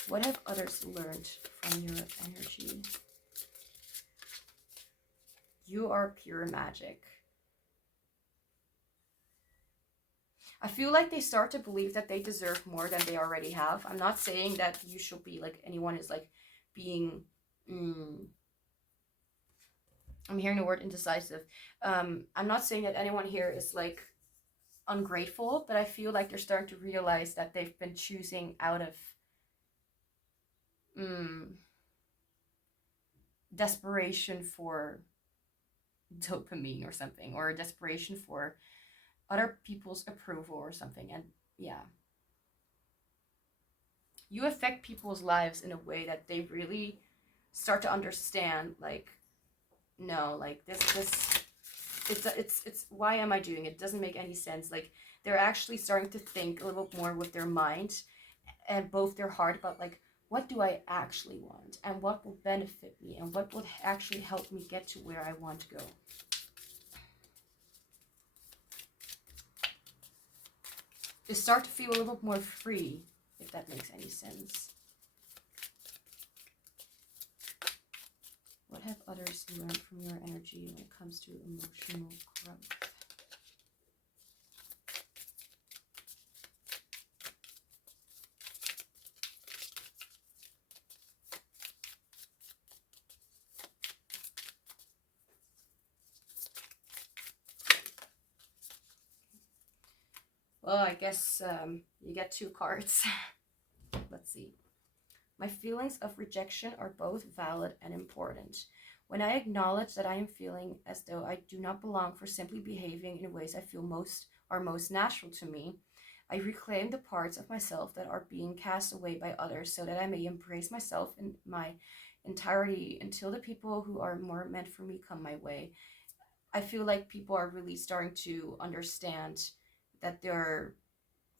What have others learned from your energy? You are pure magic. I feel like they start to believe that they deserve more than they already have. I'm not saying that you should be like, anyone is like being, I'm hearing the word indecisive. I'm not saying that anyone here is like ungrateful, but I feel like they're starting to realize that they've been choosing out of desperation for dopamine or something, or desperation for other people's approval or something. And yeah, you affect people's lives in a way that they really start to understand, like, no, like this it's why am I doing it? It doesn't make any sense. Like, they're actually starting to think a little bit more with their mind and both their heart about like, what do I actually want, and what will benefit me, and what will actually help me get to where I want to go. They start to feel a little bit more free, if that makes any sense. What have others learned from your energy when it comes to emotional growth? Well, I guess you get 2 cards. Let's see. My feelings of rejection are both valid and important. When I acknowledge that I am feeling as though I do not belong for simply behaving in ways I feel are most natural to me, I reclaim the parts of myself that are being cast away by others so that I may embrace myself in my entirety until the people who are more meant for me come my way. I feel like people are really starting to understand that they're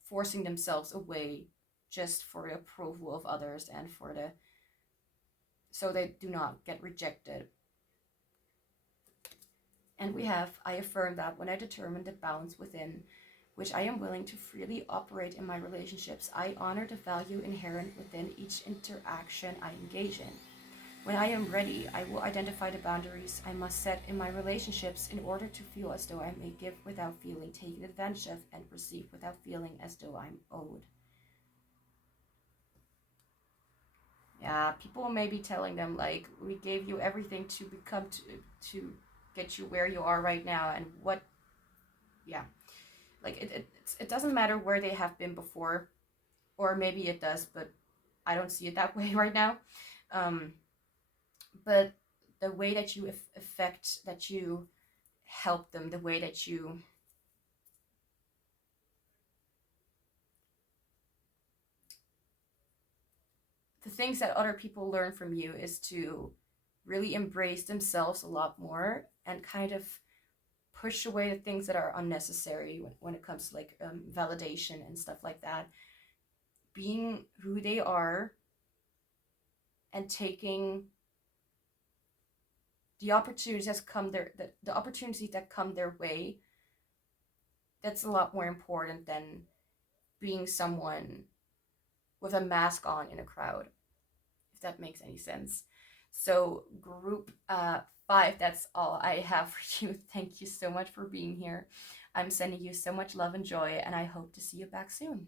forcing themselves away just for the approval of others and for the so they do not get rejected. And we have, I affirm that when I determine the balance within which I am willing to freely operate in my relationships, I honor the value inherent within each interaction I engage in. When I am ready, I will identify the boundaries I must set in my relationships in order to feel as though I may give without feeling taken advantage of and receive without feeling as though I'm owed. Yeah, people may be telling them like, we gave you everything to become to get you where you are right now, and what, yeah, like it doesn't matter where they have been before, or maybe it does, but I don't see it that way right now. But the way that you affect, that you help them, the way that you the things that other people learn from you is to really embrace themselves a lot more and kind of push away the things that are unnecessary when it comes to like validation and stuff like that. Being who they are and taking the opportunities that come the opportunities that come their way, that's a lot more important than being someone with a mask on in a crowd, if that makes any sense. So group 5, that's all I have for you. Thank you so much for being here. I'm sending you so much love and joy, and I hope to see you back soon.